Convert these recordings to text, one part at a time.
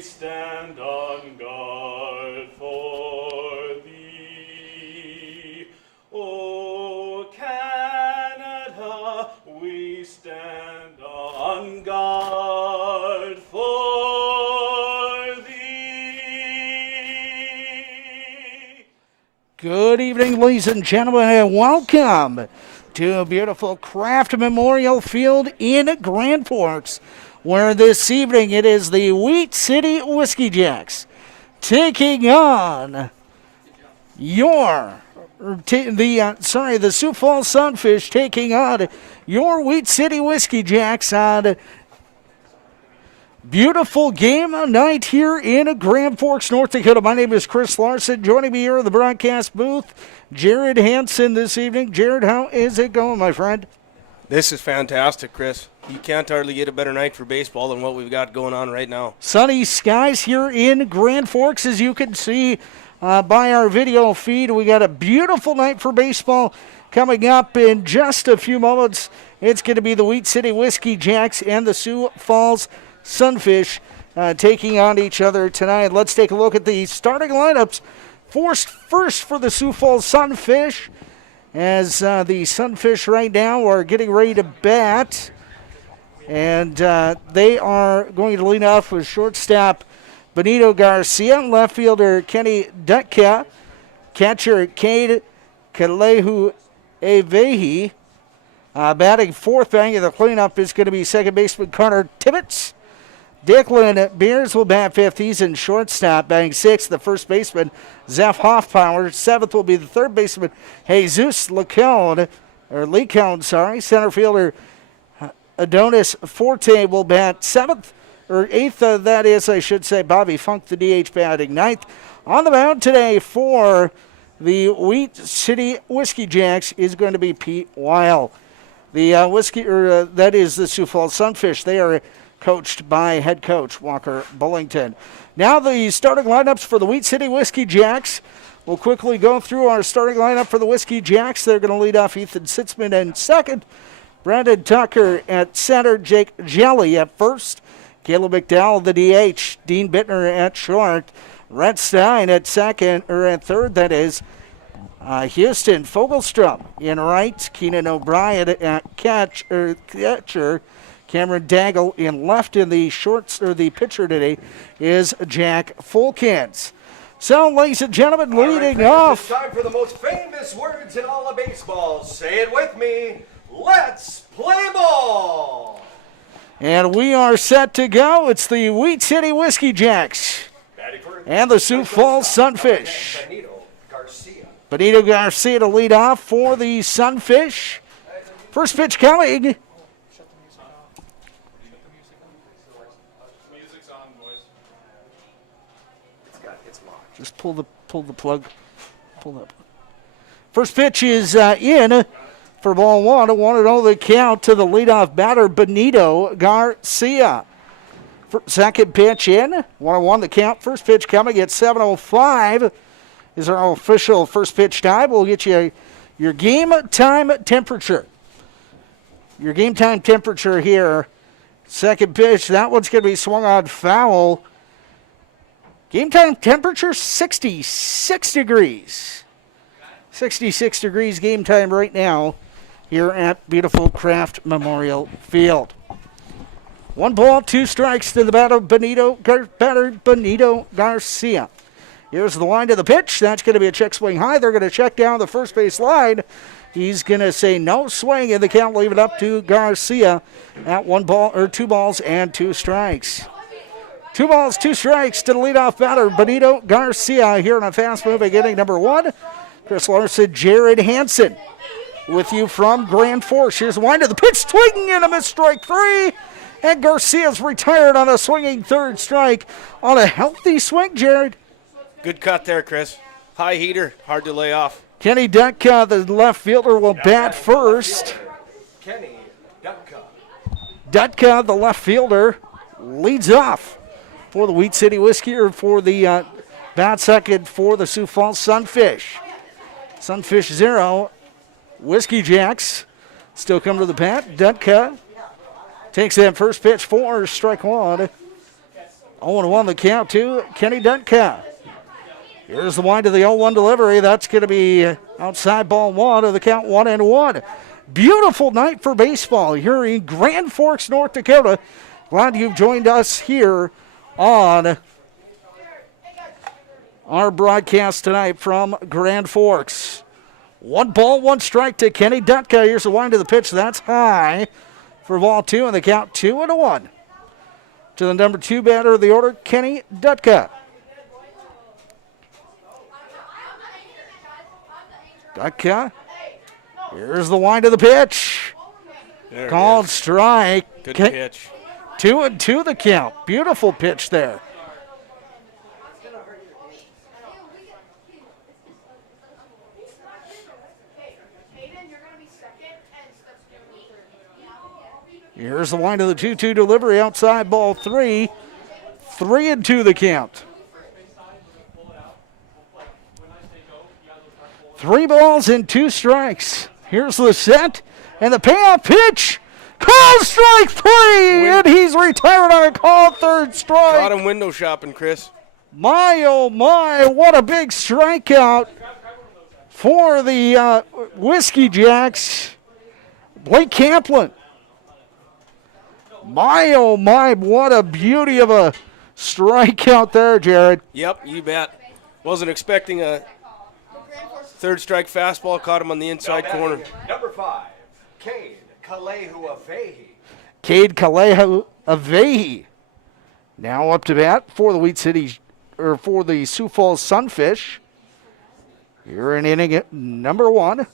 we stand on guard for thee. O Canada, we stand on guard for thee. Good evening, ladies and gentlemen, and welcome to a beautiful Kraft Memorial Field in Grand Forks, where this evening it is the Wheat City Whiskey Jacks taking on the Sioux Falls Sunfish taking on your Wheat City Whiskey Jacks on beautiful game night here in Grand Forks, North Dakota. My name is Chris Larson. Joining me here in the broadcast booth, Jared Hansen this evening. Jared, how is it going, my friend? This is fantastic, Chris. You can't hardly get a better night for baseball than what we've got going on right now. Sunny skies here in Grand Forks, as you can see by our video feed. We got a beautiful night for baseball coming up in just a few moments. It's going to be the Wheat City Whiskey Jacks and the Sioux Falls Sunfish taking on each other tonight. Let's take a look at the starting lineups. First for the Sioux Falls Sunfish, as the Sunfish right now are getting ready to bat. And they are going to lead off with shortstop Benito Garcia, left fielder Kenny Dutka, catcher Cade Kalehu Avehi. Batting fourth, banging the cleanup is going to be second baseman Connor Tibbetts. Declan Beers will bat fifth. He's in shortstop. Batting sixth, the first baseman, Zeph Hoffpower. Seventh will be the third baseman, Jesus Lecone. Center fielder Adonis Forte will bat eighth, Bobby Funk, the DH, batting ninth. On the mound today for the Wheat City Whiskey Jacks is going to be Pete Weil. The that is the Sioux Falls Sunfish. They are coached by head coach Walker Bullington. Now the starting lineups for the Wheat City Whiskey Jacks. We'll quickly go through our starting lineup for the Whiskey Jacks. They're going to lead off Ethan Sitzman in second, Brandon Tucker at center, Jake Jelly at first, Caleb McDowell, the DH, Dean Bittner at short, Rhett Stein at third, that is, Houston Fogelstrom in right, Keenan O'Brien at catcher, Cameron Daggle in left, and the pitcher today is Jack Fulkins. So, ladies and gentlemen, leading off. It's time for the most famous words in all of baseball. Say it with me. Let's play ball. And we are set to go. It's the Wheat City Whiskey Jacks and the Sioux Falls Sunfish. Benito Garcia to lead off for the Sunfish. First pitch coming. Just pull the plug. Pull that. First pitch is in for ball one. 1-0 the count to the leadoff batter, Benito Garcia. Second pitch in. 1-1 the count. First pitch coming at 7:05 is our official first pitch time. We'll get you your game time temperature. Your game time temperature here. Second pitch. That one's going to be swung on foul. Game time temperature, 66 degrees. 66 degrees game time right now here at beautiful Kraft Memorial Field. 1 ball, 2 strikes to the batter, Benito Garcia. Here's the line to the pitch. That's going to be a check swing high. They're going to check down the first base line. He's going to say no swing, and the count leave it up to Garcia at 2 balls and 2 strikes. 2 balls, 2 strikes to the leadoff batter, Benito Garcia, here in a fast-moving inning number 1. Chris Larson, Jared Hansen with you from Grand Forks. Here's the wind of the pitch, swinging and a missed strike 3. And Garcia's retired on a swinging third strike on a healthy swing, Jared. Good cut there, Chris. High heater, hard to lay off. Kenny Dutka, the left fielder, will bat first. Kenny Dutka. Dutka, the left fielder, leads off for the Wheat City Whiskey, or for the bat second for the Sioux Falls Sunfish. Sunfish 0, Whiskey Jacks still come to the bat. Dutka takes that first pitch for strike 1. 0-1 the count to Kenny Dutka. Here's the wind to the 0-1 delivery. That's going to be outside ball one of the count 1-1. Beautiful night for baseball here in Grand Forks, North Dakota. Glad you've joined us here on our broadcast tonight from Grand Forks. 1 ball, 1 strike to Kenny Dutka. Here's the wind to the pitch. That's high for ball 2 and the count 2-1. To the number 2 batter of the order, Kenny Dutka. Dutka. Here's the wind of the pitch. Called strike. Good pitch. 2-2 the count. Beautiful pitch there. Here's the wind of the 2-2 delivery outside ball 3. 3-2 the count. 3 balls and 2 strikes. Here's the set and the payoff pitch. Call strike 3, and he's retired on a call third strike. Got him window shopping, Chris. My, oh my, what a big strikeout for the Whiskey Jacks. Blake Camplin. My, oh my, what a beauty of a strikeout there, Jared. Yep, you bet. Wasn't expecting a third strike fastball. Caught him on the inside corner. Number 5, Cade Kalehu-Avehi. Cade Kalehu-Avehi now up to bat for the for the Sioux Falls Sunfish. Here in inning number 1.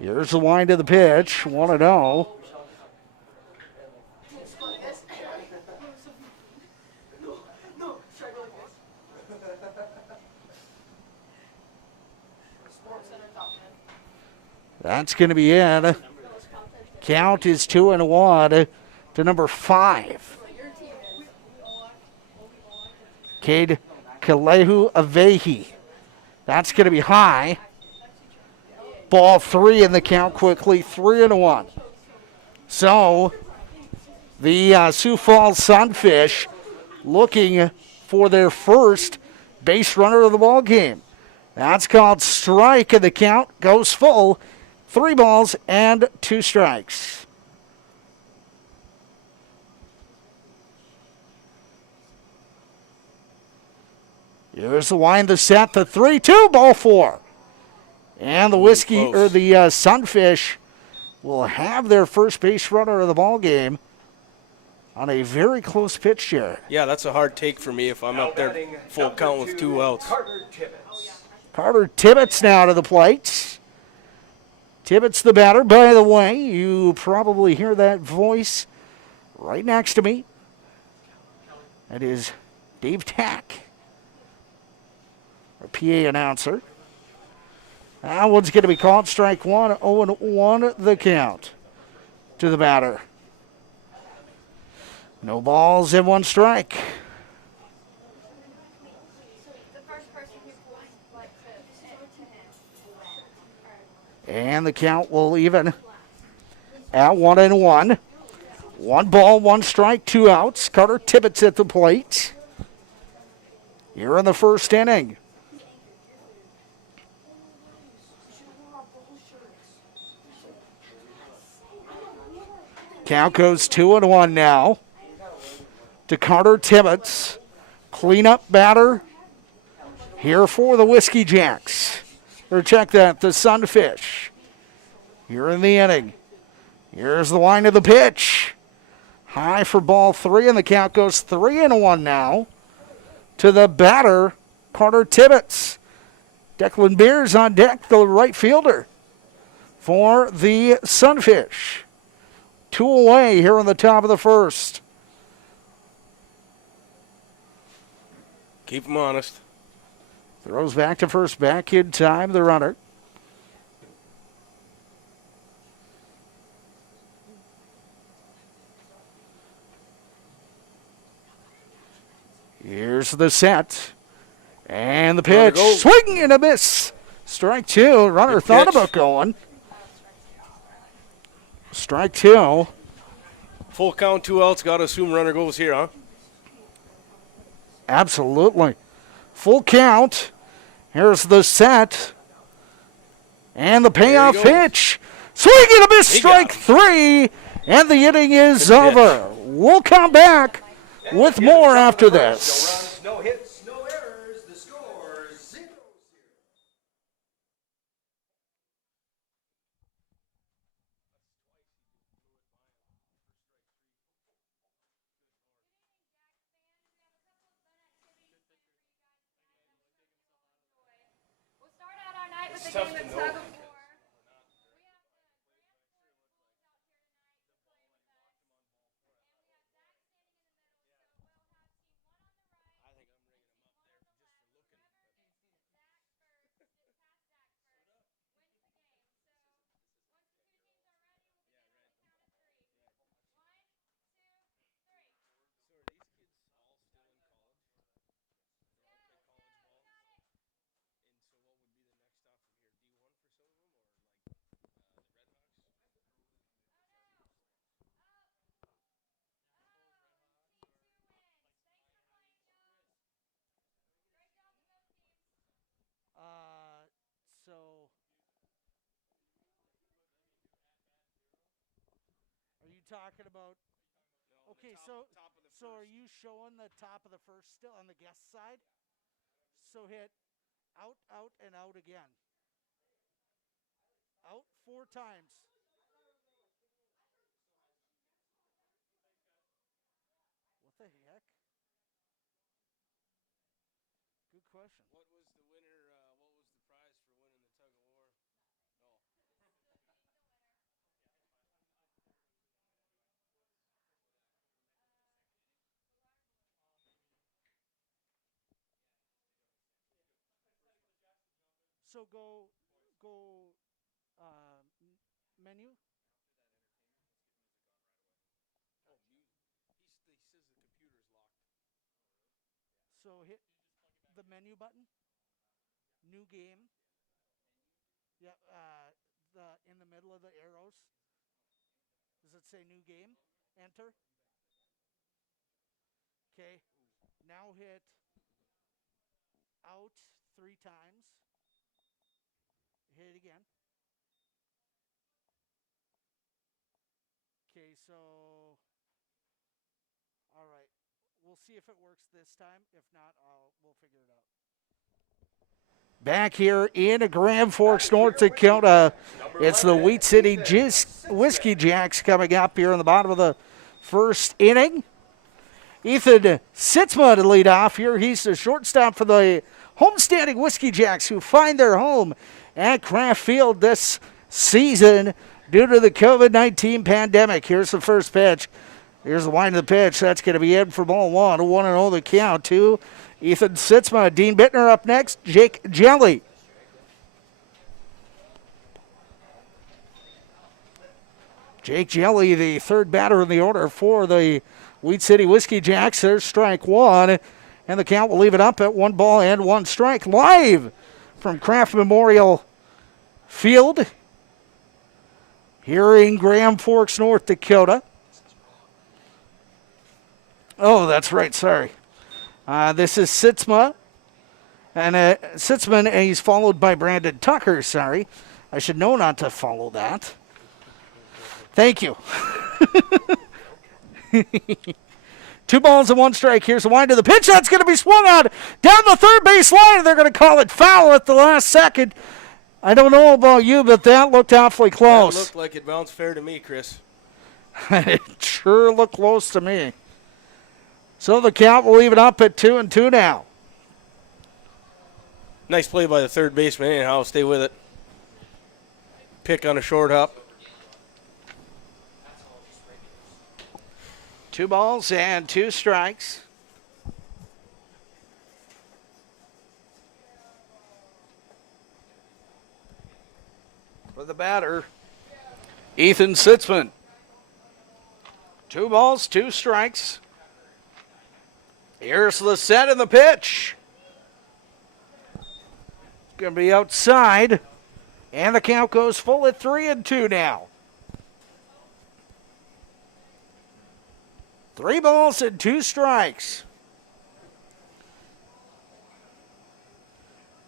Here's the wind of the pitch, 1-0. That's going to be in. Count is 2-1 to number 5. Cade Kalehu-Avehi. That's going to be high. Ball 3 in the count quickly, 3-1. So the Sioux Falls Sunfish looking for their first base runner of the ball game. That's called strike, and the count goes full. 3 balls and 2 strikes. Here's the wind, the set, the 3-2, ball 4. And the Sunfish will have their first base runner of the ball game on a very close pitch here. Yeah, that's a hard take for me if I'm up there full count with 2 outs. Carter Tibbetts now to the plate. Tibbetts the batter. By the way, you probably hear that voice right next to me. That is Dave Tack, our PA announcer. That one's going to be called strike 1, 0-1 the count to the batter. No balls and 1 strike. And the count will even at 1-1. 1 ball, 1 strike, 2 outs. Carter Tibbetts at the plate here in the first inning. Count goes 2-1 now to Carter Tibbetts. Cleanup batter here for the Whiskey Jacks. Or check that, the Sunfish. Here in the inning. Here's the wind of the pitch. High for ball 3, and the count goes 3-1 now to the batter, Carter Tibbetts. Declan Beers on deck, the right fielder for the Sunfish. 2 away here on the top of the first. Keep them honest. Throws back to first, back in time, the runner. Here's the set. And the Runner pitch, goes. swing and a miss. Strike two. Runner Good thought pitch. about going. Strike two. Full count, 2 outs. Got to assume runner goes here, huh? Absolutely. Full count. Here's the set. And the payoff There he goes. pitch. Swing and a miss. He got Strike him. three. And the inning is Good pitch. over. We'll come back with more after this. No runs, no hits, no errors. The score 0-0. We'll start out our night with a game of tug of war. Are you talking about? Okay, so are you showing the top of the first still on the guest side? So hit out, out, and out again. Out 4 times. What the heck? Good question. What was the winner? What was the prize for winning the tug of war? So go menu. He says the computer's locked. So hit the menu button. New game. Yeah, in the middle of the arrows. Does it say new game? Enter. Okay. Now hit out 3 times. Hit it again. Okay, so all right. We'll see if it works this time. If not, we'll figure it out. Back here in Grand Forks, North Dakota, it's the Wheat City Whiskey Jacks coming up here in the bottom of the first inning. Ethan Sitzma to lead off here. He's the shortstop for the homestanding Whiskey Jacks, who find their home at Kraft Field this season due to the COVID-19 pandemic. Here's the first pitch. Here's the wind of the pitch. That's going to be in for ball 1. 1-0 the count to Ethan Sitzma. Dean Bittner up next. Jake Jelly. Jake Jelly, the third batter in the order for the Wheat City Whiskey Jacks. There's strike 1, and the count will leave it up at 1 ball and 1 strike. Live from Kraft Memorial Field here in Grand Forks, North Dakota. Oh, that's right. Sorry. This is Sitzma. And Sitzman, and he's followed by Brandon Tucker. Sorry. I should know not to follow that. Thank you. 2 balls and 1 strike. Here's the wind of the pitch. That's going to be swung on down the third base line. They're going to call it foul at the last second. I don't know about you, but that looked awfully close. That looked like it bounced fair to me, Chris. It sure looked close to me. So the count will leave it up at 2-2 now. Nice play by the third baseman. Anyhow, stay with it. Pick on a short hop. 2 balls and 2 strikes. For the batter, Ethan Sitzman. 2 balls, 2 strikes. Here's the set and the pitch. Going to be outside. And the count goes full at 3-2 now. 3 balls and 2 strikes.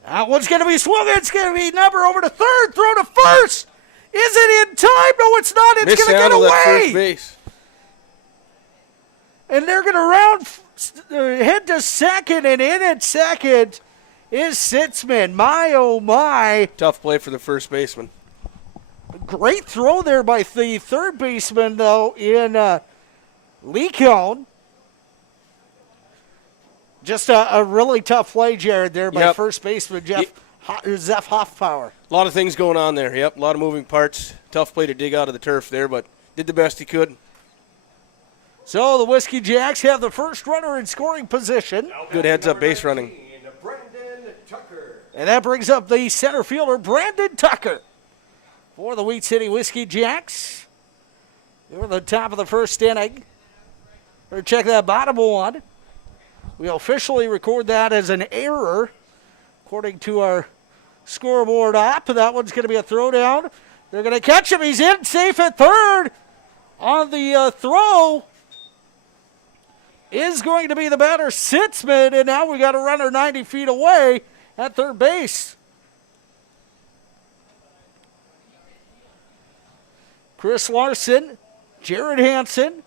That one's going to be swung. It's going to be number over to third. Throw to first. Is it in time? No, it's not. It's going to get away. At first base. And they're going to head to second, and in at second is Sitzman. My, oh, my. Tough play for the first baseman. Great throw there by the third baseman, though, in Lee Cone. Just a really tough play, Jared, there by first baseman Zeph Hoffpower. A lot of things going on there. Yep, a lot of moving parts. Tough play to dig out of the turf there, but did the best he could. So the Whiskey Jacks have the first runner in scoring position. Good heads-up base running. Brandon Tucker. And that brings up the center fielder, Brandon Tucker, for the Wheat City Whiskey Jacks. They're at the top of the first inning. Or check that bottom one. We'll officially record that as an error, according to our scoreboard op. That one's going to be a throwdown. They're going to catch him. He's in safe at third. On the throw is going to be the batter, Sitzman, and now we got a runner 90 feet away at third base. Chris Larson, Jared Hansen,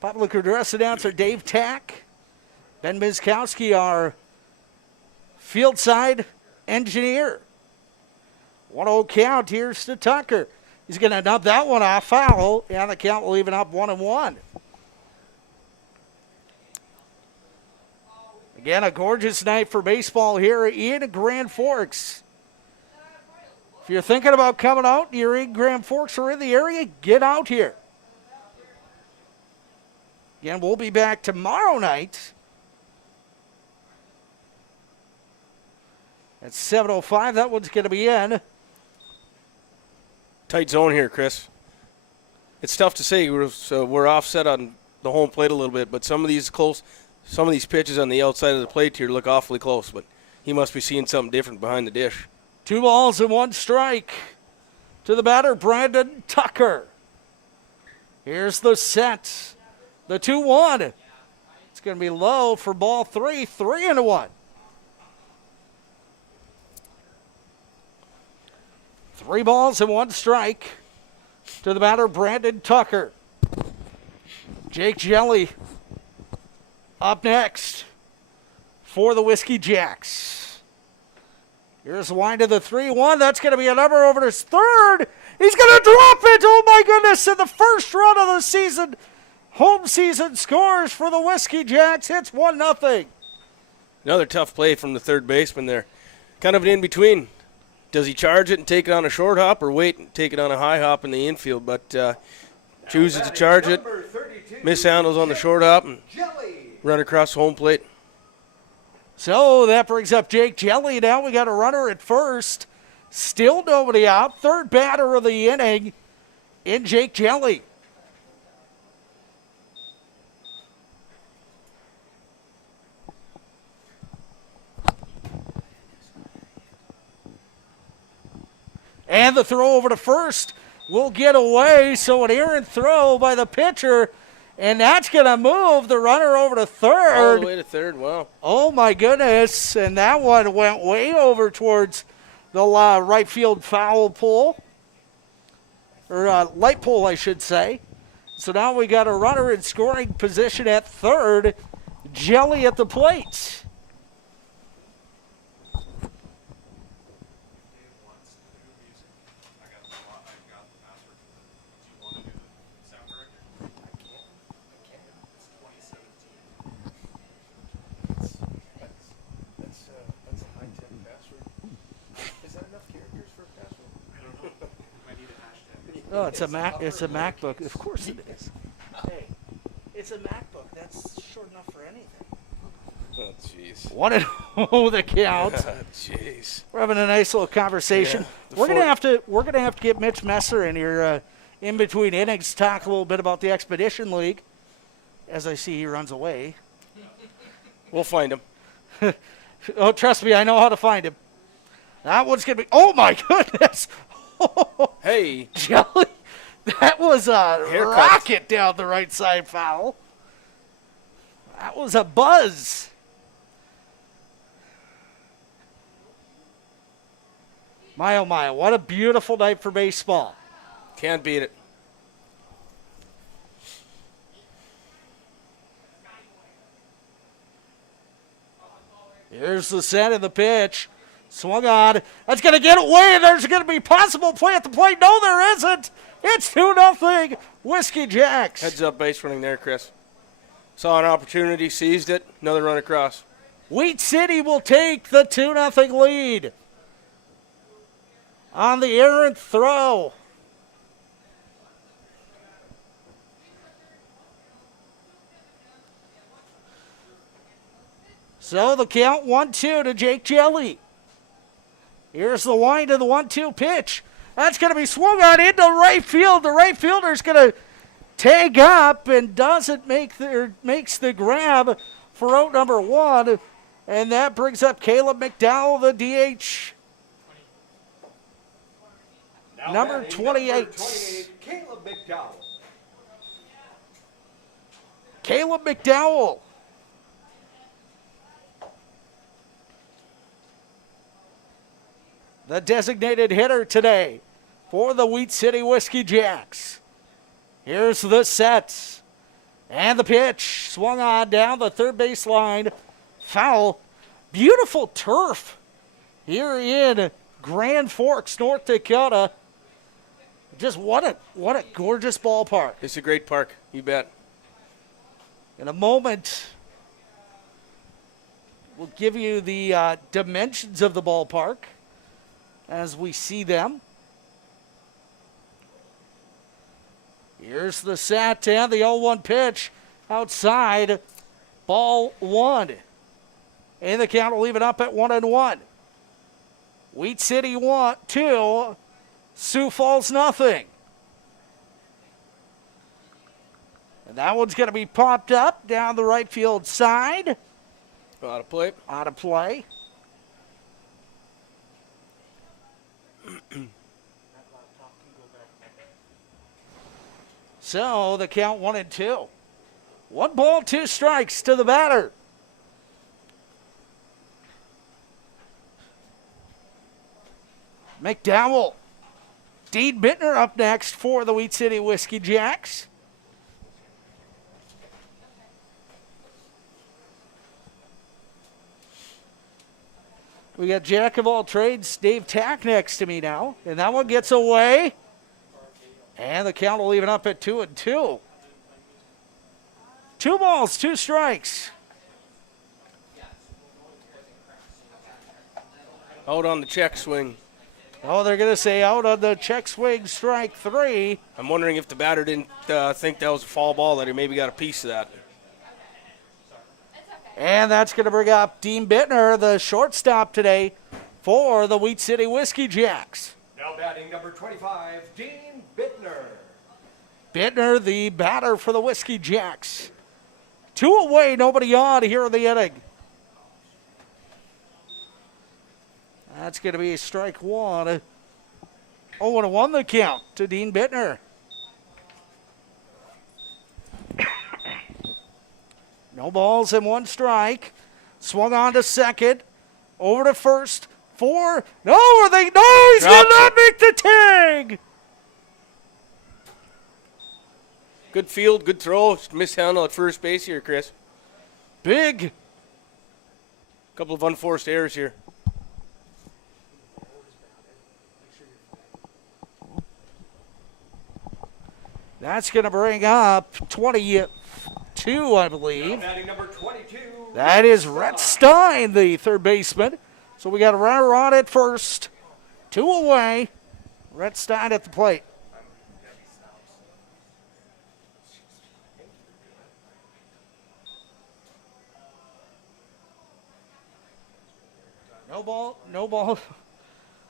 public address announcer Dave Tack, Ben Miskowski, our field side engineer. 1-0 count. Here's to Tucker. He's going to dump that one off foul, and the count will even up 1-1. Again, a gorgeous night for baseball here in Grand Forks. If you're thinking about coming out, you're in Grand Forks or in the area, get out here. Again, we'll be back tomorrow night at 7:05. That one's going to be in. Tight zone here, Chris. It's tough to say. We're offset on the home plate a little bit, but some of these pitches on the outside of the plate here look awfully close, but he must be seeing something different behind the dish. 2 balls and 1 strike to the batter, Brandon Tucker. Here's the set. The 2-1. It's going to be low for ball 3. 3-1. 3 balls and 1 strike to the batter, Brandon Tucker. Jake Jelly up next for the Whiskey Jacks. Here's the wind of the 3-1. That's going to be a number over to third. He's going to drop it. Oh, my goodness. And the first run of the season, home season scores for the Whiskey Jacks. It's 1-0. Another tough play from the third baseman there. Kind of an in-between. Does he charge it and take it on a short hop or wait and take it on a high hop in the infield? But chooses to charge it, mishandles on the short hop, and run across the home plate. So that brings up Jake Jelly. Now we got a runner at first. Still nobody out. Third batter of the inning in Jake Jelly. And the throw over to first will get away. So an errant throw by the pitcher. And that's going to move the runner over to third. All the way to third, wow. Oh, my goodness. And that one went way over towards the right field foul pole. Or light pole, I should say. So now we got a runner in scoring position at third. Jelly at the plate. Oh, it's a MacBook. Of course it is. Hey, it's a MacBook. That's short enough for anything. Oh, jeez. 1-0 the count. Jeez. We're having a nice little conversation. Yeah, we're gonna have to get Mitch Messer in here in between innings to talk a little bit about the Expedition League. As I see he runs away. We'll find him. Oh, trust me, I know how to find him. That one's going to be, oh my goodness. Hey, Jelly, that was a Haircut. rocket down the right side foul. That was a buzz. My oh my, what a beautiful night for baseball. can't beat it. Here's the set of the pitch. Swung on. That's going to get away. There's going to be possible play at the plate. No, there isn't. It's 2-0 Whiskey Jacks. Heads up base running there, Chris. Saw an opportunity, seized it. Another run across. Wheat City will take the 2-0 lead. On the errant throw. So the count 1-2 to Jake Jelly. Here's the wind of the 1-2 pitch. That's going to be swung on into right field. The right fielder's going to tag up and makes the grab for out number 1. And that brings up Caleb McDowell, the DH. Now Number batting, 28. Number 28, Caleb McDowell. Caleb McDowell. The designated hitter today for the Wheat City Whiskey Jacks. Here's the set. And the pitch swung on down the third base line. Foul. Beautiful turf here in Grand Forks, North Dakota. Just what a gorgeous ballpark. It's a great park, you bet. In a moment, we'll give you the dimensions of the ballpark as we see them. Here's the set and the 0-1 pitch outside. Ball 1. And the count will leave it up at 1-1. Wheat City 2. Sioux Falls nothing. And that one's going to be popped up down the right field side. Out of play. Out of play. So the count 1-2. 1 ball, 2 strikes to the batter. McDowell. Dean Bittner up next for the Wheat City Whiskey Jacks. We got Jack of all trades, Dave Tack, next to me now. And that one gets away. And the count will leave it up at 2-2. 2 balls, 2 strikes. Out on the check swing. Oh, they're going to say out on the check swing, strike 3. I'm wondering if the batter didn't think that was a foul ball, that he maybe got a piece of that. And that's going to bring up Dean Bittner, the shortstop today for the Wheat City Whiskey Jacks. Now batting number 25, Dean Bittner. Bittner, the batter for the Whiskey Jacks. 2 away, nobody on here in the inning. That's going to be strike 1. 0-1 the count to Dean Bittner. No balls and 1 strike. Swung on to second. Over to first. 4. No, he's going to not make the tag. Good field, good throw. Mishandle at first base here, Chris. Big. Couple of unforced errors here. That's going to bring up 22, I believe. Now batting number 22. That is Rhett Stein, the third baseman. So we got a runner on at first. 2 away. Rhett Stein at the plate. No ball.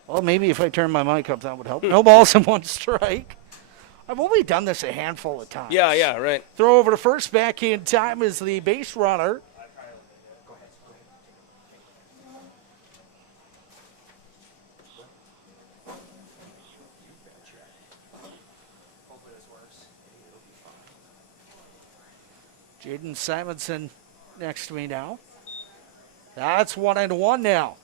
Well, maybe if I turn my mic up, that would help. No balls and 1 strike. I've only done this a handful of times. Yeah, right. Throw over to first, back in time is the base runner. Jaden Simonson next to me now. That's 1-1 now.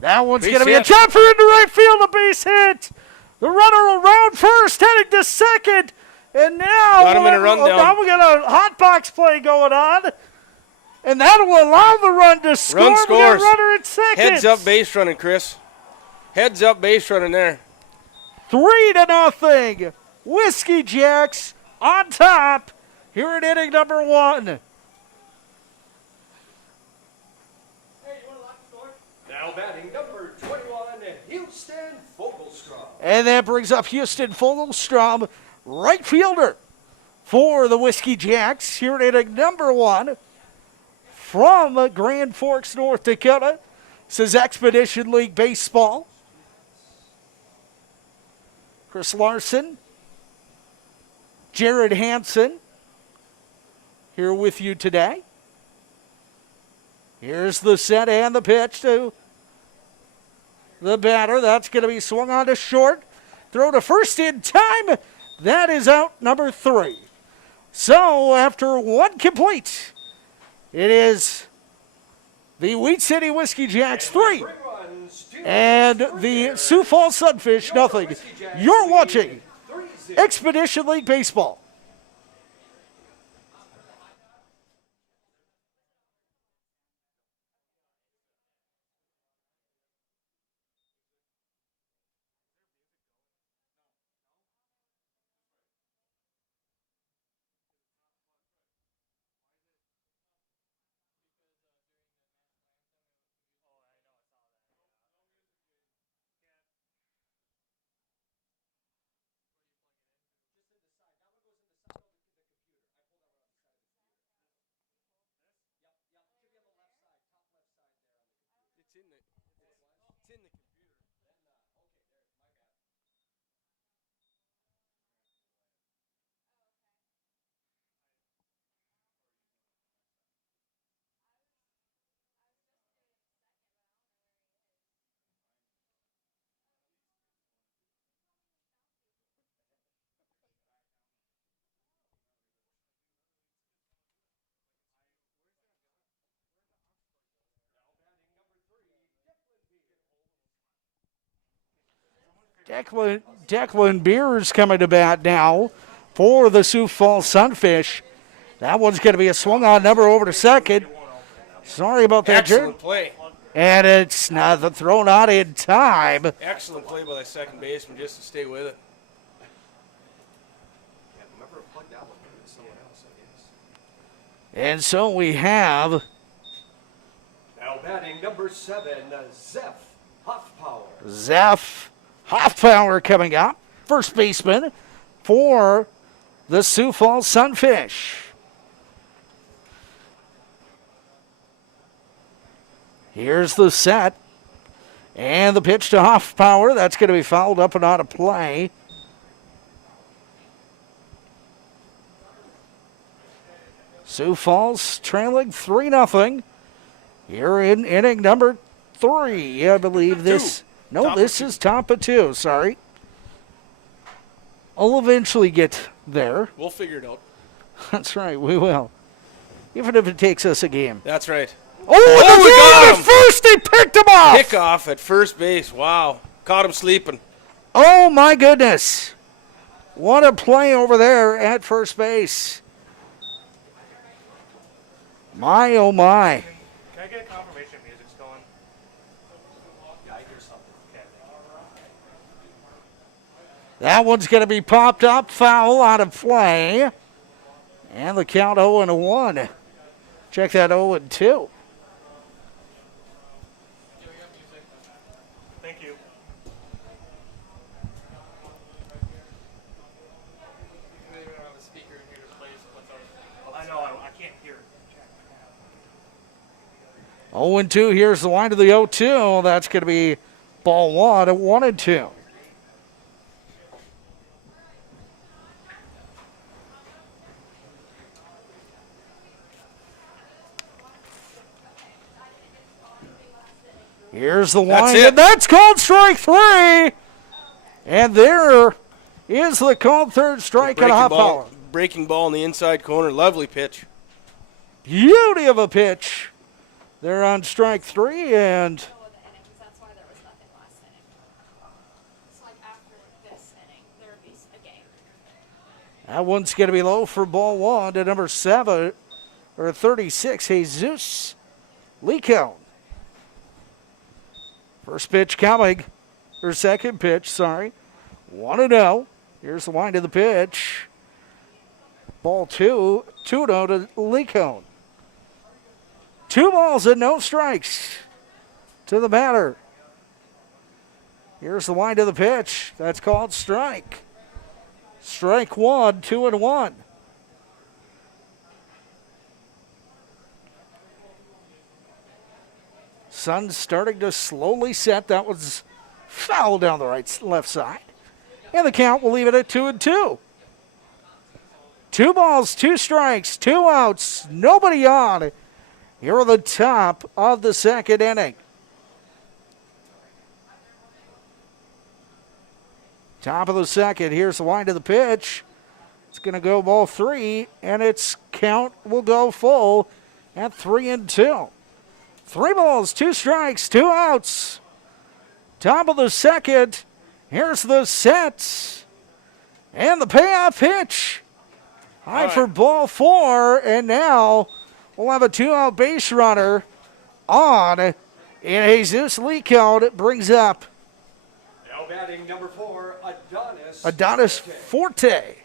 That one's going to be a jumper into right field, a base hit. The runner around first, heading to second. And now, got him in a rundown. Now we got a hot box play going on. And that'll allow the run to score. Run We scores. got a runner at second. Heads up base running, Chris. Heads up base running there. 3-0. Whiskey Jacks on top here in inning number 1. Now batting number 21, Houston Fogelstrom. And that brings up Houston Fogelstrom, right fielder for the Whiskey Jacks here in inning number 1 from Grand Forks, North Dakota. This is Expedition League Baseball. Chris Larson, Jared Hansen here with you today. Here's the set and the pitch to the batter. That's going to be swung on to short. Throw to first in time. That is out number 3. So after 1 complete, it is the Wheat City Whiskey Jacks 3 and the Sioux Falls Sunfish nothing. You're watching Expedition League Baseball. Declan Beers coming to bat now for the Sioux Falls Sunfish. That one's going to be a swung on number over to second. Sorry about that, Jared. Excellent play. And it's not thrown out in time. Excellent play by the second baseman just to stay with it. And so we have Now batting number 7, Zeph Hoffpower. Zeph Hoffpower coming up, first baseman for the Sioux Falls Sunfish. Here's the set. And the pitch to Hoffpower. That's going to be fouled up and out of play. Sioux Falls trailing 3-0 here in inning number 3. I believe this. No, this is top of 2. Sorry. I'll eventually get there. We'll figure it out. That's right, we will. Even if it takes us a game. That's right. Oh, we got him! First, he picked him off! Kickoff at first base. Wow. Caught him sleeping. Oh, my goodness. What a play over there at first base. My, oh, my. Can I get confirmation music's going? Yeah, I hear something. Okay. That one's going to be popped up, foul out of play. And the count 0-1. Check that 0-2. Thank you. I know, I can't hear it. 0-2, here's the line to the 0-2. That's going to be ball 1 at 1-2. Here's the That's wind, it. and that's called strike 3. And there is the called third strike on a hot power. Breaking ball in the inside corner. Lovely pitch. Beauty of a pitch. They're on strike 3, and Middle of the inning, 'cause that's why there was nothing last inning. So like after this inning, there would be a game. that one's going to be low for ball 1 to number 36, Jesus Lecone. First pitch coming, or second pitch, sorry. 1-0. Here's the wind of the pitch. Ball 2, 2-0 to Lecone. 2 balls and no strikes to the batter. Here's the wind of the pitch. That's called strike. Strike 1, 2-1. Sun's starting to slowly set. That was foul down the left side. And the count will leave it at 2-2. 2 balls, 2 strikes, 2 outs, nobody on. Here are the top of the second inning. Top of the second. Here's the wind of the pitch. It's going to go ball 3, and its count will go full at 3-2. 3 balls, 2 strikes, 2 outs. Top of the second. Here's the set. And the payoff pitch. High for ball 4, and now we'll have a 2-out base runner on. And Jesus Lecone brings up Now batting number 4, Adonis Forte.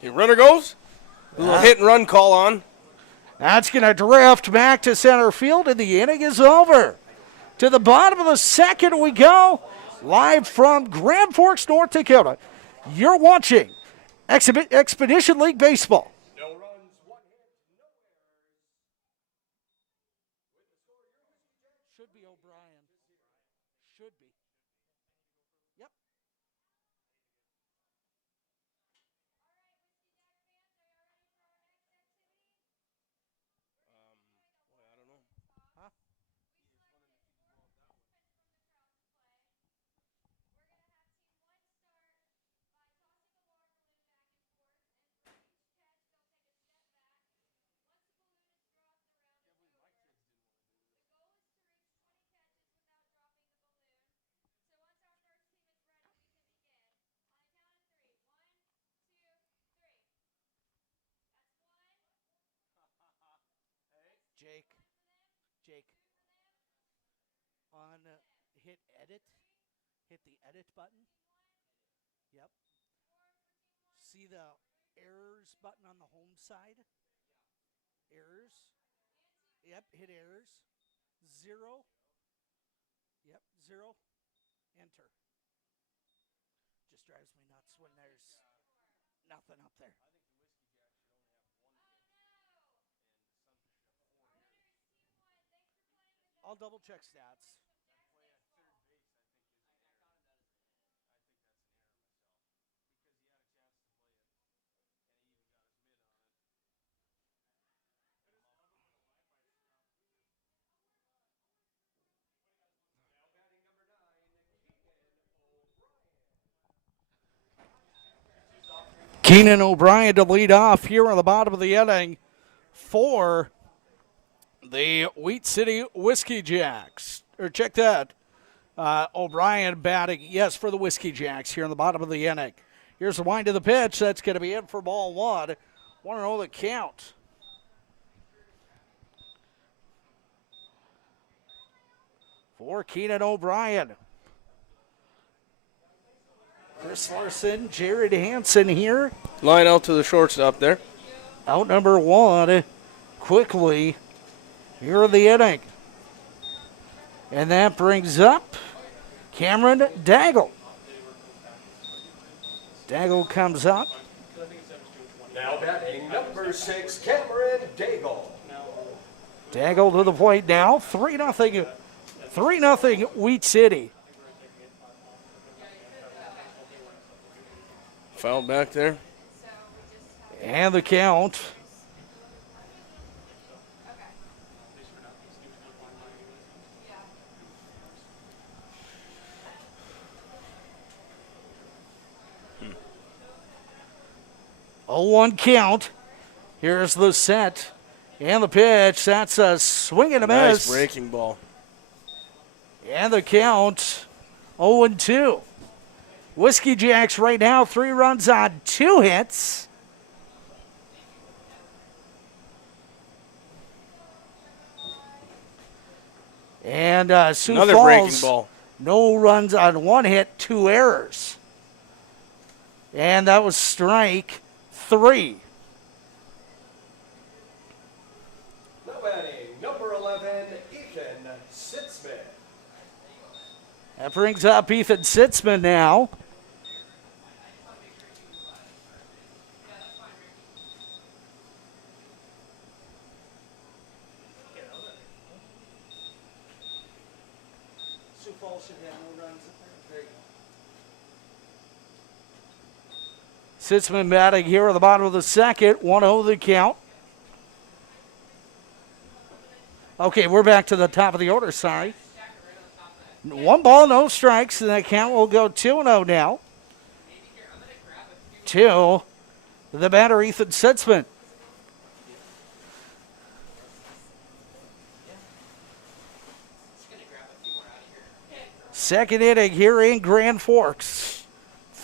Your runner goes. A little hit and run call on. That's going to drift back to center field, and the inning is over. To the bottom of the second we go, live from Grand Forks, North Dakota. You're watching Expedition League Baseball. No runs, 1 hit, no errors. Should be O'Brien. Should be. Yep. Jake, on hit the edit button. Yep. See the errors button on the home side? Errors. Yep, hit errors. 0. Yep, 0. Enter. Just drives me nuts when there's nothing up there. I'll double check stats. Keenan O'Brien to lead off here on the bottom of the inning for the Wheat City Whiskey Jacks. Or check that. O'Brien batting, yes, for the Whiskey Jacks here in the bottom of the inning. Here's the wind of the pitch. That's going to be in for ball 1. 1-0 the count. For Keenan O'Brien. Chris Larson, Jared Hansen here. Line out to the shortstop there. Out number 1 quickly here in the inning. And that brings up Cameron Daggle. Daggle comes up. Now batting number 6, Cameron Daigle. Daggle to the plate now. 3-0 Wheat City. Foul back there. And the count. Oh, 1 count. Here's the set and the pitch. That's a swing and a miss. Nice breaking ball. And the count 0-2. Whiskey Jacks right now 3 runs on 2 hits. And Sioux Another Falls, breaking ball. no runs on 1 hit, 2 errors. And that was strike 3. Now batting, number 11, Ethan Sitzman. That brings up Ethan Sitzman now. Sioux Falls should have no runs. There you go. Sitzman batting here at the bottom of the second. 1-0 the count. Okay, we're back to the top of the order, sorry. 1 ball, no strikes, and that count will go 2-0 now. 2, the batter, Ethan Sitzman. Second inning here in Grand Forks.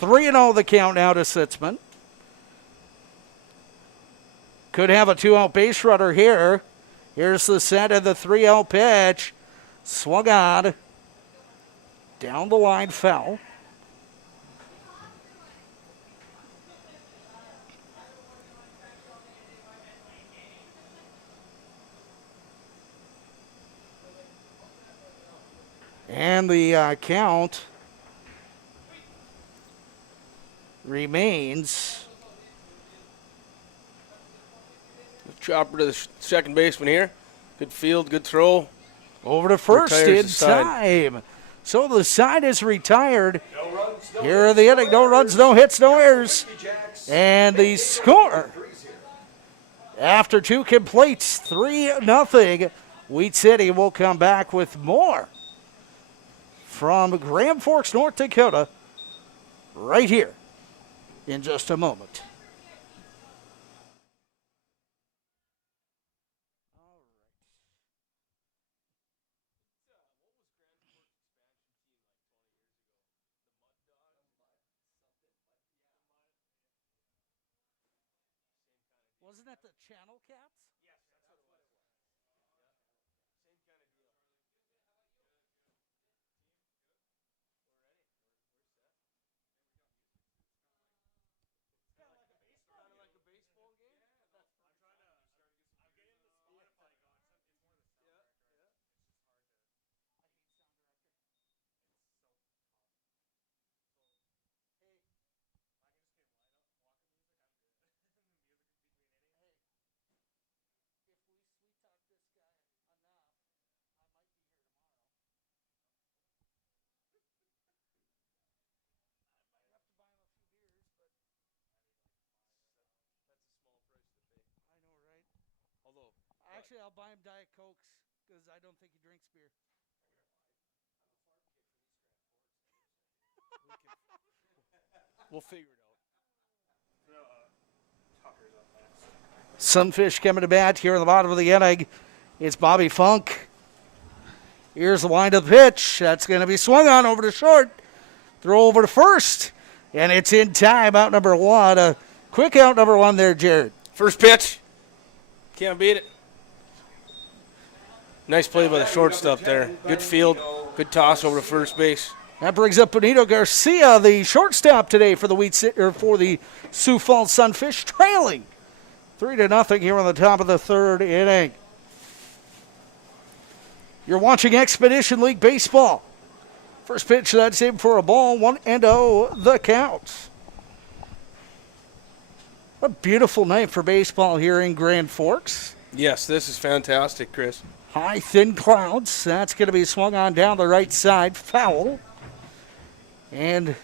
3-0 the count now to Sitzman. Could have a 2-out base runner here. Here's the set of the 3-0 pitch. Swung on. Down the line, foul. And the count remains. Chopper to the second baseman here. Good field, good throw. Over to first in Retires the side. time. So the side is retired. No runs, no Here are hits, the inning. No runs, no hits, no errors. Whiskey Jacks And the score 3-0. after 2 completes, 3-0. Wheat City will come back with more from Grand Forks, North Dakota, right here in just a moment. Wasn't that the Channel Cats? Yes, that's what it was. Same kind of deal. Actually, I'll buy him Diet Cokes because I don't think he drinks beer. We'll figure it out. Tucker's up next. Sunfish coming to bat here in the bottom of the inning. It's Bobby Funk. Here's the wind-up pitch. That's going to be swung on over to short. Throw over to first. And it's in time, out number 1. A quick out number 1 there, Jared. First pitch. Can't beat it. Nice play by the shortstop there. Good field. Good toss over to first base. That brings up Benito Garcia, the shortstop today for the for the Sioux Falls Sunfish, trailing 3-0 here on the top of the third inning. You're watching Expedition League Baseball. First pitch, that's in for a ball, 1-0 the count. A beautiful night for baseball here in Grand Forks. Yes, this is fantastic, Chris. High, thin clouds. That's going to be swung on down the right side. Foul. And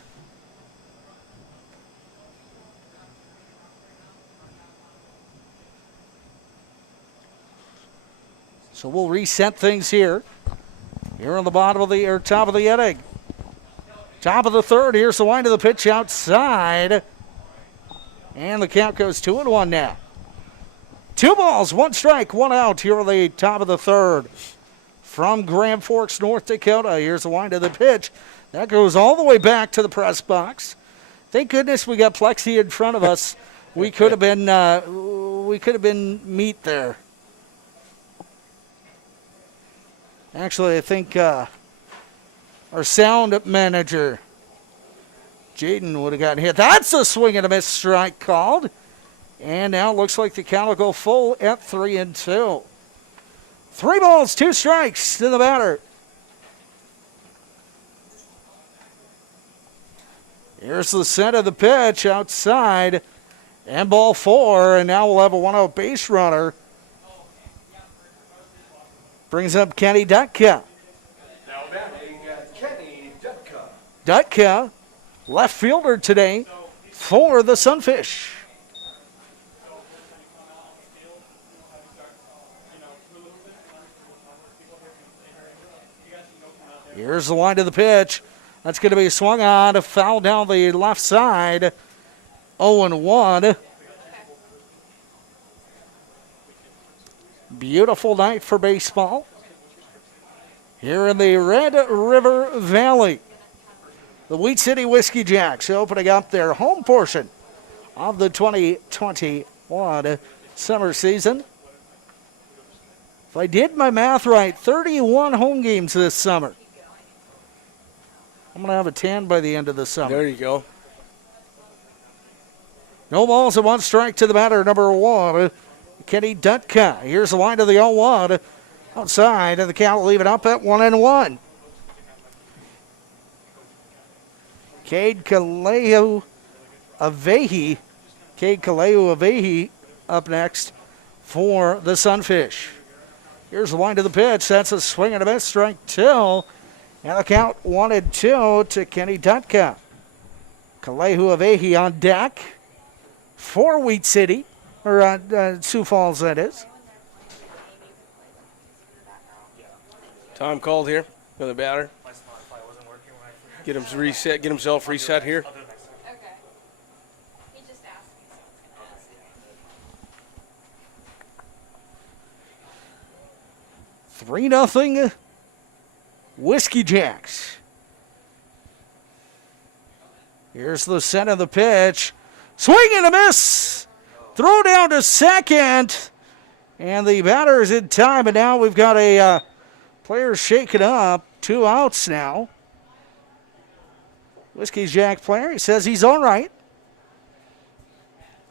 So we'll reset things here. Here on the bottom of the, or top of the inning. Top of the third. Here's the wind of the pitch outside. And the count goes 2-1 now. 2 balls, 1 strike, 1 out here on the top of the third. From Grand Forks, North Dakota. Here's the wind of the pitch. That goes all the way back to the press box. Thank goodness we got Plexi in front of us. We could have been meat there. Actually, I think our sound manager, Jaden, would have gotten hit. That's a swing and a miss strike called. And now it looks like the count will go full at 3-2. 3 balls, 2 strikes to the batter. Here's the set of the pitch outside. And ball 4. And now we'll have a 1-out base runner. Brings up Kenny Dutka. Now batting Kenny Dutka. Dutka, left fielder today for the Sunfish. Here's the line to the pitch. That's going to be swung on, a foul down the left side. 0-1. Beautiful night for baseball here in the Red River Valley. The Wheat City Whiskey Jacks opening up their home portion of the 2021 summer season. If I did my math right, 31 home games this summer. I'm going to have a 10 by the end of the summer. There you go. No balls and 1 strike to the batter, number 1, Kenny Dutka. Here's the line to the 0-1 outside, and the count will leave it up at 1-1. Cade Kaleu-Avehi up next for the Sunfish. Here's the line to the pitch. That's a swing and a miss, strike 2. And the count 1-2 to Kenny Dutka. Kaleu-Avehi on deck for Wheat City, or Sioux Falls, that is. Time called here for the batter. Get him reset. Get himself reset here. Okay. He just asked me, so I was going to ask you. 3-0 Whiskey Jacks. Here's the set of the pitch. Swing and a miss. Throw down to second. And the batter is in time. And now we've got a player shaken up. 2 outs now. Whiskey Jack player. He says he's all right.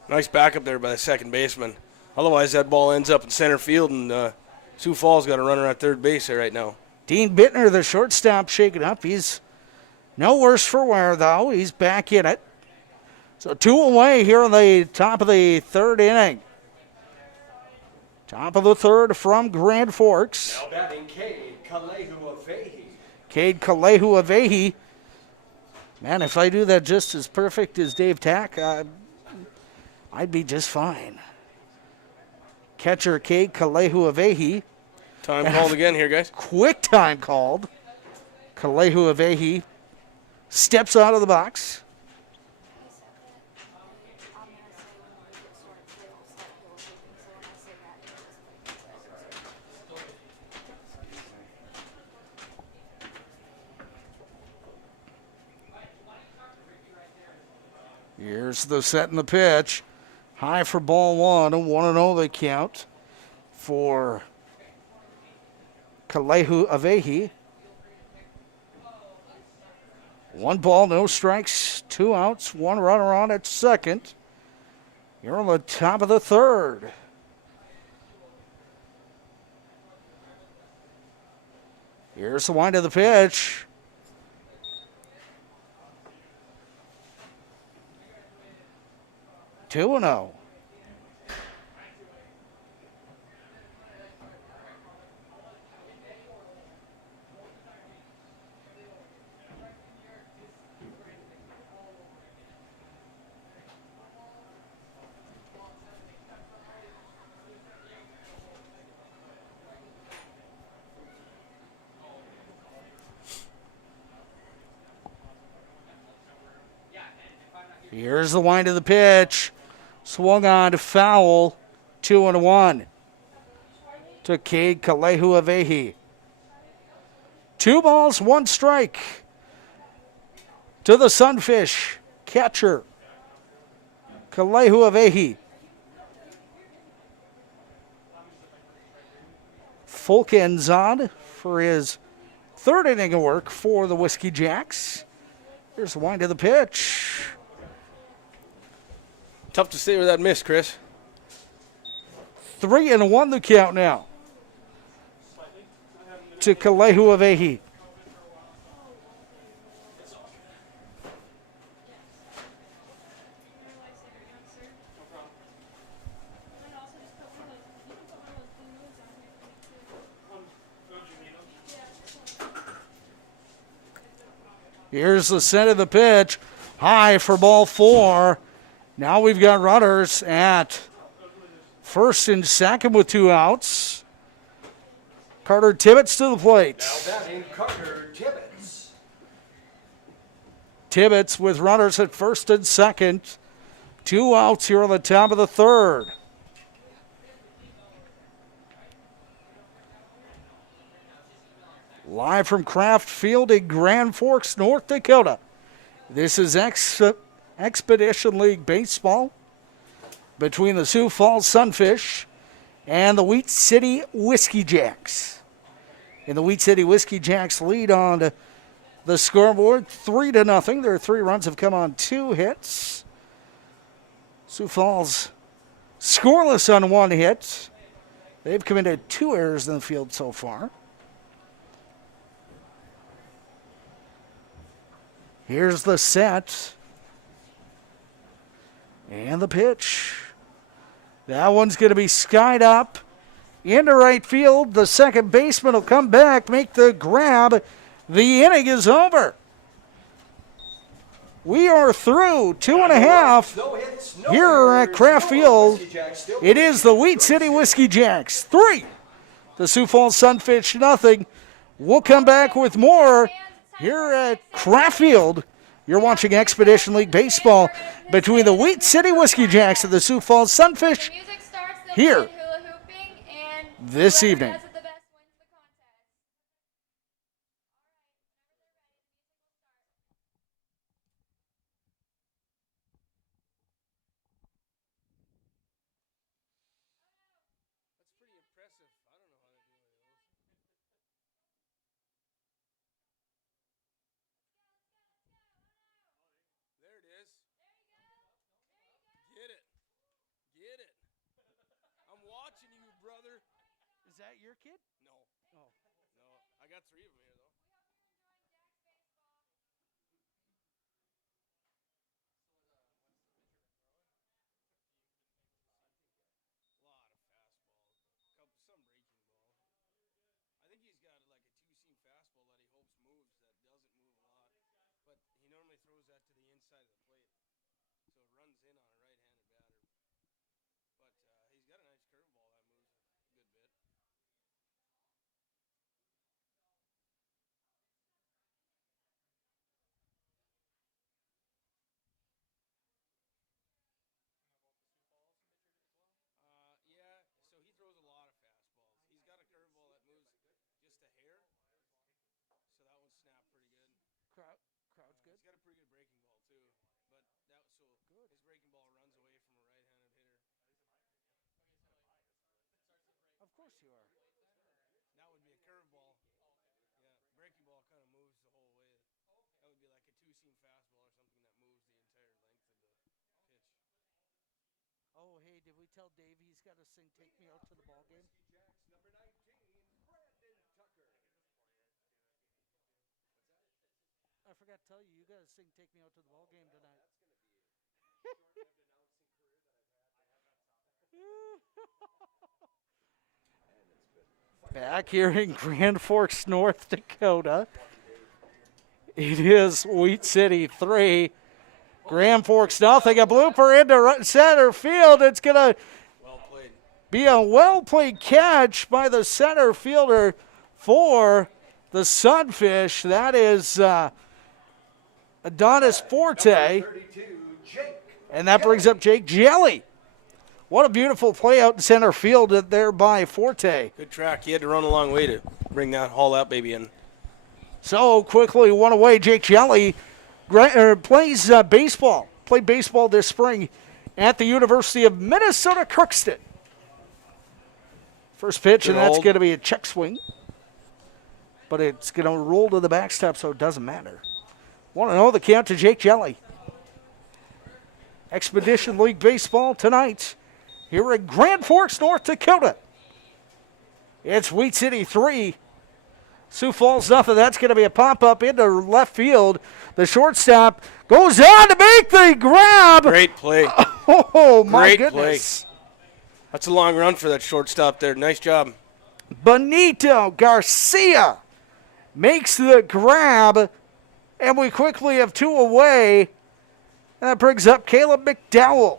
Nice backup there by the second baseman. Otherwise, that ball ends up in center field, and Sioux Falls got a runner at third base there right now. Dean Bittner, the shortstop, shaken up. He's no worse for wear, though. He's back in it. So 2 away here on the top of the third inning. Top of the third from Grand Forks. Now batting Cade Kaleu-Avehi. Cade Kaleu-Avehi. Man, if I do that just as perfect as Dave Tack, I'd be just fine. Catcher Cade Kaleu-Avehi. Time called again here, guys. Quick time called. Kaleu-Avehi steps out of the box. Here's the set and the pitch. High for ball 1, 1-0 they count for Kaleu-Avehi. 1 ball, no strikes, 2 outs, 1 runner on at second. You're on the top of the third. Here's the wind of the pitch. Two and 0. Here's the wind of the pitch. Swung on to foul. 2-1 to Cade Kalehuavehi. 2 balls, 1 strike to the Sunfish catcher, Kalehuavehi. Fulken's on for his 3rd inning of work for the Whiskey Jacks. Here's the wind of the pitch. Tough to say with that miss, Chris. 3-1 the count now to Kalehuavehi. Here's the set of the pitch. High for ball 4. Now we've got runners at first and second with 2 outs. Carter Tibbetts to the plate. Now batting Carter Tibbetts. Tibbetts with runners at first and second. 2 outs here on the top of the 3rd. Live from Kraft Field in Grand Forks, North Dakota. This is Expedition League Baseball between the Sioux Falls Sunfish and the Wheat City Whiskey Jacks. And the Wheat City Whiskey Jacks lead on the scoreboard 3-0. Their 3 runs have come on 2 hits. Sioux Falls scoreless on 1 hit. They've committed 2 errors in the field so far. Here's the set. And the pitch. That one's going to be skied up into right field. The second baseman will come back, make the grab. The inning is over. We are through 2.5 No hits, no here errors. at Kraft Field. Whiskey Jacks still It is the Wheat City Whiskey Jacks 3, the Sioux Falls Sunfish 0. We'll come back with more here at Kraft Field. You're watching Expedition League Baseball between the Wheat City Whiskey Jacks and the Sioux Falls Sunfish here this evening. That's pretty impressive. I don't know how to do it. There it is. Get it. Get it. I'm watching you, brother. Is that your kid? No. No. I got 3 of them here, though. A lot of fastballs. Some breaking ball. I think he's got like a 2-seam fastball that he hopes moves that doesn't move a lot. But he normally throws that to the inside of the plate. So it runs in on a right-handed batter. But he's got a nice curveball that moves a good bit. Yeah, so he throws a lot of fastballs. He's got a curveball that moves just a hair. So that one snapped pretty good. Crowd's good. He's got a pretty good breaking ball too. But his breaking ball runs away from a right-handed hitter. Of course you are. That would be a curveball. Yeah, breaking ball kind of moves the whole way. That would be like a 2-seam fastball or something that moves the entire length of the pitch. Oh, hey, did we tell Dave he's got to sing Take Me Out to the Ball Game? Whiskey Jacks number 19, Brandon Tucker. I forgot to tell you, you got to sing Take Me Out to the Ball Game tonight. Back here in Grand Forks, North Dakota. It is Wheat City 3, Grand Forks 0. A blooper into center field. It's going to be a well-played catch by the center fielder for the Sunfish. That is Adonis Forte. 32, Jake. And that brings up Jake Jelly. What a beautiful play out in center field there by Forte. Good track. He had to run a long way to haul that baby in. So quickly one away. Jake Jelly plays baseball. Played baseball this spring at the University of Minnesota Crookston. First pitch, and that's going to be a check swing. But it's going to roll to the backstop, so it doesn't matter. 1-0 the count to Jake Jelly. Expedition League Baseball tonight here in Grand Forks, North Dakota. It's Wheat City 3. Sioux Falls nothing. That's going to be a pop-up into left field. The shortstop goes on to make the grab. Great play. Oh, my Great goodness. Play. That's a long run for that shortstop there. Nice job. Benito Garcia makes the grab, and we quickly have two away. And that brings up Caleb McDowell.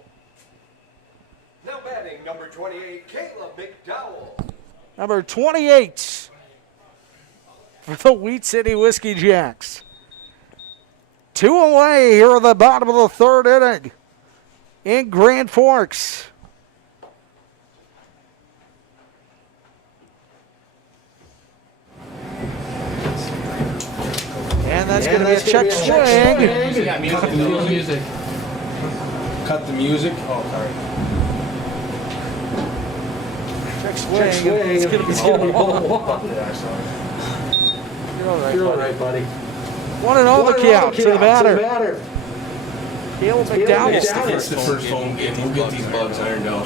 Now batting number 28, Caleb McDowell. Number 28 for the Wheat City Whiskey Jacks. Two away here at the bottom of the third inning in Grand Forks. And that's going to be a check swing. Cut the music. Cut the music. Oh, sorry. Check swing. It's going to be ball. You're all right, buddy. 1-0 the count to the batter. Caleb McDowell. It's the first home game. We'll get these bugs ironed out.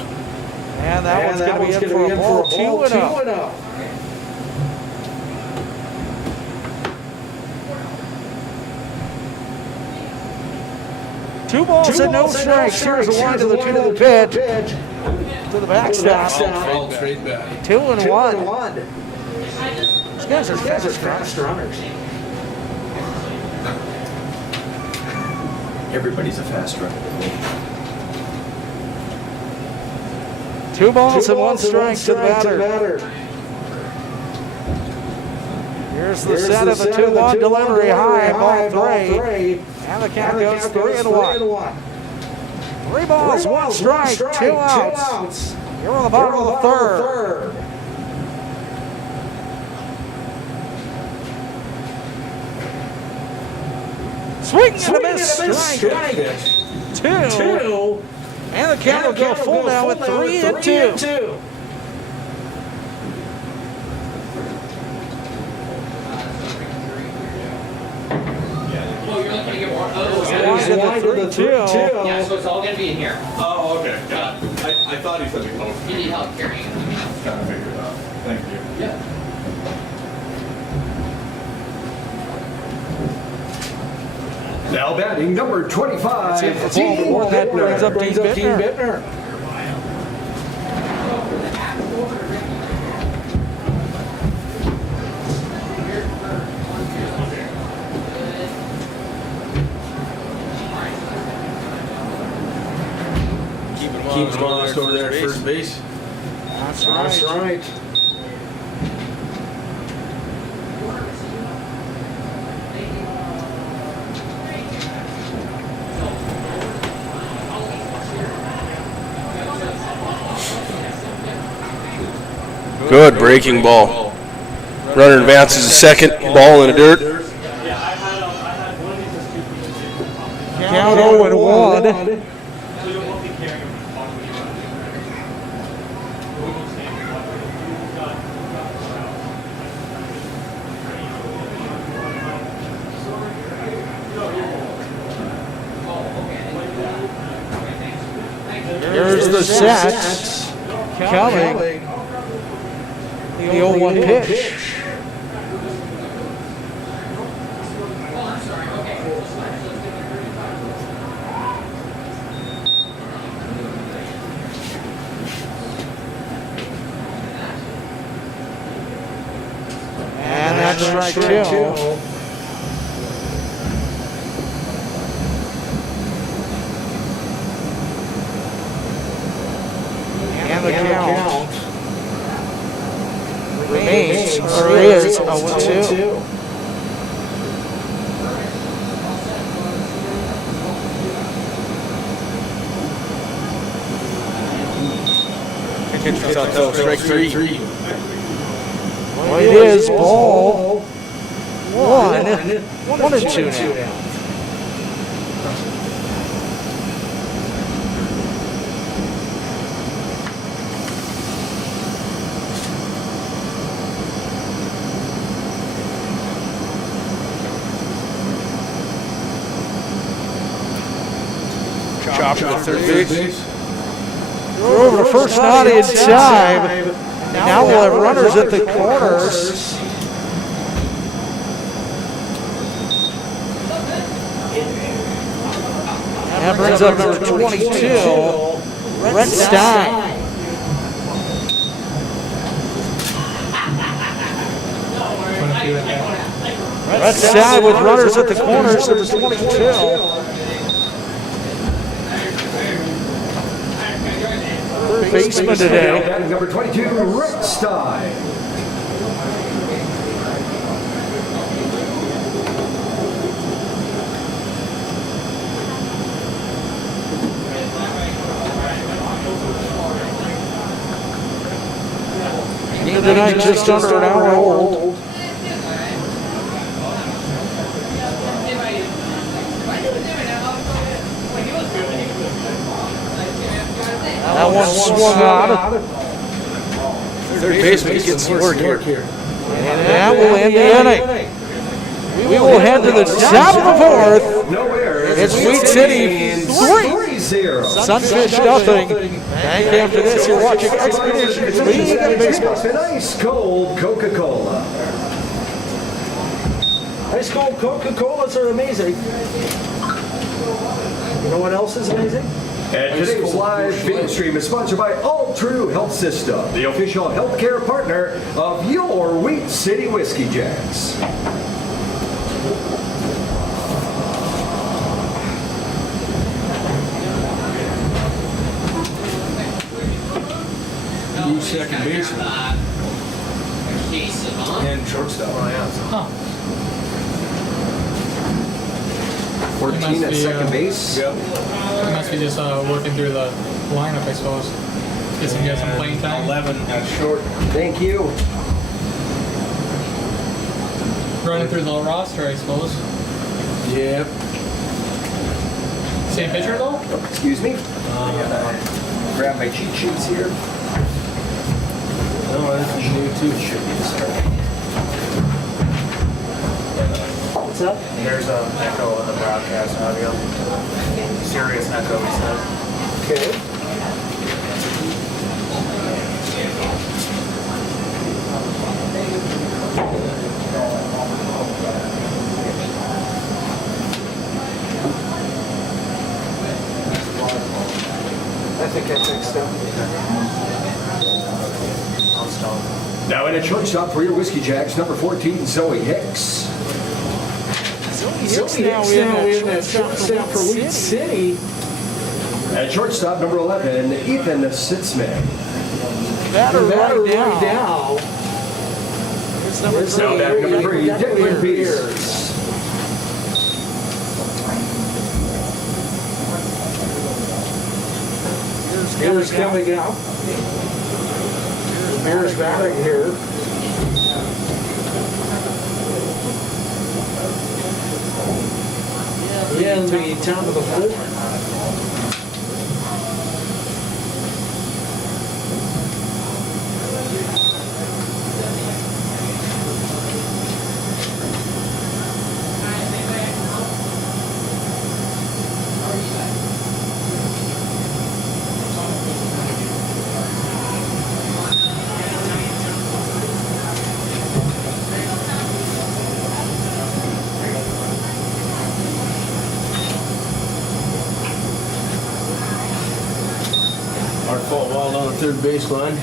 And that one's going to be in for a ball. 2-0. Two balls and no strikes. Here's a line to the 2-0 pitch. To the backstop. 2-1. These guys are fast runners. Everybody's a fast runner. Two balls and one strike to the batter. Here's the set of the 2-1 delivery high, ball three. And the count goes 3-1. 3 balls, 1 strike, 2 outs. Here on the bottom of the third. Swing and a miss, strike. 2. And the count will go full now with 3-2. Oh, you're looking to get more. Wide to the 3-2. Yeah, so it's all going to be in here. Oh, okay, got it. I thought he said we posted. You need help carrying it. Trying to figure it out. Thank you. Yeah. Now batting number 25, Dean Bittner. Brings up Dean Bittner. Keeps him honest over there at first base. That's right. Good breaking ball. Runner advances a second, ball in the dirt. Count 0-1. Here's the set. Coming. The 0-1 pitch. And that's strike 2. And the count remains, or is, 0-2. Pitch was out though, strike three. Well, it is ball one and two now. Chop to the third base. Throw over to first, not in time. Now we'll have runners at the corners. That brings up number 22, Brett Stein. Brett Stein with runners at the corners, number 22. Third baseman today. Number 22, Rick Stein. Game tonight just under an hour old. That one swung on. Third baseman getting some work here. And that will end the inning. We will head to the top of the fourth. It's Sweet City 3, Sunfish nothing. And after this, you're watching Expeditions League of Baseball. An ice cold Coca-Cola. Ice cold Coca-Colas are amazing. You know what else is amazing? And today's live video stream is sponsored by All True Health System, the official healthcare partner of your Wheat City Whiskey Jacks. Who's second baseman? And shortstop. 14 at second base. Yep. He must be just working through the lineup, I suppose. Guess he has some playing time. 11 at short. Thank you. Running through the roster, I suppose. Yep. Same pitcher though? Excuse me. Grab my cheat sheets here. No, this is new too. Should be starting. What's up? There's an echo in the broadcast audio. Serious echo, he said. Okay. I think I fixed them. I'll stop. Now in a shortstop for your Whiskey Jacks, number 14, Zoe Hicks. Zoe Hicks now in that shortstop for Wheat City. At shortstop, number 11, Ethan Sitzman. Batter right now. It's number Now back number 3, Declan Peters. Beers coming out. Beers batting here. In the top of the fourth. Our fault wall down the third baseline.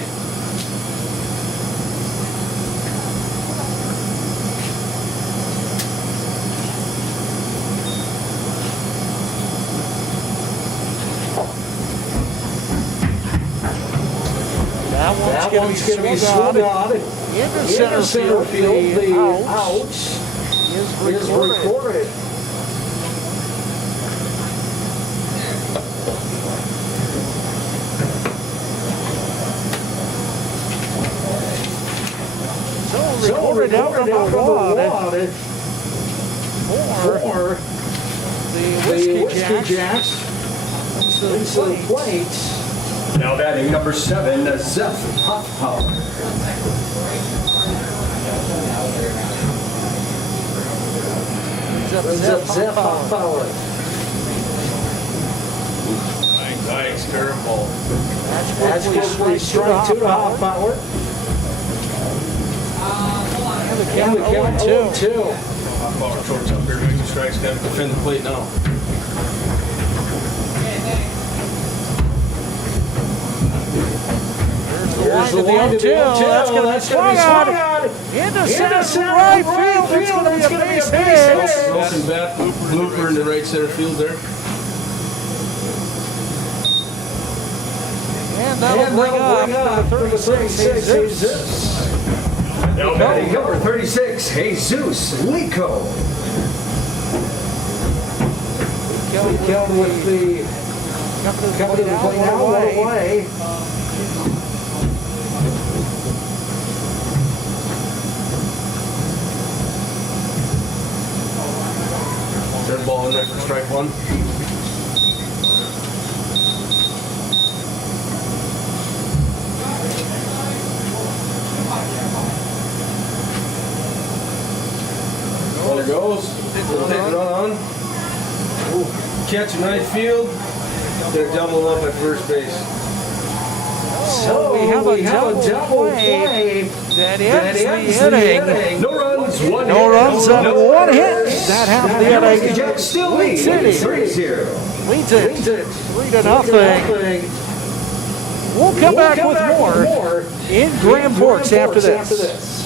That one's going to be swung on into center field. The out is recorded. recorded out number one for the Whiskey Jacks. So the plate. Now batting number 7, Zeph Hoffpower. Zeph Hoffpower. Nice curveball. That's good. Strike 2 to Hoffpower. And the count 0-2. Power shortstop here makes the strikes down. Defend the plate now. Here's the 1-2. That's going to be swung on. Into center right field. It's going to be a base hit. Wilson bat blooper in the right center field there. And that'll bring up number 36, Jesus. Now batting number 36, Jesus Lico. Kelly with the coming to the plate out away. Third ball in there for strike 1. Runner goes. They'll take the run on. Catch a nice field. They're doubling up at first base. So we have a double play that ends the inning. No runs, 1 hit. No runs and 1 hit. That happened the Whiskey inning. Jacks still lead 3-0. Leads it 3-0. We'll come back with more in Grand Forks after this.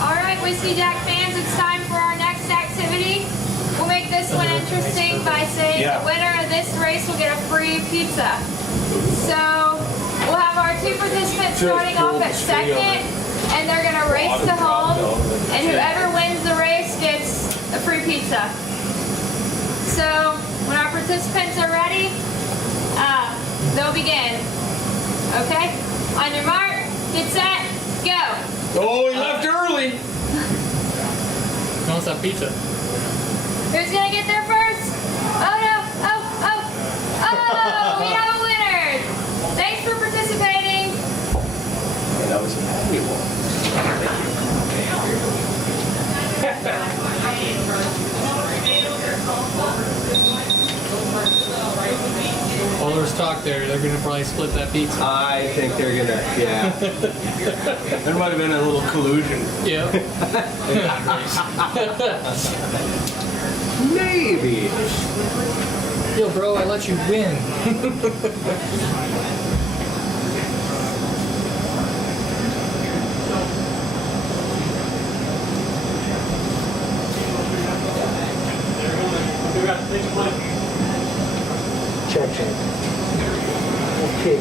All right, Whiskey Jack fans, it's time for our next activity. We'll make this one interesting by saying the winner of this race will get a free pizza. So we'll have our 2 participants starting off at second, and they're going to race to home, and whoever wins the race gets a free pizza. So when our participants are ready, they'll begin. Okay? On your mark, get set, go. Oh, he left early. Who wants that pizza? Who's gonna get there first? Oh no! Oh! We have a winner! Thanks for participating. That was valuable. All there's talk there. They're gonna probably split that pizza. I think they're gonna, yeah. There might have been a little collusion. Yeah. Maybe. Yo, bro, I let you win. Check. Okay,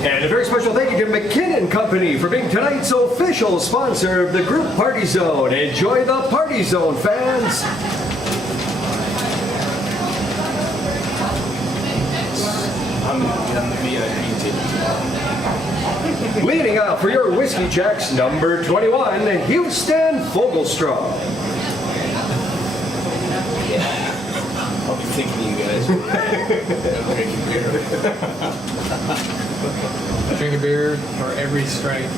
And a very special thank you to McKinnon Company for being tonight's official sponsor of the Group Party Zone. Enjoy the Party Zone, fans. I'm the VIP ticket. Leading out for your Whiskey Jacks, number 21, Houston Fogelstrom. I'll be thinking of you guys. Drinking beer. Drink a beer for every strike.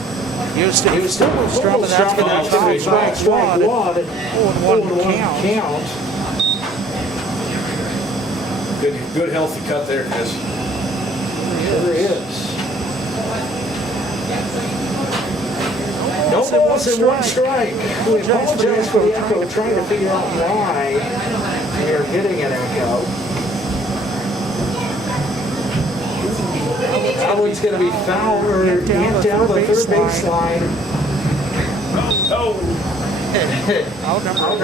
Houston was strumming. That's for that top strike squad. 0-1 count. Good healthy cut there, Chris. There is. No balls and 1 strike. We apologize for the echo, trying to figure out why we are getting an echo. That one's going to be fouled or down the third baseline. Out number 1.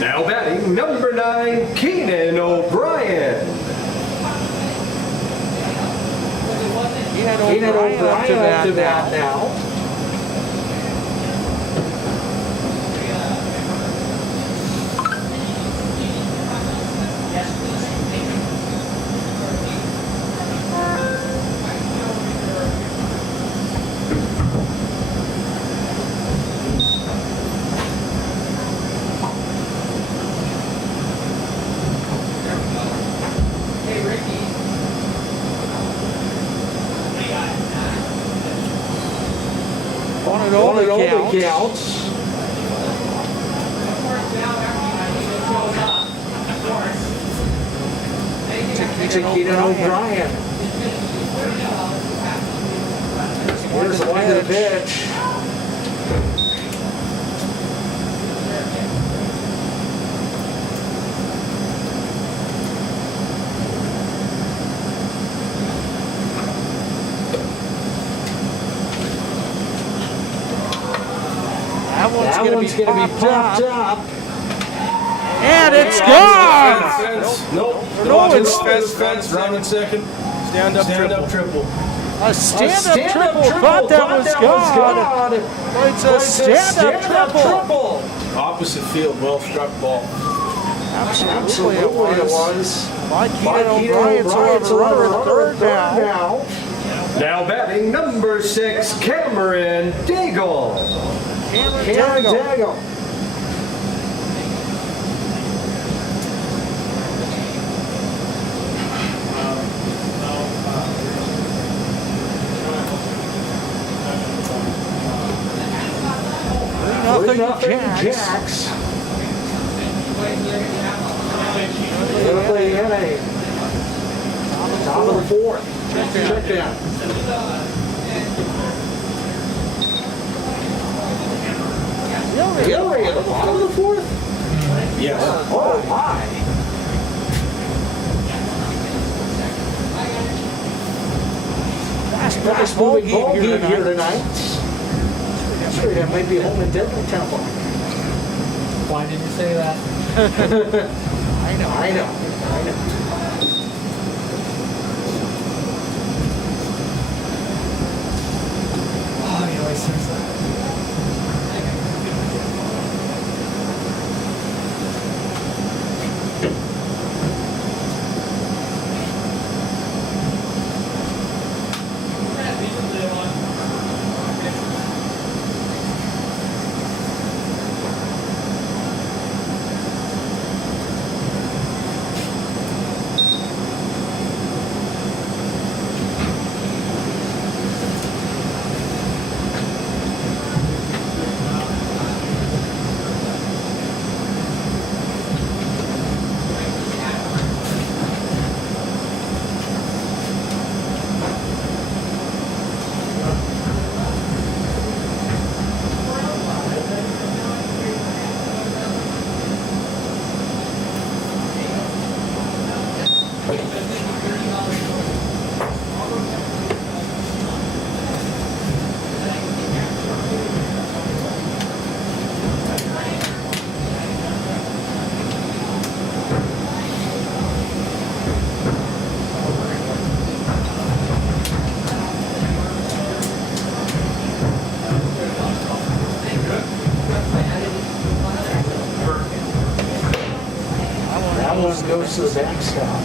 Now batting, number 9, Keenan O'Brien. Keenan O'Brien up to bat now. One and only counts. Keenan O'Brien. Here's the line of the pitch. That one's going to be popped up. And it's gone! Nope. No, it's fence. Round in second. Stand up triple. a stand-up triple. Thought that was gone. It's a stand-up triple. Opposite field, well struck ball. Absolutely it was. By Keenan O'Brien, so it's a runner at third now. Now batting number 6, Cameron Daigle. Cameron Daigle. Nothing Jacks. Early inning. Top of the fourth. Check down. Really? At the bottom of the fourth? Yes. Oh my. Fast ball game here tonight. Sure, that might be home in Denver, Tampa. Why did you say that? I know. Oh, he always says that. Goes to the backstop.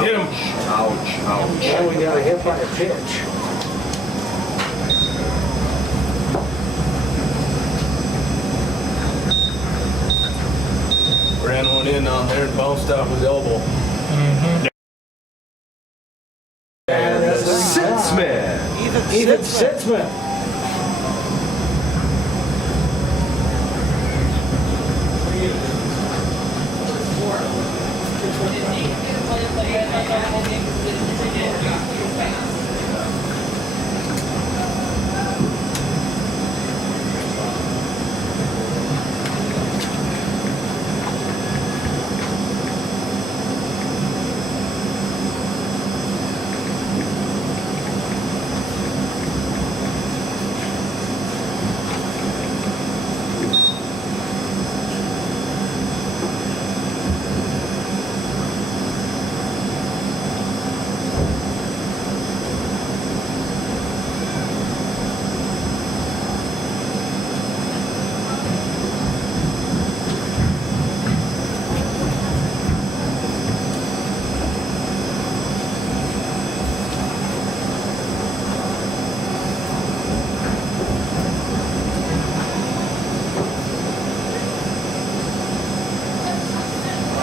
Hit him. Ouch. And we got a hit by a pitch. Ran one in on there and bounced off his elbow. And Sitzman. Ethan Sitzman.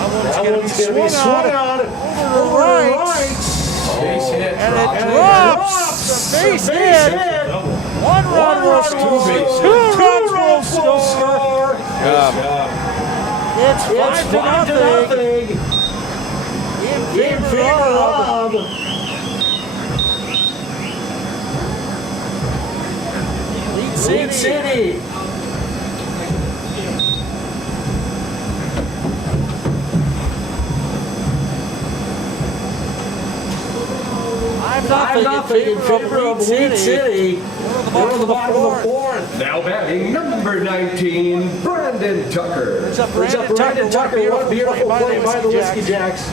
That one's going to be swung on over the right. Base hit. And it drops. The base hit. One run will score. Two runs will score. It's 5-0 in favor of Lead City. Nothing in favor of Lead City. We're on the bottom of the fourth. Now batting number 19, Brandon Tucker. It's up Brandon Tucker. What a beautiful play by the Whiskey Jacks.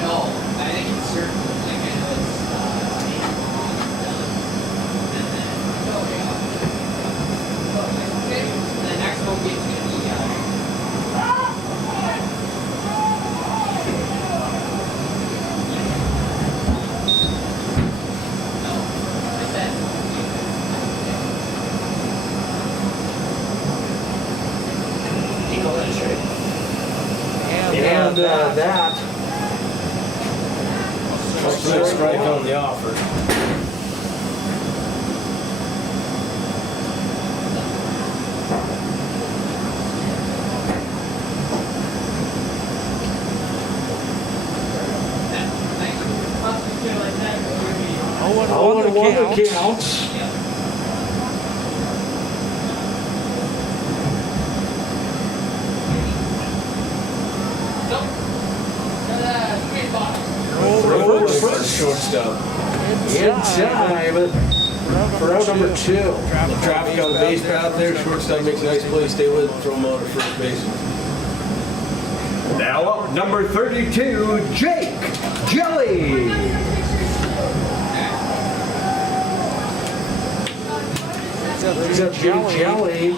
No, I think it's certain. Like I know it's the next home game's gonna be And that. Strike on the offer. Oh, and one the count. Throw the first shortstop. In time for out number 2. Traffic on the base path there. Shortstop makes a nice play. Stay with it. Throw him out at first base. Now up number 32, Jake Jelly. Brings up Jelly.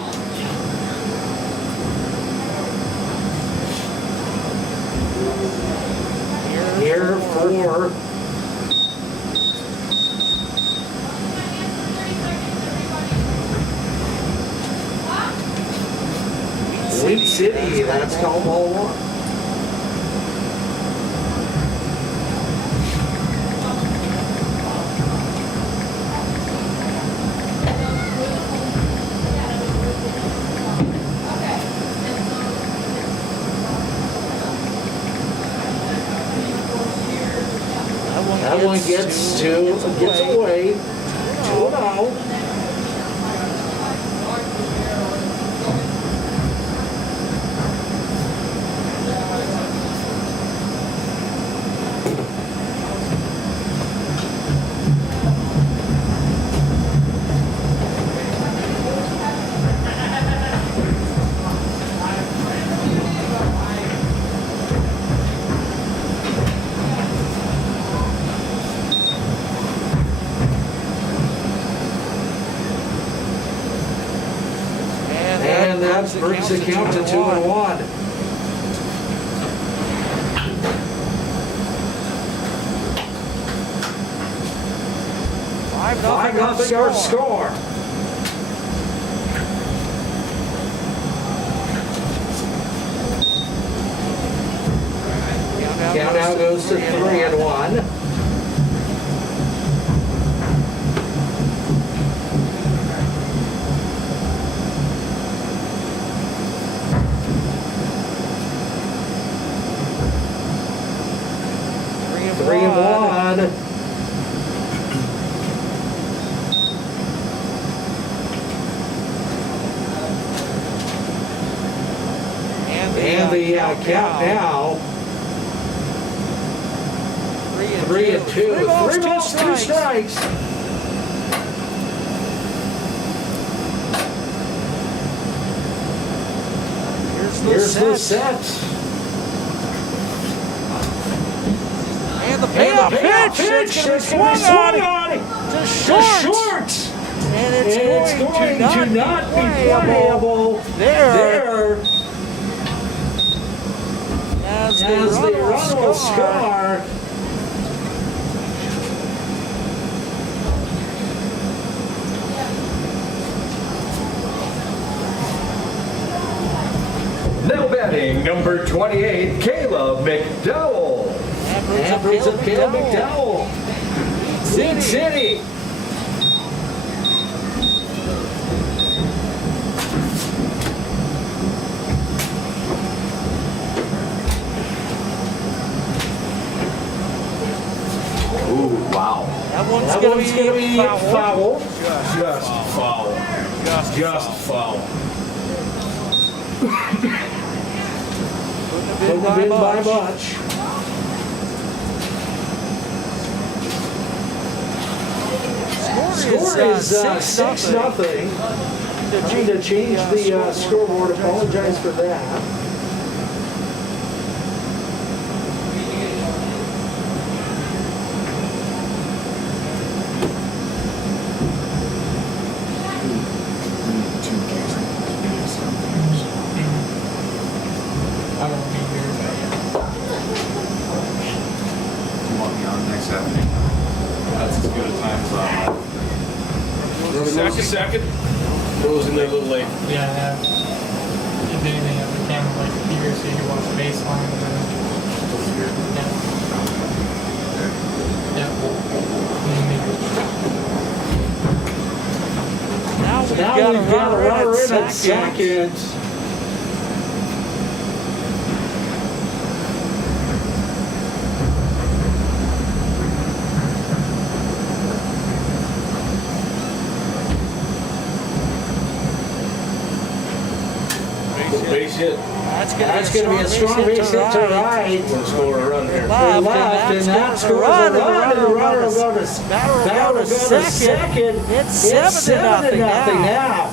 Here for Lead City. That's called ball 1. That one gets away. 2-0. And that brings the count to 2-1. Five nothing our score. Count now goes to 3-1. Three and one. And the count now. 3-2. 3 balls, 2 strikes. Here's the set. And the payoff pitch. It's swung on to short. And it's going to not be playable there. As the run will score. batting number 28, Caleb McDowell. And brings up Caleb McDowell. City. Ooh, wow. That one's going to be foul. Just foul. Just foul. Couldn't have been by much. Score is 6-0. Trying to change the scoreboard. Apologize for that. I won't be here. You want me on next Saturday? That's as good a time as Second. Goes in there a little late. Yeah, I have. If anything, I have the camera like here so you can watch the baseline and then. Yeah. So now we've got a runner in at second. Base hit. That's going to be a strong base hit to right. We're going to score a run here. Left, and that scores a run, and the runner will go to second. It's 7-0 now.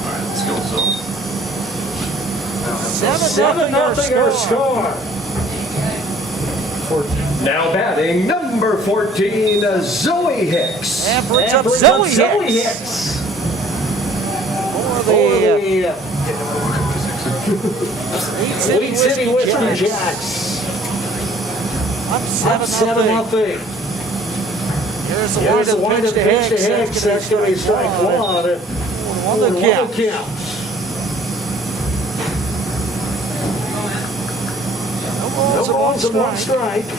Alright, let's go, so. 7-0 our score. Now batting number 14, Zoe Hicks. And brings up Zoe Hicks. For the Lead City Western Jacks. Up 7-0. Here's the wind of pitch to Hicks. That's going to be strike one. On the count. No balls and one strike.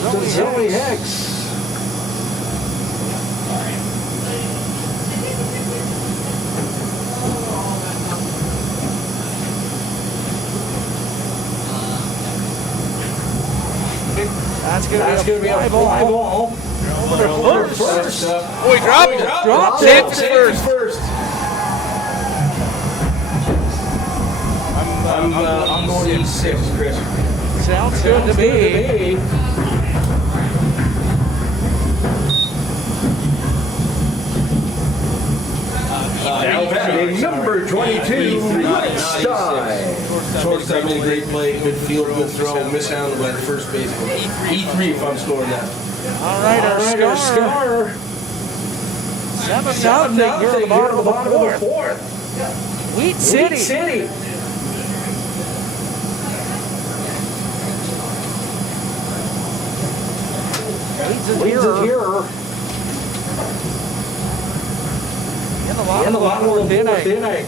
Zoe Hicks. That's going to be a fly ball. First. Oh, he dropped it. Dropped Safe it. is first. I'm going in 6, Chris. Sounds good to me. Now batting number 22, Stein. Shortstop made a great play, midfield, good throw, mishandled by the first baseman. E3 if I'm scoring that. All right, our score. 7-0 here at the bottom of the fourth. Wheat City. Leads it here. In the bottom of the fourth inning.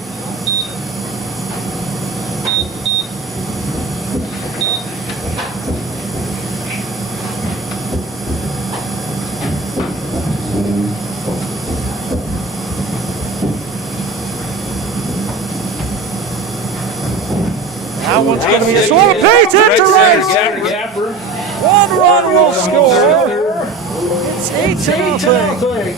That one's going to be a swung pitch into right. Gapper. One run will score. It's 8-0.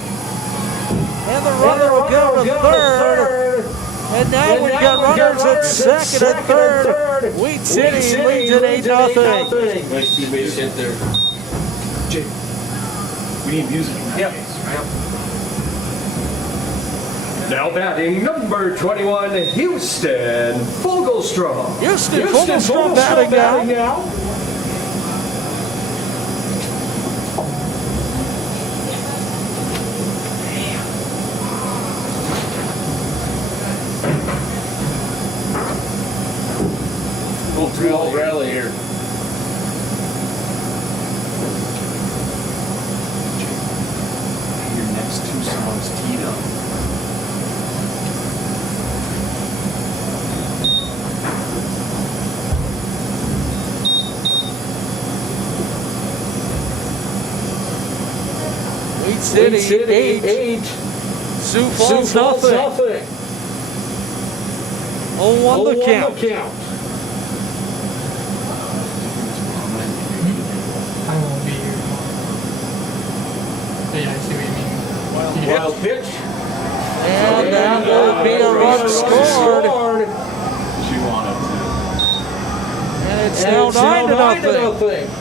And the runner will go to third. And now we've got runners at second and third. Wheat City leads at 8-0. Nice two-base hit there. We need music in that case, right? Now batting number 21, Houston Fogelstrom. Houston Fogelstrom batting now. Go through all rally here. Your next City 8. Sioux Falls nothing. 0-1 the count. I won't be here tomorrow. Yeah, I see what you mean. Wild pitch. And that will be a run scored. She wanted to. And it's now 9-0.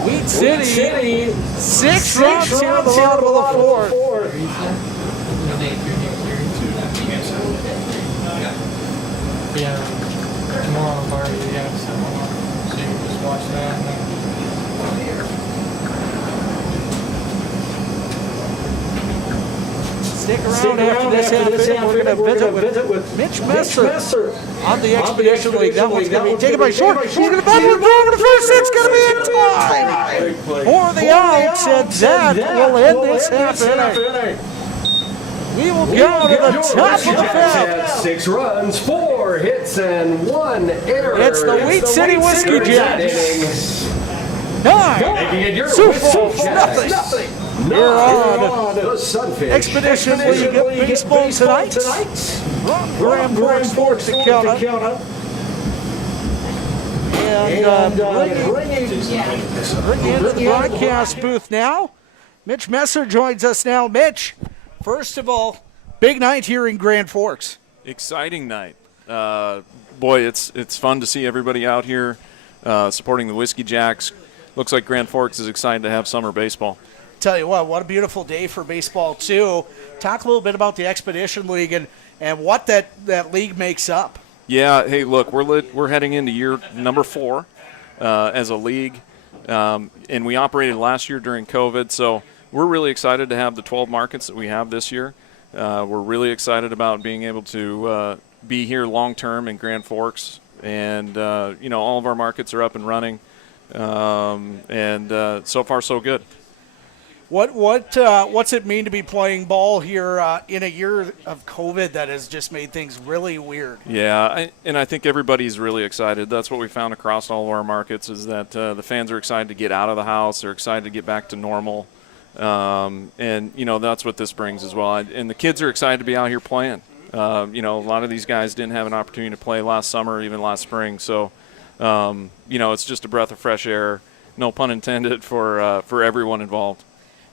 Wheat City, 6 runs here in the bottom of the fourth. Yeah, tomorrow I've already have some more, so you can just watch that. And then Stick around after this half inning. We're going to visit with Mitch Messer on the Expedition League. That one's going to be taken by short. He's going to bump it over to first. It's going to be in time for the outs, and that will end this half inning. We will go to the top of the fifth. 6 runs, 4 hits, and 1 error. It's the Wheat City Whiskey Jacks. 9. Sioux Falls nothing. Here on the Sunfish Expedition League Baseball tonight. Grand Forks to count up. And bringing into the broadcast booth now, Mitch Messer joins us now. Mitch, first of all, big night here in Grand Forks. Exciting night. Boy, it's fun to see everybody out here supporting the Whiskey Jacks. Looks like Grand Forks is excited to have summer baseball. Tell you what a beautiful day for baseball, too. Talk a little bit about the Expedition League and what that league makes up. Yeah, hey, look, we're heading into year number 4 as a league, and we operated last year during COVID, so we're really excited to have the 12 markets that we have this year. We're really excited about being able to be here long-term in Grand Forks, and, all of our markets are up and running, and so far so good. What's it mean to be playing ball here in a year of COVID that has just made things really weird? Yeah, I think everybody's really excited. That's what we found across all of our markets is that the fans are excited to get out of the house. They're excited to get back to normal. And that's what this brings as well. And the kids are excited to be out here playing. A lot of these guys didn't have an opportunity to play last summer or even last spring. So, it's just a breath of fresh air, no pun intended, for everyone involved.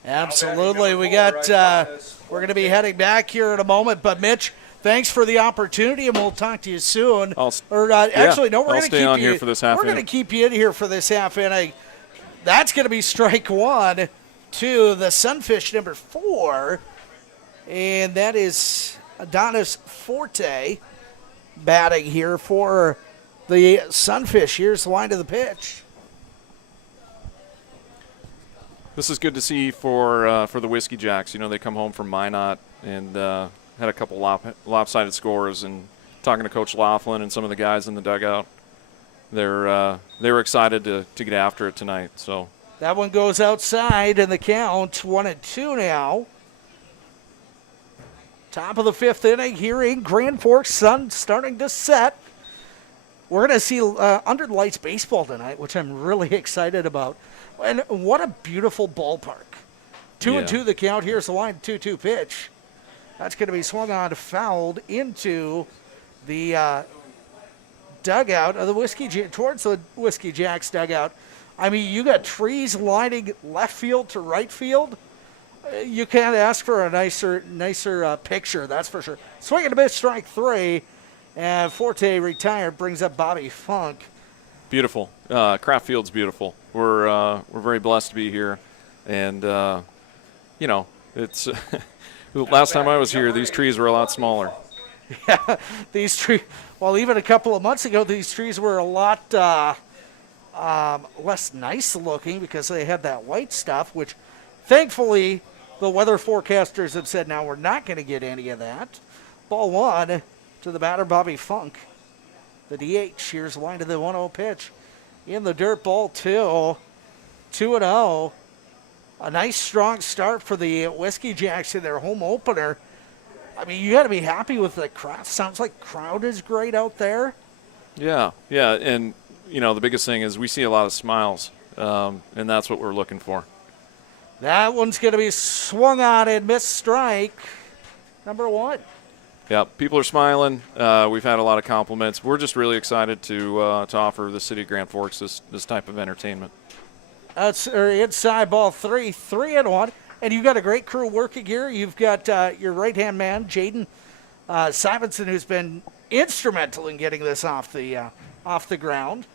Absolutely. We're going to be heading back here in a moment. But, Mitch, thanks for the opportunity, and we'll talk to you soon. We're going to keep you here for this half inning. We're going to keep you in here for this half inning. That's going to be strike 1 to the Sunfish number 4, and that is Adonis Forte batting here for the Sunfish. Here's the line to the pitch. This is good to see for the Whiskey Jacks. They come home from Minot and had a couple lopsided scores. And talking to Coach Laughlin and some of the guys in the dugout, they were excited to get after it tonight. So that one goes outside, and the count 1-2 now. Top of the 5th inning here in Grand Forks. Sun starting to set. We're going to see under the lights baseball tonight, which I'm really excited about. And what a beautiful ballpark. 2-2 the count. Here's the line, 2-2 pitch. That's going to be swung on, fouled into the dugout of the towards the Whiskey Jacks dugout. I mean, you got trees lining left field to right field. You can't ask for a nicer picture, that's for sure. Swinging a miss, strike 3. And Forte retired, brings up Bobby Funk. Beautiful. Kraft Field's beautiful. We're very blessed to be here, and it's last time I was here, these trees were a lot smaller. Yeah, these trees. Well, even a couple of months ago, these trees were a lot less nice looking because they had that white stuff, which thankfully the weather forecasters have said now we're not going to get any of that. Ball 1 to the batter, Bobby Funk. The DH. Here's the line to the 1-0 pitch. In the dirt, ball 2. 2-0. A nice, strong start for the Whiskey Jacks in their home opener. I mean, you got to be happy with the crowd. Sounds like crowd is great out there. Yeah, and the biggest thing is we see a lot of smiles and that's what we're looking for. That one's going to be swung on and missed strike number 1. Yeah, people are smiling. We've had a lot of compliments. We're just really excited to offer the city of Grand Forks this type of entertainment. That's inside ball 3, 3-1. And you've got a great crew working here. You've got your right-hand man, Jaden Simonson, who's been instrumental in getting this off the ground.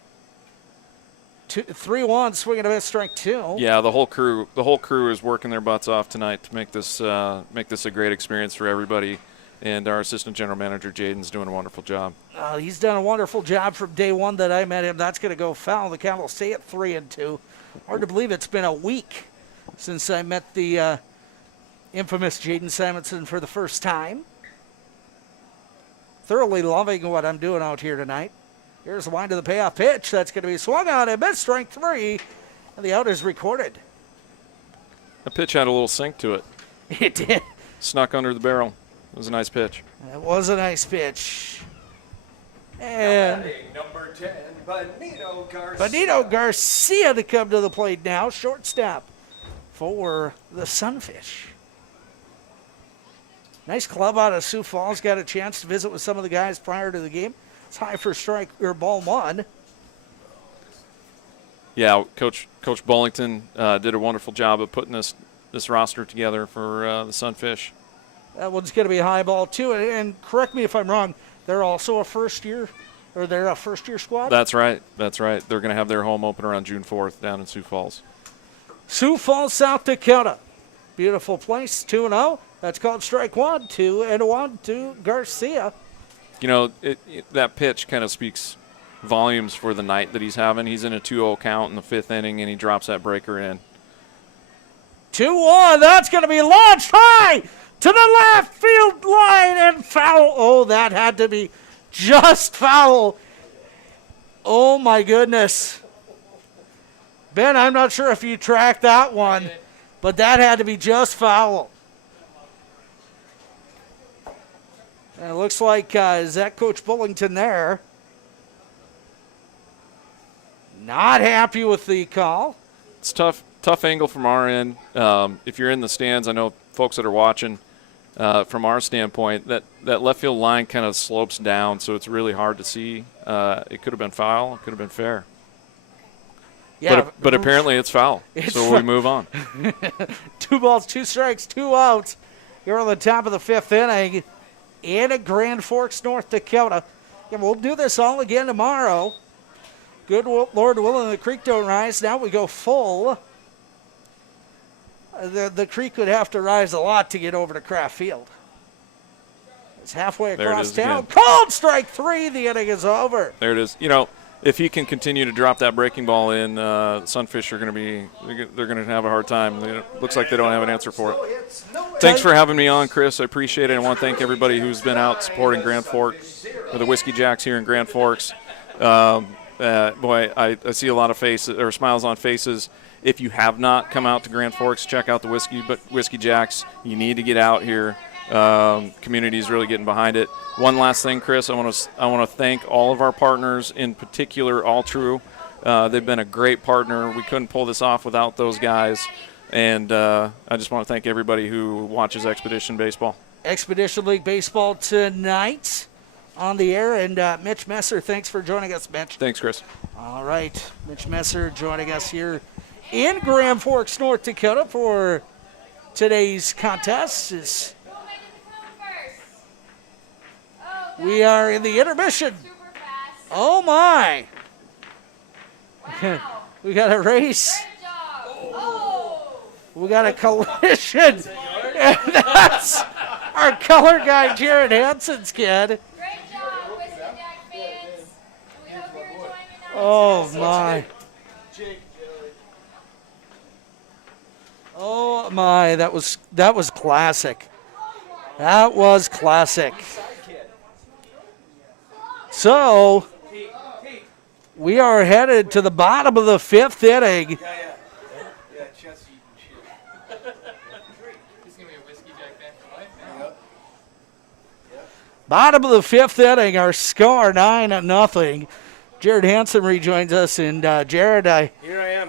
3-1, swinging a miss, strike 2. Yeah, the whole crew is working their butts off tonight to make this a great experience for everybody. And our assistant general manager, Jaden's doing a wonderful job. He's done a wonderful job from day one that I met him. That's going to go foul. The count will stay at 3-2. Hard to believe it's been a week since I met the infamous Jaden Simonson for the first time. Thoroughly loving what I'm doing out here tonight. Here's the wind of the payoff pitch. That's going to be swung on and missed, strike 3. And the out is recorded. The pitch had a little sink to it. It did. Snuck under the barrel. It was a nice pitch. It was a nice pitch. And number 10, Benito Garcia. Benito Garcia to come to the plate now. Shortstop for the Sunfish. Nice club out of Sioux Falls. Got a chance to visit with some of the guys prior to the game. It's high for strike or ball 1. Yeah, Coach Bullington did a wonderful job of putting this roster together for the Sunfish. That one's going to be high ball 2. And correct me if I'm wrong, they're also a first-year squad? That's right. They're going to have their home opener on June 4th down in Sioux Falls. Sioux Falls, South Dakota. Beautiful place, 2-0. That's called strike 1, 2-1 to Garcia. You know, that pitch kind of speaks volumes for the night that he's having. He's in a 2-0 count in the 5th inning, and he drops that breaker in. 2-1, that's going to be launched high to the left field line and foul. Oh, that had to be just foul. Oh, my goodness. Ben, I'm not sure if you tracked that one, but that had to be just foul. And it looks like, is that Coach Bullington there? Not happy with the call. It's tough angle from our end. If you're in the stands, I know folks that are watching, from our standpoint, that left field line kind of slopes down, so it's really hard to see. It could have been foul. It could have been fair. Yeah, but apparently it's foul, so we move on. 2 balls, 2 strikes, 2 outs. Here on the top of the 5th inning in Grand Forks, North Dakota. And we'll do this all again tomorrow. Good Lord willing, the creek don't rise. Now we go full. The creek would have to rise a lot to get over to Kraft Field. It's halfway across town. Called strike 3. The inning is over. There it is. You know, if he can continue to drop that breaking ball in, Sunfish are going to be – they're going to have a hard time. It looks like they don't have an answer for it. Thanks for having me on, Chris. I appreciate it. I want to thank everybody who's been out supporting Grand Forks, or the Whiskey Jacks here in Grand Forks. Boy, I see a lot of faces or smiles on faces. If you have not come out to Grand Forks, check out the Whiskey Jacks. You need to get out here. Community is really getting behind it. One last thing, Chris, I want to thank all of our partners, in particular All True. They've been a great partner. We couldn't pull this off without those guys, and I just want to thank everybody who watches Expedition Baseball. Expedition League Baseball tonight on the air, and Mitch Messer, thanks for joining us, Mitch. Thanks, Chris. All right, Mitch Messer joining us here in Grand Forks, North Dakota for today's contest. We are in the intermission. Oh, my. Wow. We got a race. We got a collision. And that's our color guy, Jared Hansen's kid. Great job, Whiskey Jack fans. We hope you're enjoying your night. Oh, my. Oh, my. That was classic. That was classic. So, we are headed to the bottom of the 5th inning. He's gonna be a Whiskey Jack fan for life now. Bottom of the 5th inning, our score 9-0. Jared Hansen rejoins us, and Jared, Here I am.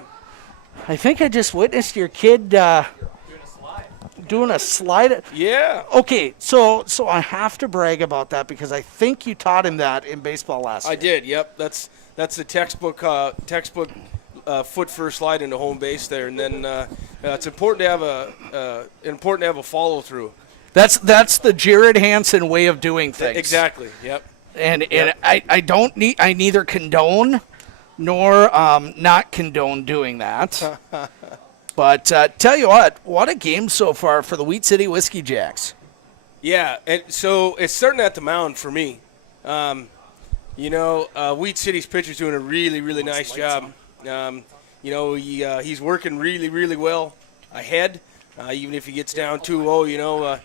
I think I just witnessed your kid doing a slide. Yeah. Okay, so I have to brag about that because I think you taught him that in baseball last year. I did. Yep. That's the textbook foot first slide into home base there, and then it's important to have a follow through. That's the Jared Hansen way of doing things. Exactly. Yep. And I neither condone nor not condone doing that. But tell you what a game so far for the Wheat City Whiskey Jacks. Yeah, and so it's starting at the mound for me. Wheat City's pitcher's doing a really, really nice job. He's working really, really well ahead. Even if he gets down 2-0,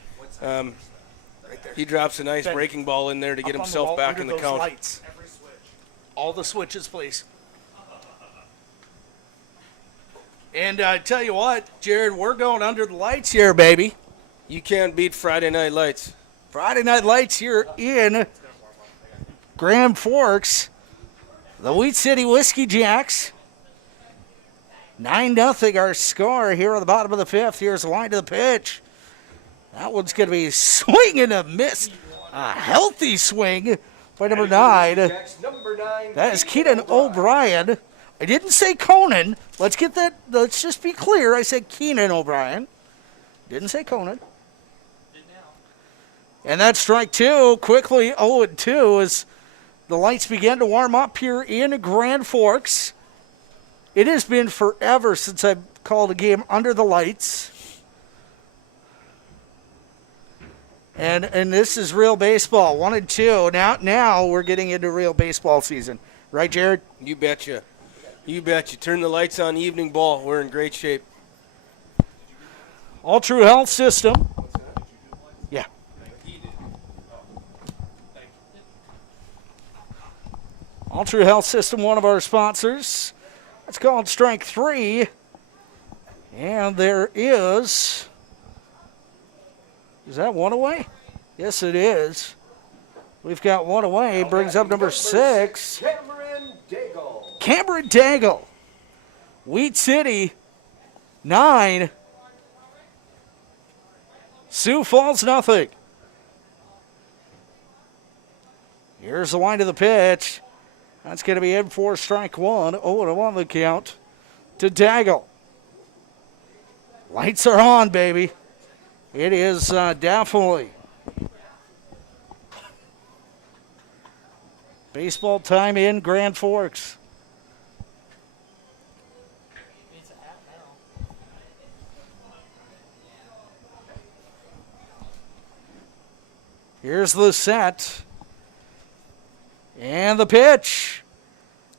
he drops a nice breaking ball in there to get himself back in the count. Lights. All the switches, please. And tell you what, Jared, we're going under the lights here, baby. You can't beat Friday Night Lights. Friday Night Lights here in Grand Forks. The Wheat City Whiskey Jacks. 9-0 our score here at the bottom of the fifth. Here's the line to the pitch. That one's going to be swing and a miss. A healthy swing by number 9. That is Keenan O'Brien. I didn't say Conan. Let's just be clear. I said Keenan O'Brien. Didn't say Conan. And that's strike 2. Quickly 0-2 as the lights begin to warm up here in Grand Forks. It has been forever since I've called a game under the lights. And this is real baseball, 1-2. Now we're getting into real baseball season. Right, Jared? You betcha. You betcha. Turn the lights on, evening ball. We're in great shape. All True Health System. Yeah. All True Health System, one of our sponsors. That's called strike 3. And there is that one away? Yes, it is. We've got one away. Brings up number 6. Cameron Daigle. Wheat City, 9. Sioux Falls, nothing. Here's the line to the pitch. That's going to be in for strike 1. 0-1 the count to Daigle. Lights are on, baby. It is definitely baseball time in Grand Forks. Here's the set. And the pitch.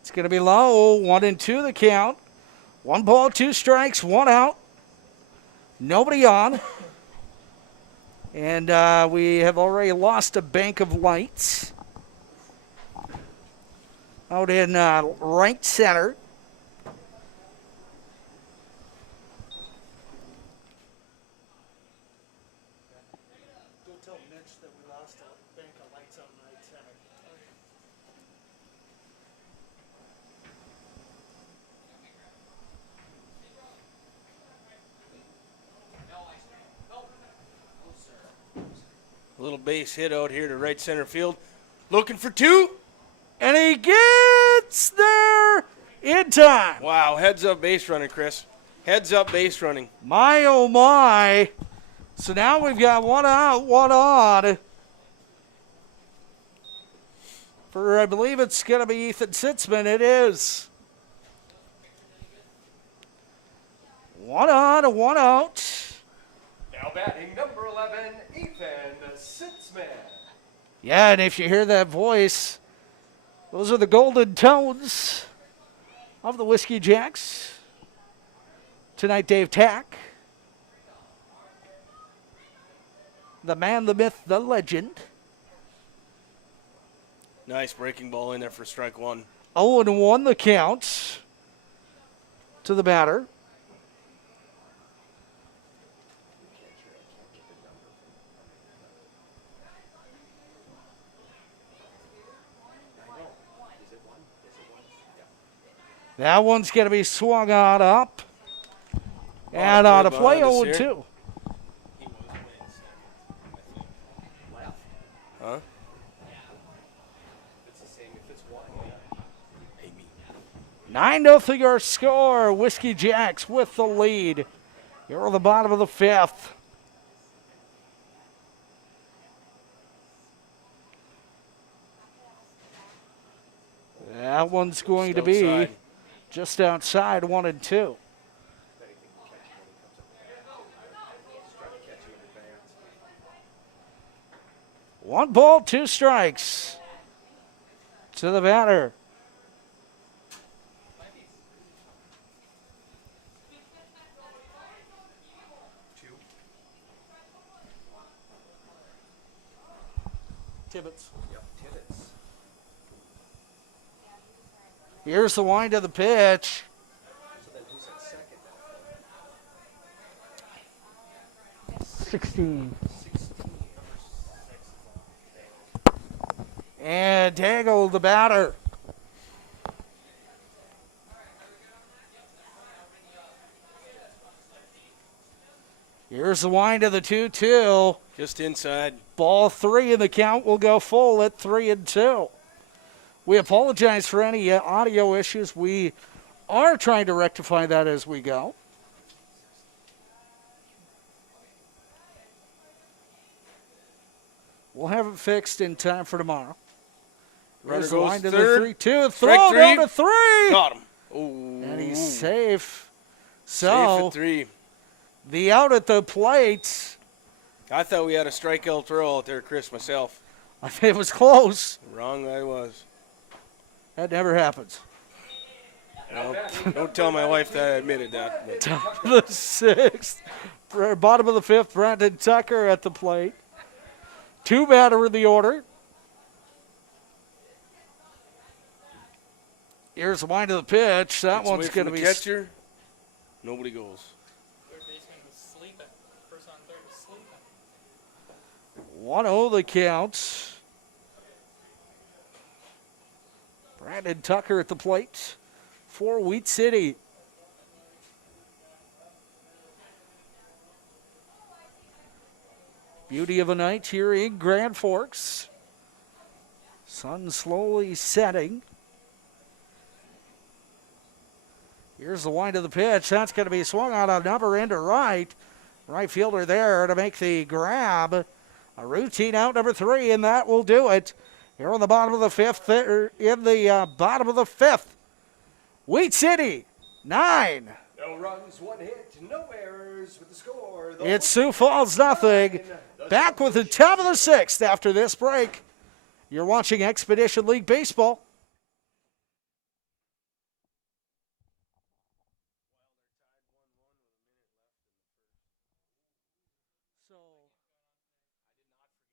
It's going to be low. 1-2 the count. 1 ball, 2 strikes, 1 out. Nobody on. And we have already lost a bank of lights. Out in right center. Don't tell Mitch that we lost a bank of lights out in right center. A little base hit out here to right center field. Looking for 2. And he gets there in time. Wow, heads up base running, Chris. Heads up base running. My, oh, my. So now we've got 1 out, 1 on. For, I believe it's going to be Ethan Sitzman. It is. 1 on, 1 out. Now batting number 11, Ethan Sitzman. Yeah, and if you hear that voice, those are the golden tones of the Whiskey Jacks. Tonight, Dave Tack. The man, the myth, the legend. Nice breaking ball in there for strike 1. 0-1 the count to the batter. That one's going to be swung on up. And on a play behind us 0-2. here. Huh? It's the same if it's one. Maybe. 9-0 your score. Whiskey Jacks with the lead. Here on the bottom of the fifth. That one's going to be outside. just outside 1-2. One ball, 2 strikes to the batter. Tibbetts. Yep, Tibbetts. Here's the wind of the pitch. So then who's at second now? 16. 16. And Daigle, the batter. Here's the wind of the 2-2. Just inside. Ball 3 in the count will go full at 3-2. We apologize for any audio issues. We are trying to rectify that as we go. We'll have it fixed in time for tomorrow. Runner There's the goes wind of third. the 3-2. Strike Throw three. down to 3. Got him. Oh. And he's safe. Safe So at 3. the out at the plate. I thought we had a strikeout throw out there, Chris, myself. I think it was close. Wrong I was. That never happens. Well, don't tell my wife that I admitted that. But Top of the 6th. Bottom of the 5th, Brandon Tucker at the plate. 2 batter in the order. Here's the wind of the pitch. That gets away one's from going to the be catcher. Nobody goes. Third baseman was sleeping. Person on third was sleeping. 1-0 the count. Brandon Tucker at the plate for Wheat City. Beauty of a night here in Grand Forks. Sun slowly setting. Here's the wind of the pitch. That's going to be swung on a number into right. Right fielder there to make the grab. A routine out number 3, and that will do it. Here on the bottom of the 5th, there in the bottom of the 5th. Wheat City, 9. No runs, 1 hit, no errors with the score. It's Sioux Falls, nothing. Back with the top of the 6th after this break. You're watching Expedition League Baseball. So,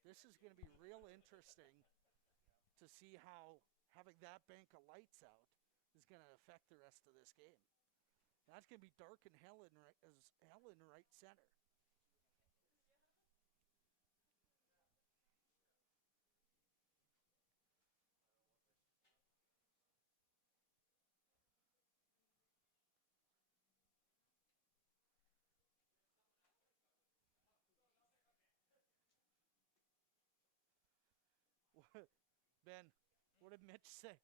this is going to be real interesting to see how having that bank of lights out is going to affect the rest of this game. That's going to be dark and hell in right center. Ben, what did Mitch say?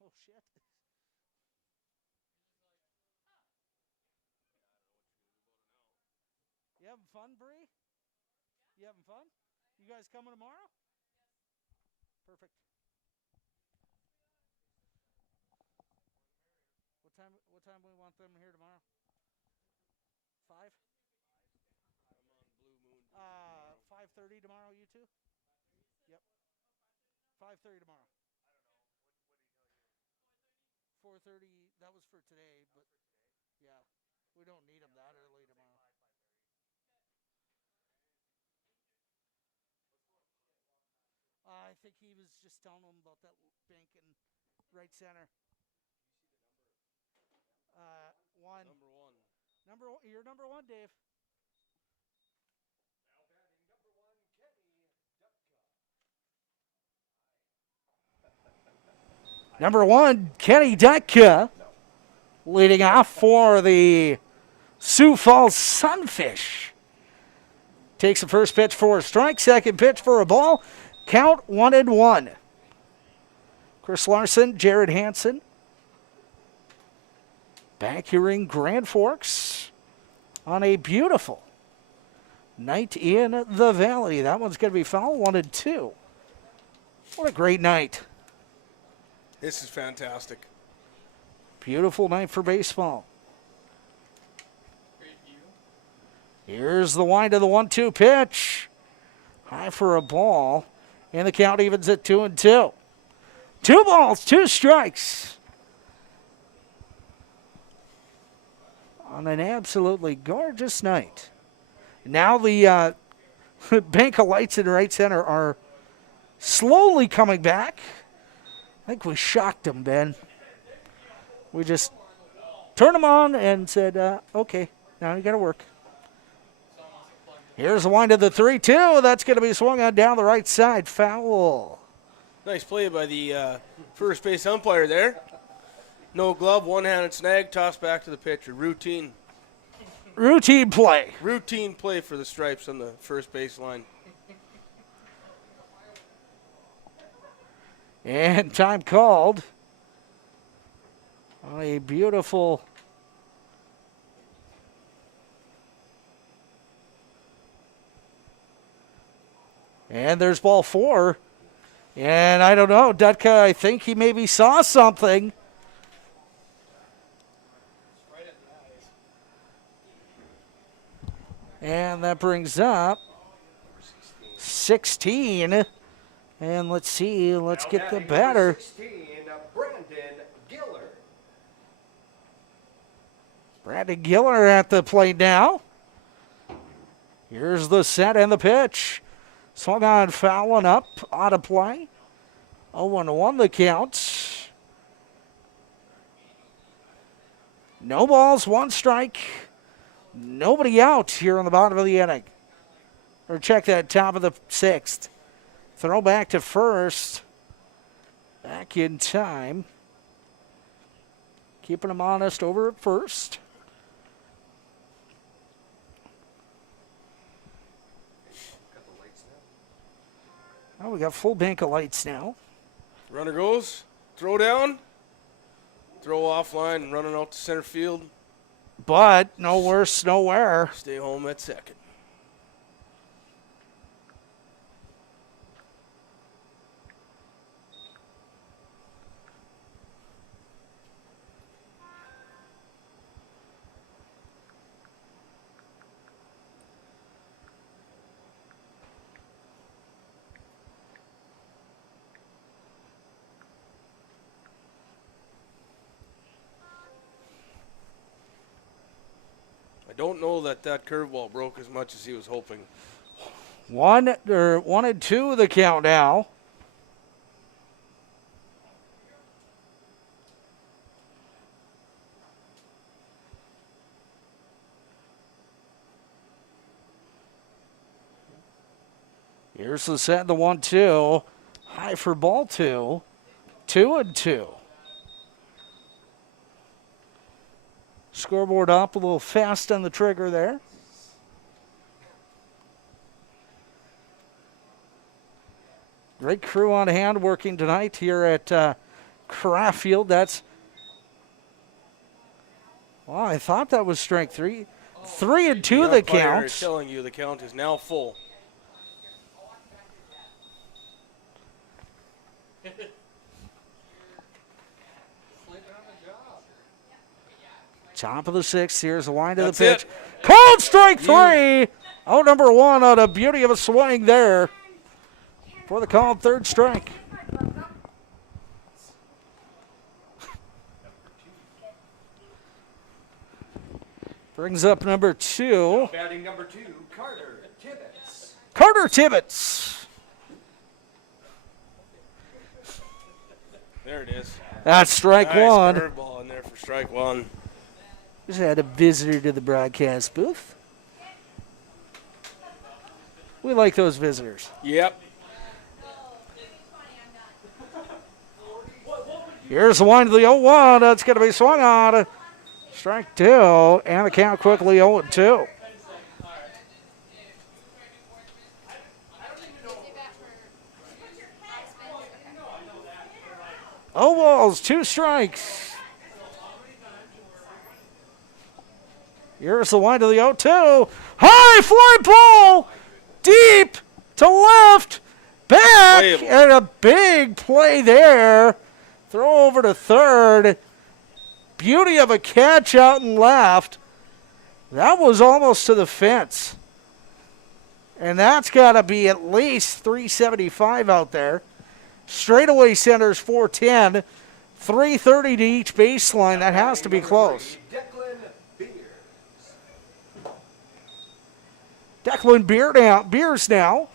Oh, shit. You having fun, Bree? You having fun? You guys coming tomorrow? Perfect. What time we want them here tomorrow? 5? 5:30 tomorrow, you two? Yep. 5:30 tomorrow. 4:30, that was for today, but yeah, we don't need them that early tomorrow. I think he was just telling them about that bank in right center. One. Number 1. You're number 1, Dave. Number 1, Kenny Dutka, leading off for the Sioux Falls Sunfish takes the first pitch for a strike, second pitch for a ball. Count 1-1. Chris Larson, Jared Hansen. Back here in Grand Forks on a beautiful night in the Valley. That one's going to be foul, 1-2. What a great night. This is fantastic. Beautiful night for baseball. Here's the wind of the 1-2 pitch. High for a ball. And the count evens at 2-2. 2 balls, 2 strikes. On an absolutely gorgeous night. Now the bank of lights in right center are slowly coming back. I think we shocked them, Ben. We just turned them on and said, okay, now you got to work. Here's the wind of the 3-2. That's going to be swung on down the right side. Foul. Nice play by the first base umpire there. No glove, one-handed snag, toss back to the pitcher. Routine play. Routine play for the Stripes on the first base line. And time called on a beautiful and there's ball 4. And I don't know, Dutka, I think he maybe saw something. And that brings up 16. And let's see, let's get the batter. 16, Brandon Giller. Brandon Giller at the plate now. Here's the set and the pitch. Swung on, fouling up, out of play. 0-1 the count. No balls, 1 strike. Nobody out here on the bottom of the inning. Or check that, top of the 6th. Throw back to first. Back in time. Keeping them honest over at first. Oh, we got full bank of lights now. Runner goes, throw down, throw offline, running out to center field. But no worse, nowhere. Stay home at second. Don't know that curveball broke as much as he was hoping. 1-2 the count now. Here's the set, the 1-2. High for ball 2. 2-2. Scoreboard up a little fast on the trigger there. Great crew on hand working tonight here at Kraft Field. That's, well, I thought that was strike 3. 3-2 the count. Is telling you the count is now full. Top of the 6th. Here's the wind of That's the pitch. it. Called strike 3. Out number 1 on a beauty of a swing there for the called 3rd strike. Brings up number 2. Batting number 2, Carter Tibbetts. Carter Tibbetts. There it is. That's strike Nice 1. curveball in there for strike 1. Just had a visitor to the broadcast booth. We like those visitors. Yep. Here's the wind of the 0-1. That's going to be swung on. Strike 2, and the count quickly 0-2. Oh, balls, 2 strikes. Here's the line to the 0-2. High fly ball, deep to left, back, and a big play there. Throw over to third. Beauty of a catch out and left. That was almost to the fence. And that's got to be at least 375 out there. Straightaway centers 410. 330 to each baseline. That has to be close. Declan Beers now.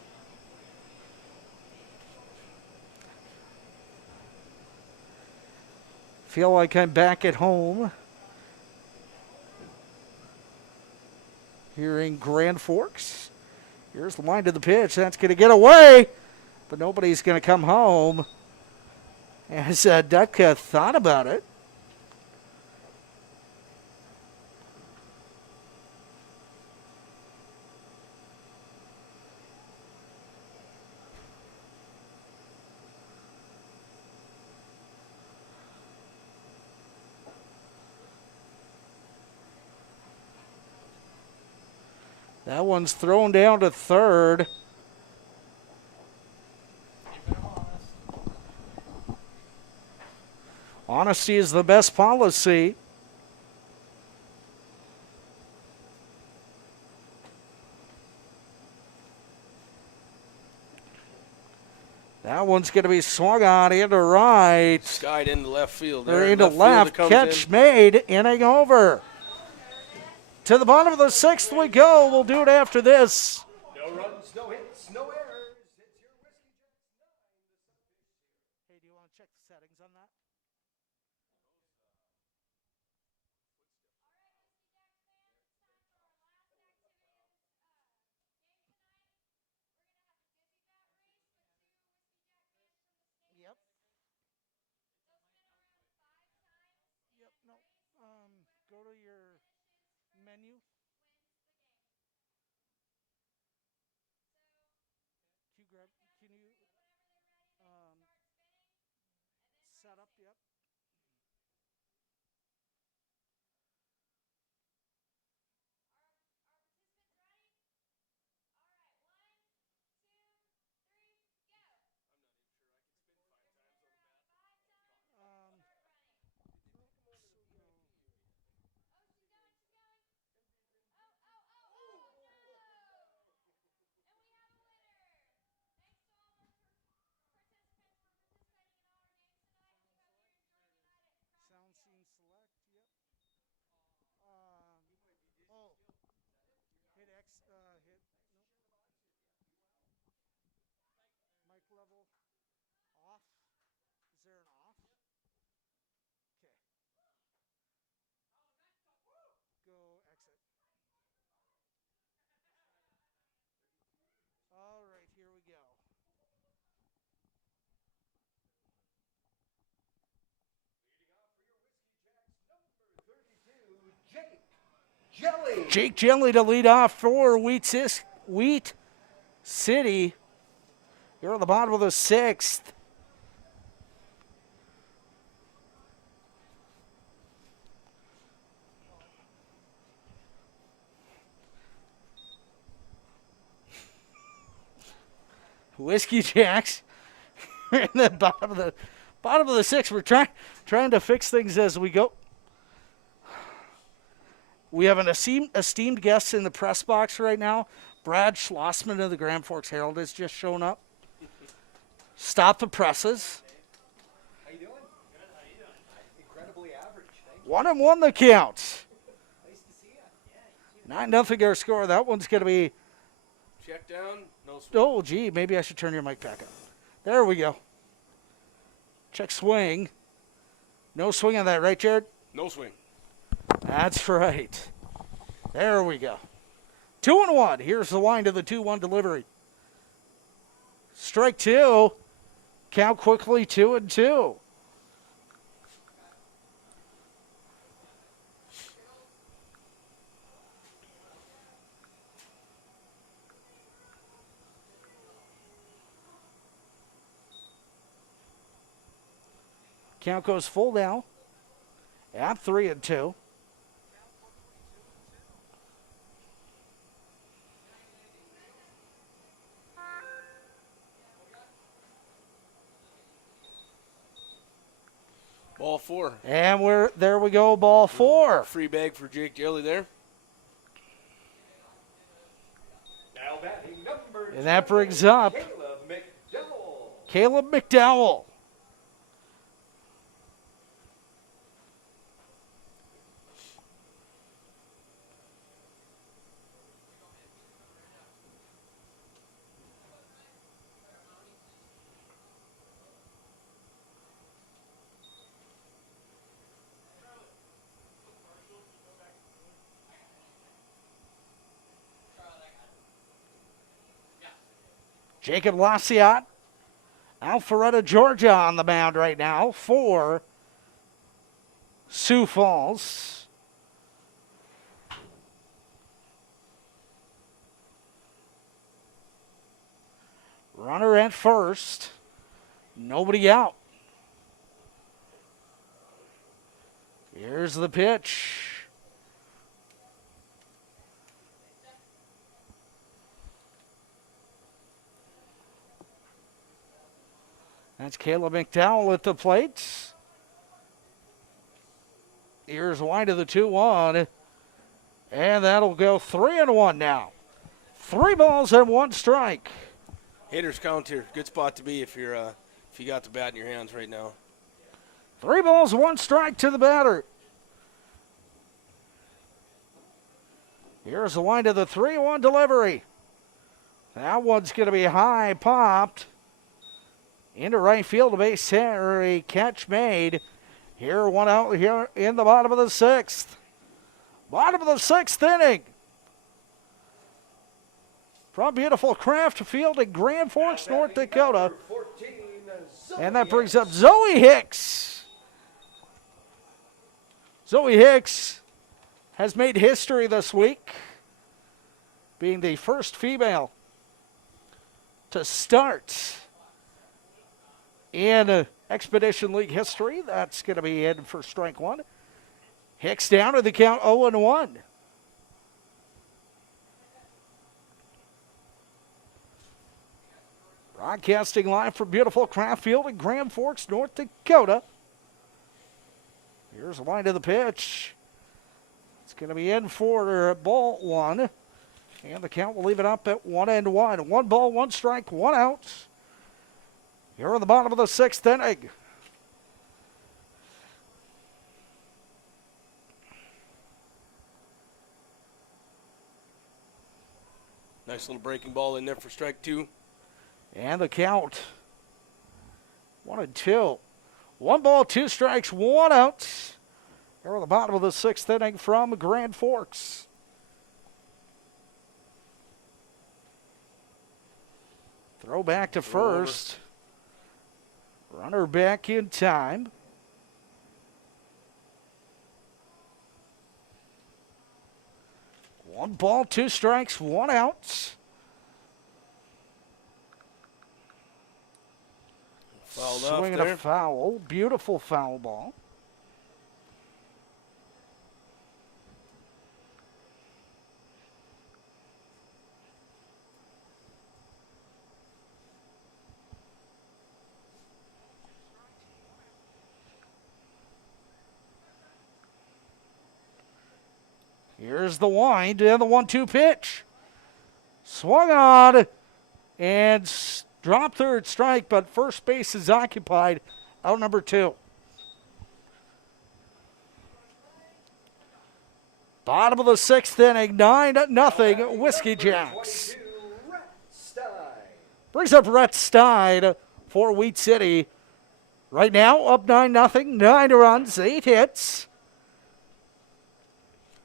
Feel like I'm back at home here in Grand Forks. Here's the line to the pitch. That's going to get away, but nobody's going to come home. As Dutka thought about it. That one's thrown down to third. Honesty is the best policy. That one's going to be swung on into right. Skied into left field. They're into left. Catch made, inning over. To the bottom of the 6th we go. We'll do it after this. No runs, no hits, no errors. It's your Whiskey Hey, do you want to check the settings on that? Yep. Yep, no. Go to your menu. Can you set up? Yep. Sound scene select. Yep. Hit X. Hit. Nope. Mic level off. Is there an off? Okay. Go exit. All right, here we go. Jake Jelly to lead off for Wheat City. You're on the bottom of the 6th. Whiskey Jacks. We're in the bottom of the 6th. We're trying to fix things as we go. We have an esteemed guest in the press box right now. Brad Schlossman of the Grand Forks Herald has just shown up. Stop the presses. How you doing? Good. How you doing? Incredibly average. Thank you. 1-1 the count. Nice to see you. 9-0 our score. That one's going to be. Check down. No swing. Oh, gee, maybe I should turn your mic back up. There we go. Check swing. No swing on that, right, Jared? No swing. That's right. There we go. 2-1. Here's the line to the 2-1 delivery. Strike 2. Count quickly 2-2. Count goes full now at 3-2. Ball 4. And there we go, ball 4. Free bag for Jake Jelly there. Now batting number And that brings up Caleb McDowell. Caleb McDowell. Jacob Lassiat, Alpharetta, Georgia on the mound right now for Sioux Falls. Runner at first, nobody out. Here's the pitch. That's Caleb McDowell at the plate. Here's wide of the 2-1. And that'll go 3-1 now. 3 balls and 1 strike. Hitters count here. Good spot to be if you got the bat in your hands right now. 3 balls, 1 strike to the batter. Here's the line to the 3-1 delivery. That one's going to be high popped. Into right field, a base hit, or a catch made. Here, one out here in the bottom of the 6th. Bottom of the 6th inning. From beautiful Kraft Field in Grand Forks, North Dakota. 14, And that brings up Zoe Hicks. Zoe Hicks has made history this week, being the first female to start in Expedition League history. That's going to be in for strike 1. Hicks down to the count 0-1. Broadcasting live from beautiful Kraft Field in Grand Forks, North Dakota. Here's the line of the pitch. It's going to be in for ball 1. And the count will leave it up at 1-1. 1 ball, 1 strike, 1 out. Here in the bottom of the 6th inning. Nice little breaking ball in there for strike 2. And the count 1-2. 1 ball, 2 strikes, 1 out. Here in the bottom of the 6th inning from Grand Forks. Throw back to first. Runner back in time. One ball, 2 strikes, 1 out. Fouled Swinging off there. a foul. Beautiful foul ball. Here's the wind and the 1-2 pitch. Swung on and dropped third strike, but first base is occupied. Out number 2. Bottom of the 6th inning, 9-0, Whiskey Jacks. Brings up Rhett Stein for Wheat City. Right now, up 9-0, 9 runs, 8 hits.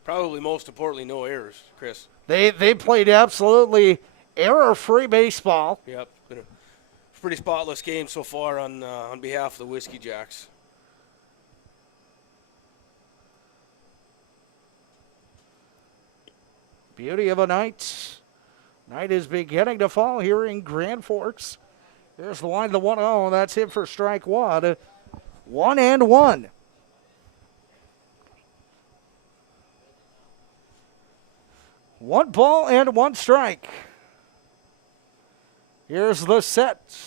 Probably most importantly, no errors, Chris. They played absolutely error-free baseball. Yep. Been a pretty spotless game so far on behalf of the Whiskey Jacks. Beauty of a night. Night is beginning to fall here in Grand Forks. There's the line to the 1-0. That's it for strike 1. 1-1. One ball and one strike. Here's the set.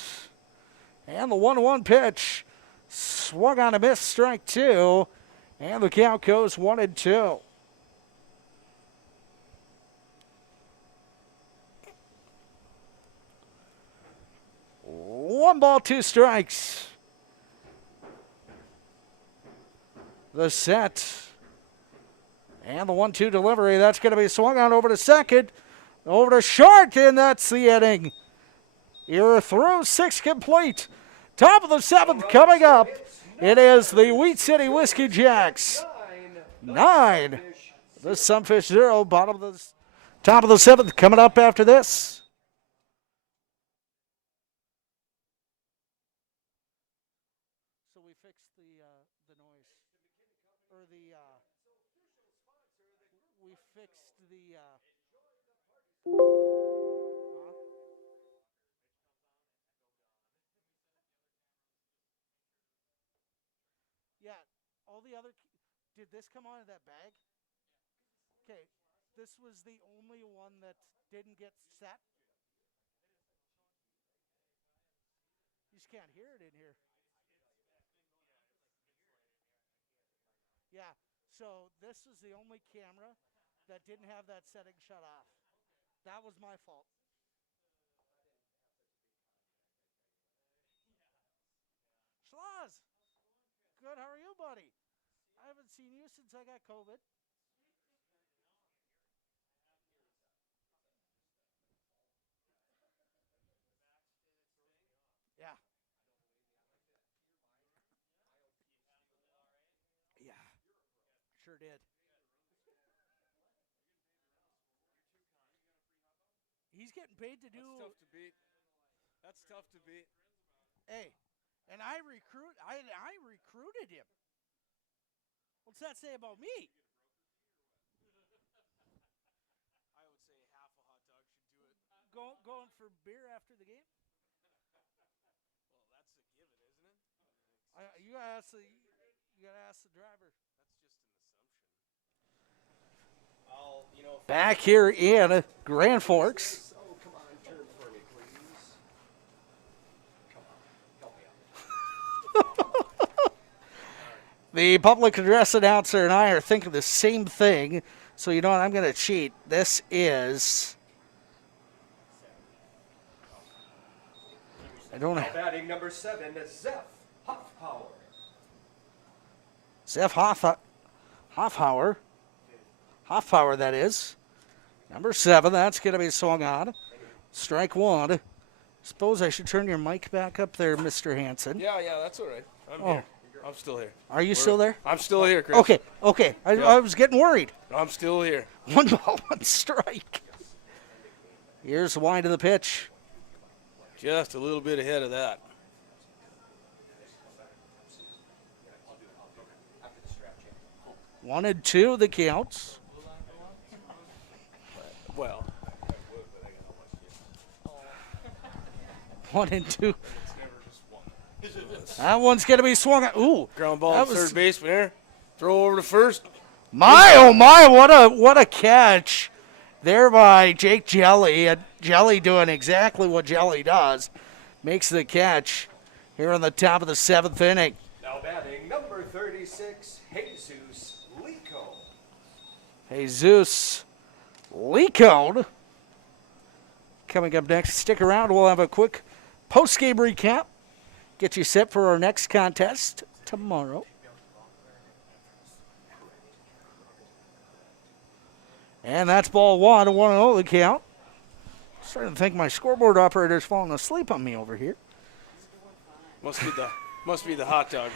And the 1-1 pitch. Swung on a miss, strike two. And the count goes 1-2. One ball, two strikes. The set. And the 1-2 delivery. That's going to be swung on over to second. Over to short, and that's the inning. You're through, 6 complete. Top of the 7th coming up. It is the Wheat City Whiskey Jacks 9. The Sunfish 0. Top of the 7th coming up after this. So we fixed the noise, or we fixed the. Yeah, all the other. Did this come out of that bag? Okay, this was the only one that didn't get set. You just can't hear it in here. Yeah, so this is the only camera that didn't have that setting shut off. That was my fault. Schloss! Good, how are you, buddy? I haven't seen you since I got COVID. Yeah. Yeah. Sure did. He's getting paid to do. That's tough to beat. That's tough to beat. Hey, and I recruited him. What's that say about me? I would say half a hot dog should do it. Going for beer after the game? Well, that's a given, isn't it? You gotta ask the driver. That's just an assumption. Back here in Grand Forks. Oh, come on, turn for me, please. Come on, help me out. The public address announcer and I are thinking the same thing. So you know what? I'm going to cheat. This is. I don't know. Batting number 7 is Zeph Hoffpower. Zeph Hoffpower. Hoffpower, that is. Number 7. That's going to be swung on. Strike one. Suppose I should turn your mic back up there, Mr. Hansen. Yeah, that's all right. I'm here. I'm still here. Are you still there? I'm still here, Chris. Okay. I was getting worried. I'm still here. 1 ball, 1 strike. Here's the wind of the pitch. Just a little bit ahead of that. One and two, the counts. Well, 1 and 2. That one's going to be swung at. Ooh. ground ball to third baseman here. Throw over to first. My, oh my, what a catch there by Jake Jelly. And Jelly doing exactly what Jelly does. Makes the catch here on the top of the 7th inning. Now batting number 36, Jesus Lico. Jesus Lico. Coming up next, stick around. We'll have a quick post-game recap. Get you set for our next contest tomorrow. And that's ball 1, 1-0 the count. Starting to think my scoreboard operator's falling asleep on me over here. Must be the hot dog.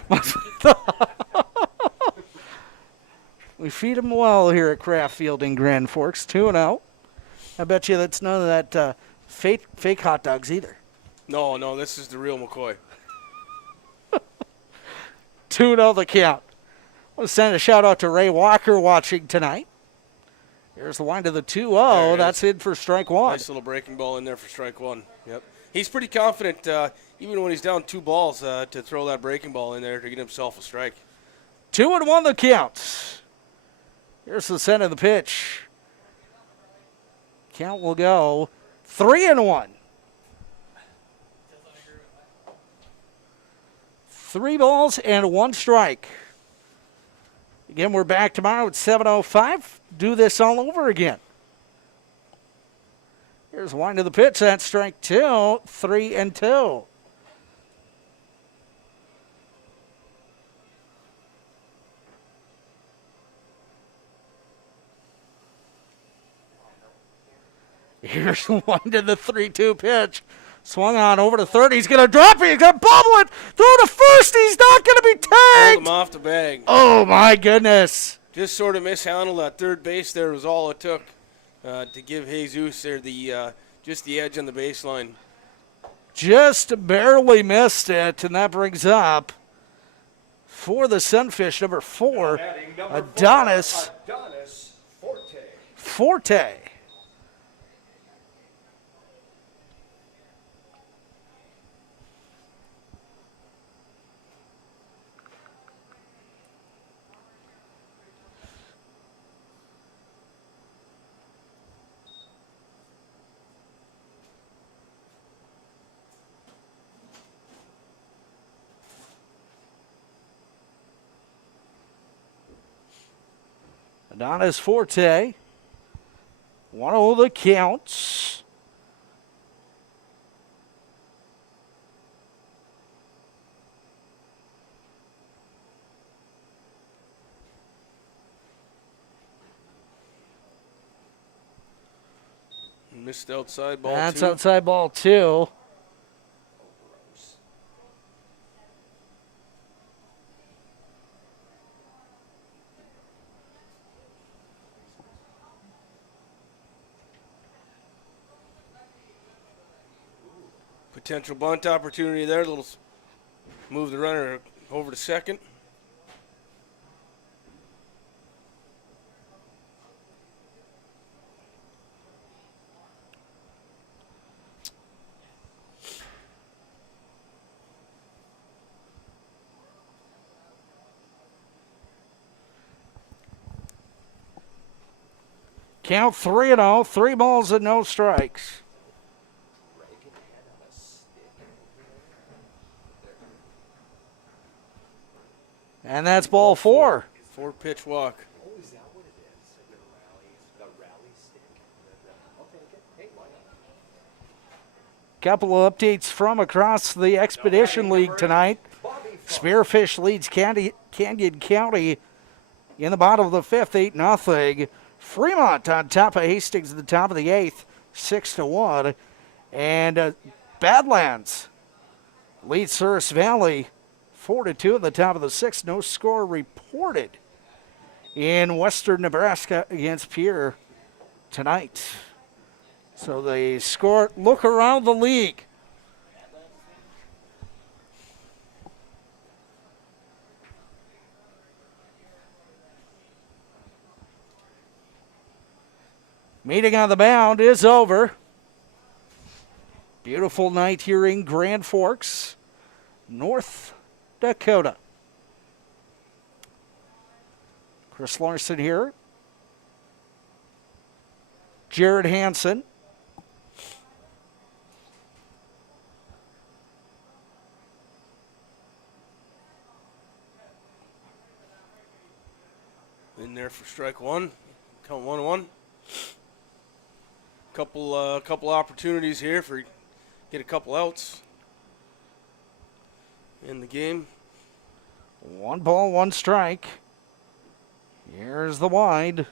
We feed them well here at Kraft Field in Grand Forks, 2-0. I bet you that's none of that fake hot dogs either. No, this is the real McCoy. 2-0 the count. I want to send a shout out to Ray Walker watching tonight. Here's the wind of the 2-0. That's in for strike one. Nice little breaking ball in there for strike one. Yep. He's pretty confident. even when he's down 2 balls, to throw that breaking ball in there to get himself a strike. 2-1 the count. Here's the center of the pitch. Count will go 3-1. 3 balls and 1 strike. Again, we're back tomorrow at 7:05. Do this all over again. Here's one to the pitch. That's strike 2, 3-2. Here's one to the 3-2 pitch. Swung on over to third. He's going to drop it. He's going to bubble it. Throw to first. He's not going to be tagged. Hold him off the bag. Oh, my goodness. Just sort of mishandled that third base there was all it took to give Jesus there just the edge on the baseline. Just barely missed it, and that brings up for the Sunfish, number 4, Adonis Forte. Adonis Forte, 1-0 the counts. Missed outside ball. That's 2. outside ball 2. Potential bunt opportunity there. Little move the runner over to second. Count 3-0, 3 balls and no strikes. And that's ball 4. 4-pitch walk. Oh, is that what it is? The rally stick? I'll take it. Hey, why not? Couple of updates from across the Expedition League tonight. Spearfish leads Canyon County in the bottom of the 5th, 8-0. Fremont on top of Hastings at the top of the 8th, 6-1. And Badlands leads Souris Valley 4-2 at the top of the 6th. No score reported in western Nebraska against Pierre tonight. So they score, look around the league. Meeting on the mound is over. Beautiful night here in Grand Forks, North Dakota. Chris Larson here. Jared Hansen. In there for strike 1. Count 1-1. Couple opportunities here for get a couple outs in the game. 1 ball, 1 strike. Here's the wide.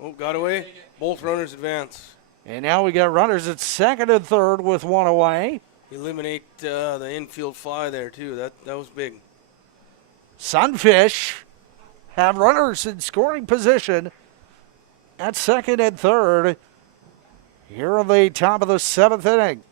Oh, got away. Both runners advance. And now we got runners at second and third with 1 away. Eliminate the infield fly there too. That was big. Sunfish have runners in scoring position at second and third here on the top of the 7th inning.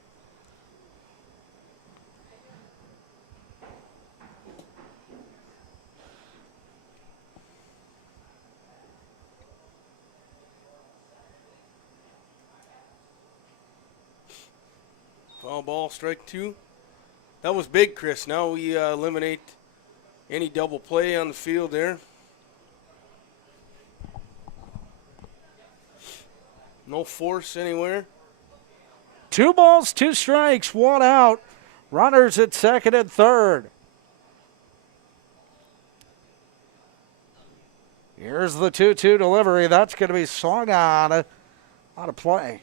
Foul ball, strike 2. That was big, Chris. Now we eliminate any double play on the field there. No force anywhere. 2 balls, 2 strikes, 1 out. Runners at second and third. Here's the 2-2 delivery. That's going to be swung on out of play.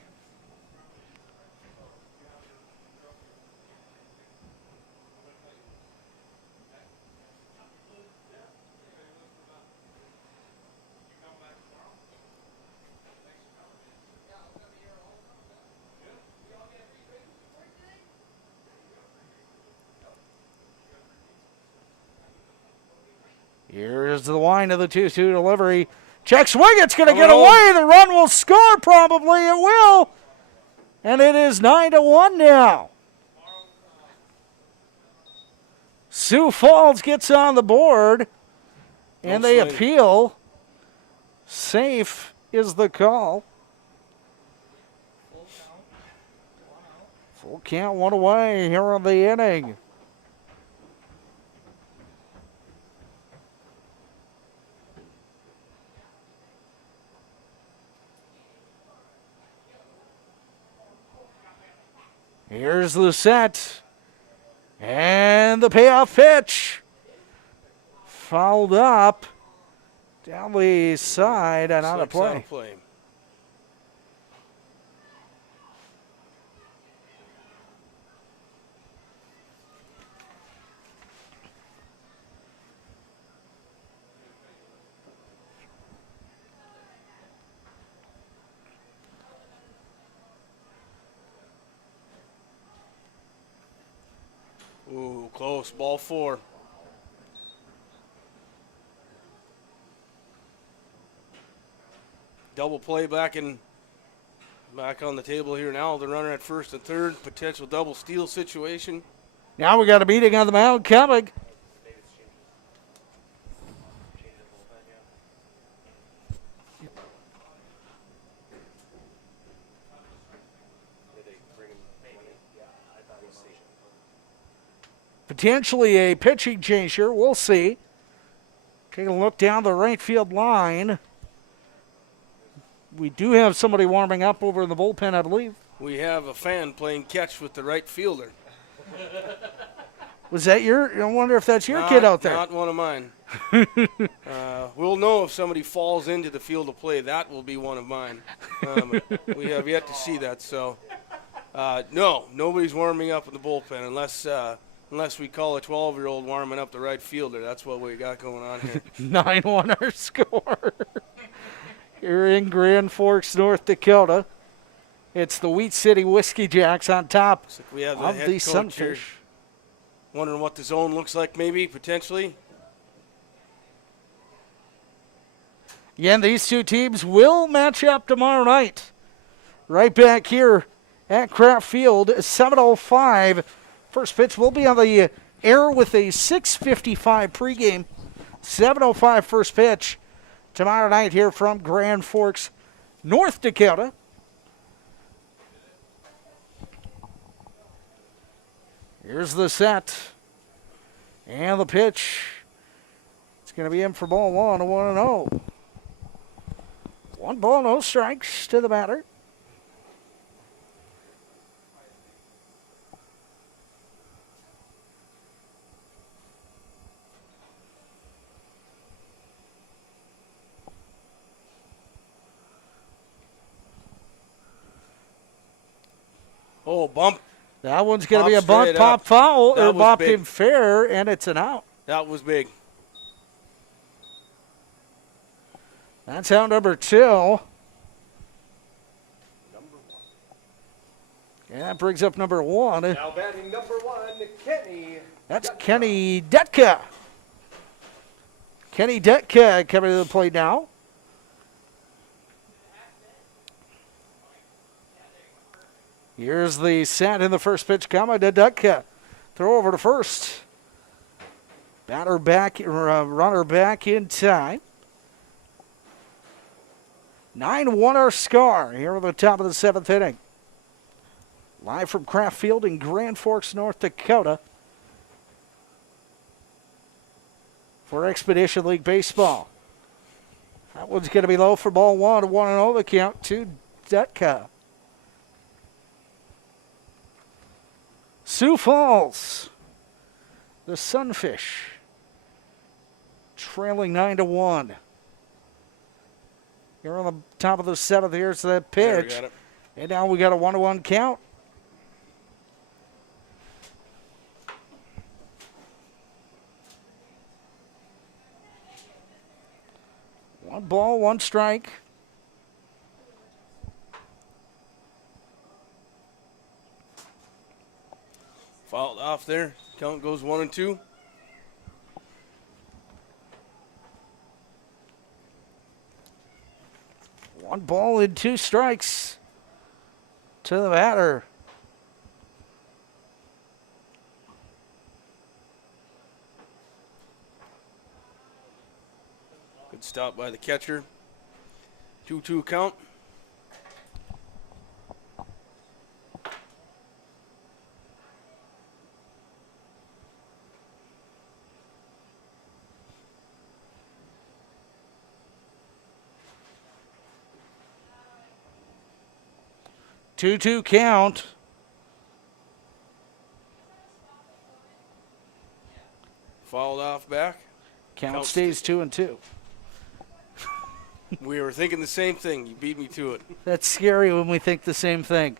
Here's the line of the 2-2 delivery. Check swing. It's going to get away. The run will score. Probably it will. And it is 9-1 now. Sioux Falls gets on the board. And they appeal. Safe is the call. Full count, 1 away here in the inning. Here's the set. And the payoff pitch. Fouled up. Down the side and out of play. Ooh, close. Ball 4. Double play back on the table here now. The runner at first and third. Potential double steal situation. Now we got a meeting on the mound coming. Potentially a pitching change here. We'll see. Take a look down the right field line. We do have somebody warming up over in the bullpen, I believe. We have a fan playing catch with the right fielder. Was that I wonder if that's your kid out there. Not one of mine. We'll know if somebody falls into the field of play. That will be one of mine. We have yet to see that. So, no, nobody's warming up in the bullpen unless we call a 12-year-old warming up the right fielder. That's what we got going on here. 9-1 our score. Here in Grand Forks, North Dakota. It's the Wheat City Whiskey Jacks on top We have the of head the coach Sunfish. here. Wondering what the zone looks like, maybe, potentially. Again, these two teams will match up tomorrow night. Right back here at Kraft Field, 7:05. First pitch will be on the air with a 6:55 pregame. 7:05 first pitch tomorrow night here from Grand Forks, North Dakota. Here's the set. And the pitch. It's going to be in for ball 1, 1-0. 1 ball, no strikes to the batter. Oh, bump. That one's going to be a Pop bunt, straight pop up. foul, That or was bopped big. him fair, and it's an out. That was big. That's out number 2. And that brings up number 1. Now batting number 1, Kenny. That's Kenny Detka. Kenny Detka coming to the plate now. Here's the set in the first pitch coming to Detka. Throw over to first. Runner back in time. 9-1 our score here at the top of the 7th inning. Live from Kraft Field in Grand Forks, North Dakota, for Expedition League Baseball. That one's going to be low for ball one. 1-0 the count to Dutka. Sioux Falls, the Sunfish, trailing 9-1. Here on the top of the seventh. Here's the pitch. And now we got a 1-1 count. One ball, one strike. Fouled off there. Count goes 1-2. One ball and two strikes to the batter. Good stop by the catcher. 2-2 count. Two count. Fouled off back. Count stays 2-2. We were thinking the same thing. You beat me to it. That's scary when we think the same thing.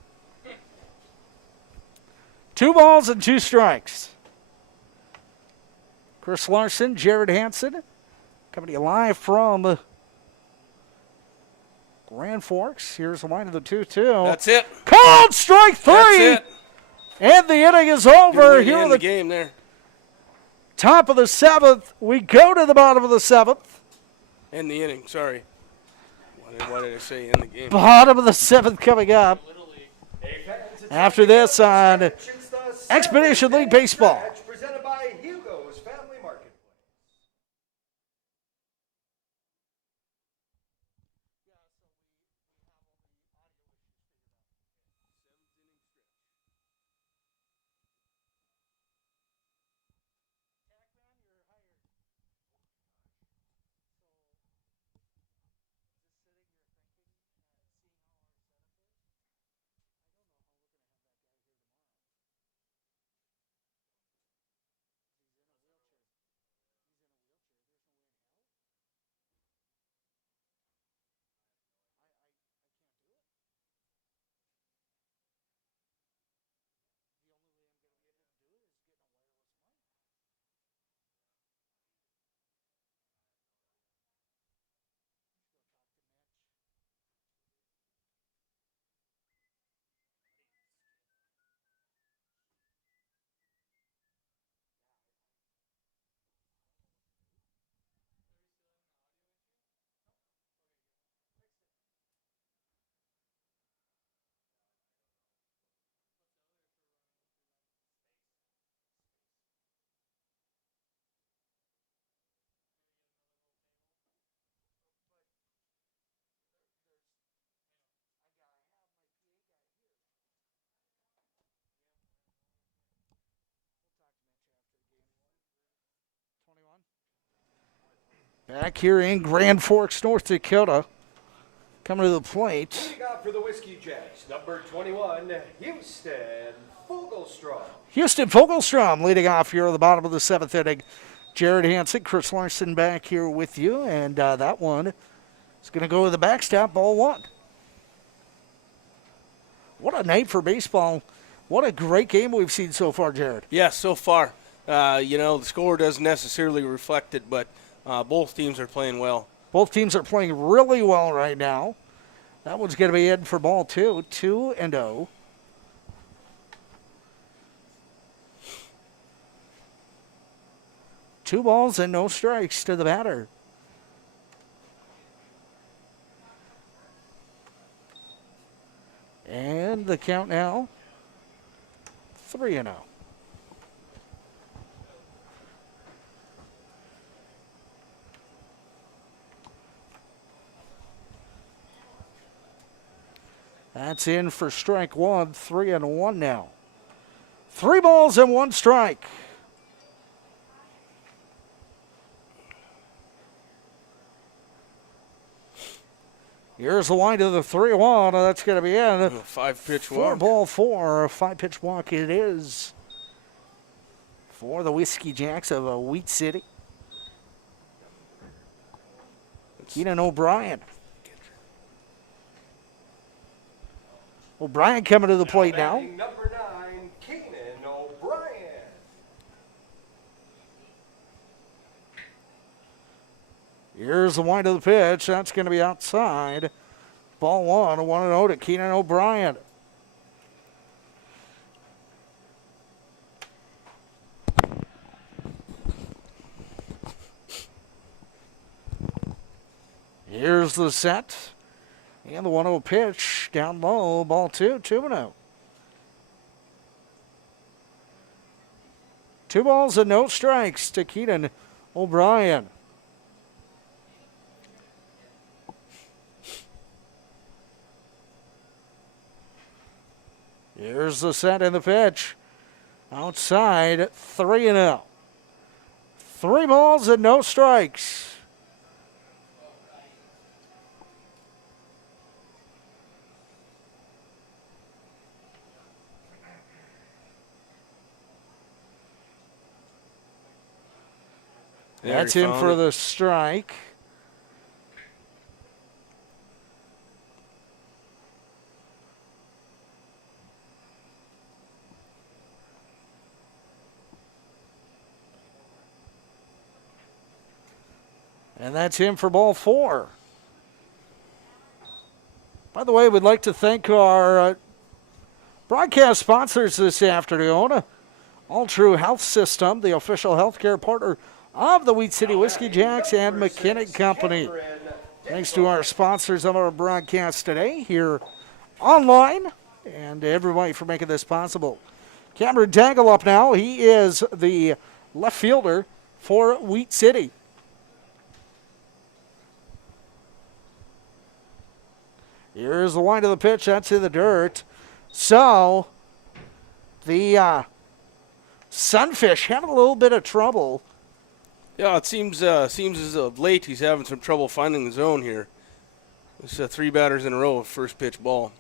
2 balls and 2 strikes. Chris Larson, Jared Hansen, coming to you live from Grand Forks. Here's the line of the 2-2. That's it. Called strike 3. That's it. And the inning is over. Here Here in on the the game there. top of the 7th. We go to the bottom of the 7th. In the inning. Sorry. Why did I say in the game? Bottom of the 7th coming up. After this on Expedition League Baseball. Presented by Hugo's Family Marketplace. Back here in Grand Forks, North Dakota. Coming to the plate. Leading off for the Whiskey Jacks, number 21, Houston Fogelstrom. Houston Fogelstrom leading off here at the bottom of the 7th inning. Jared Hansen, Chris Larson back here with you. And that one is going to go to the backstop, ball 1. What a night for baseball. What a great game we've seen so far, Jared. Yeah, so far. The score doesn't necessarily reflect it, but both teams are playing well. Both teams are playing really well right now. That one's going to be in for ball 2, 2-0. Two balls and no strikes to the batter. And the count now, 3-0. That's in for strike one, 3-1 now. 3 balls and 1 strike. Here's the wind of the 3-1. That's going to be in. 5-pitch walk. 4-4. 5-pitch walk it is for the Whiskey Jacks of Wheat City. Keenan O'Brien. O'Brien coming to the plate now. Number 9, Keenan O'Brien. Here's the wind of the pitch. That's going to be outside. Ball 1-0 to Keenan O'Brien. Here's the set. And the 1-0 pitch down low. Ball 2-0. 2 balls and no strikes to Keenan O'Brien. Here's the set and the pitch. Outside, 3-0. 3 balls and no strikes. That's in for the strike. And that's him for ball 4. By the way, we'd like to thank our broadcast sponsors this afternoon. All True Health System, the official healthcare partner of the Wheat City Whiskey Jacks and McKinnon Company. Thanks to our sponsors of our broadcast today here online and everybody for making this possible. Cameron Dangle up now. He is the left fielder for Wheat City. Here's the wind of the pitch. That's in the dirt. So the Sunfish having a little bit of trouble. Yeah, it seems as of late he's having some trouble finding the zone here. It's 3 batters in a row of first pitch ball.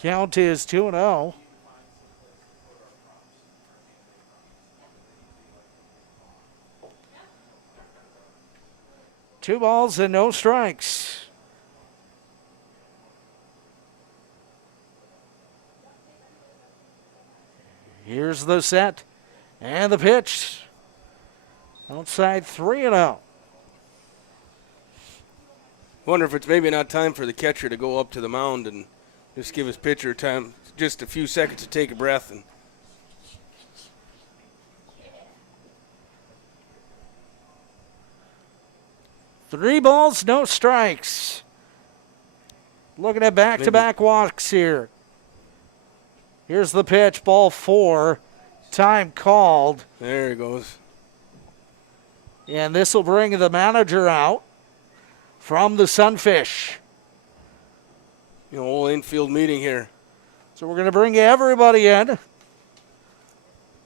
Count is 2-0. Two balls and no strikes. Here's the set and the pitch. Outside 3-0. Wonder if it's maybe not time for the catcher to go up to the mound and just give his pitcher time, just a few seconds to take a breath. And 3 balls, no strikes. Looking at back-to-back walks here. Here's the pitch, ball 4. Time called. There he goes. And this will bring the manager out from the Sunfish. Whole infield meeting here. So we're going to bring everybody in.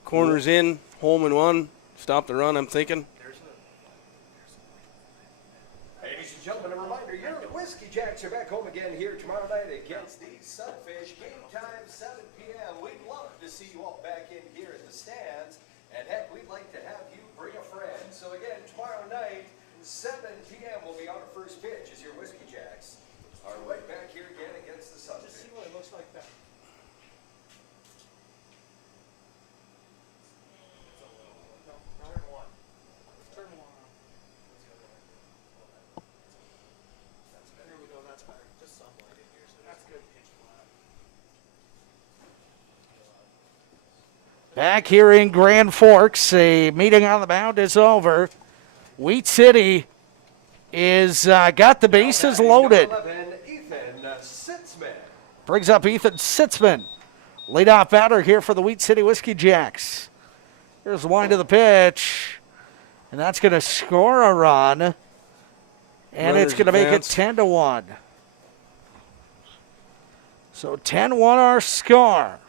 Corners in, home and 1. Stop the run, I'm thinking. Ladies and gentlemen, a reminder, your Whiskey Jacks are back home again here tomorrow night against the Sunfish. Game time, 7 p.m. We'd love to see you all back in here at the stands. And heck, we'd like to have you bring a friend. So again, tomorrow night, 7 p.m. will be our first pitch as your Whiskey Jacks are right back here again against the Sunfish. Just see what it looks like then. No, turn 1. Turn 1 on. There we go, that's better. Just sunlight in here, so that's good pitch. Back here in Grand Forks, a meeting on the mound is over. Wheat City is got the bases loaded. 11, Ethan Sitzman. Brings up Ethan Sitzman Leadoff batter here for the Wheat City Whiskey Jacks. Here's the wind of the pitch. And that's going to score a run. And Runners it's going to make it advance. 10-1. So 10-1 our score.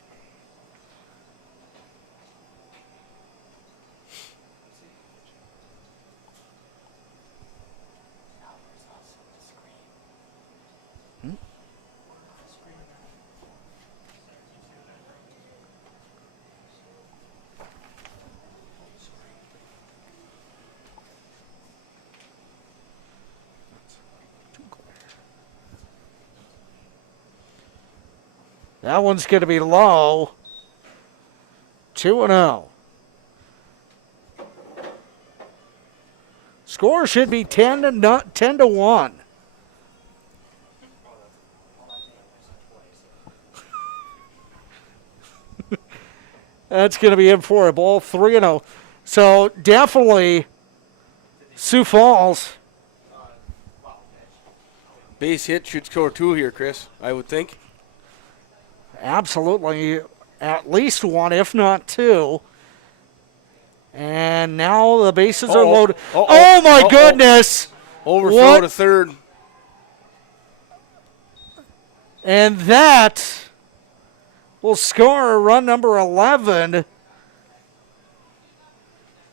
That one's going to be low. 2-0. Score should be 10-1. That's going to be in for a ball. 3-0. So definitely Sioux Falls. Base hit should score 2 here, Chris, I would think. Absolutely, at least 1, if not 2. And now the bases are loaded. Oh my goodness! Overthrow What? to third. And that will score run number 11.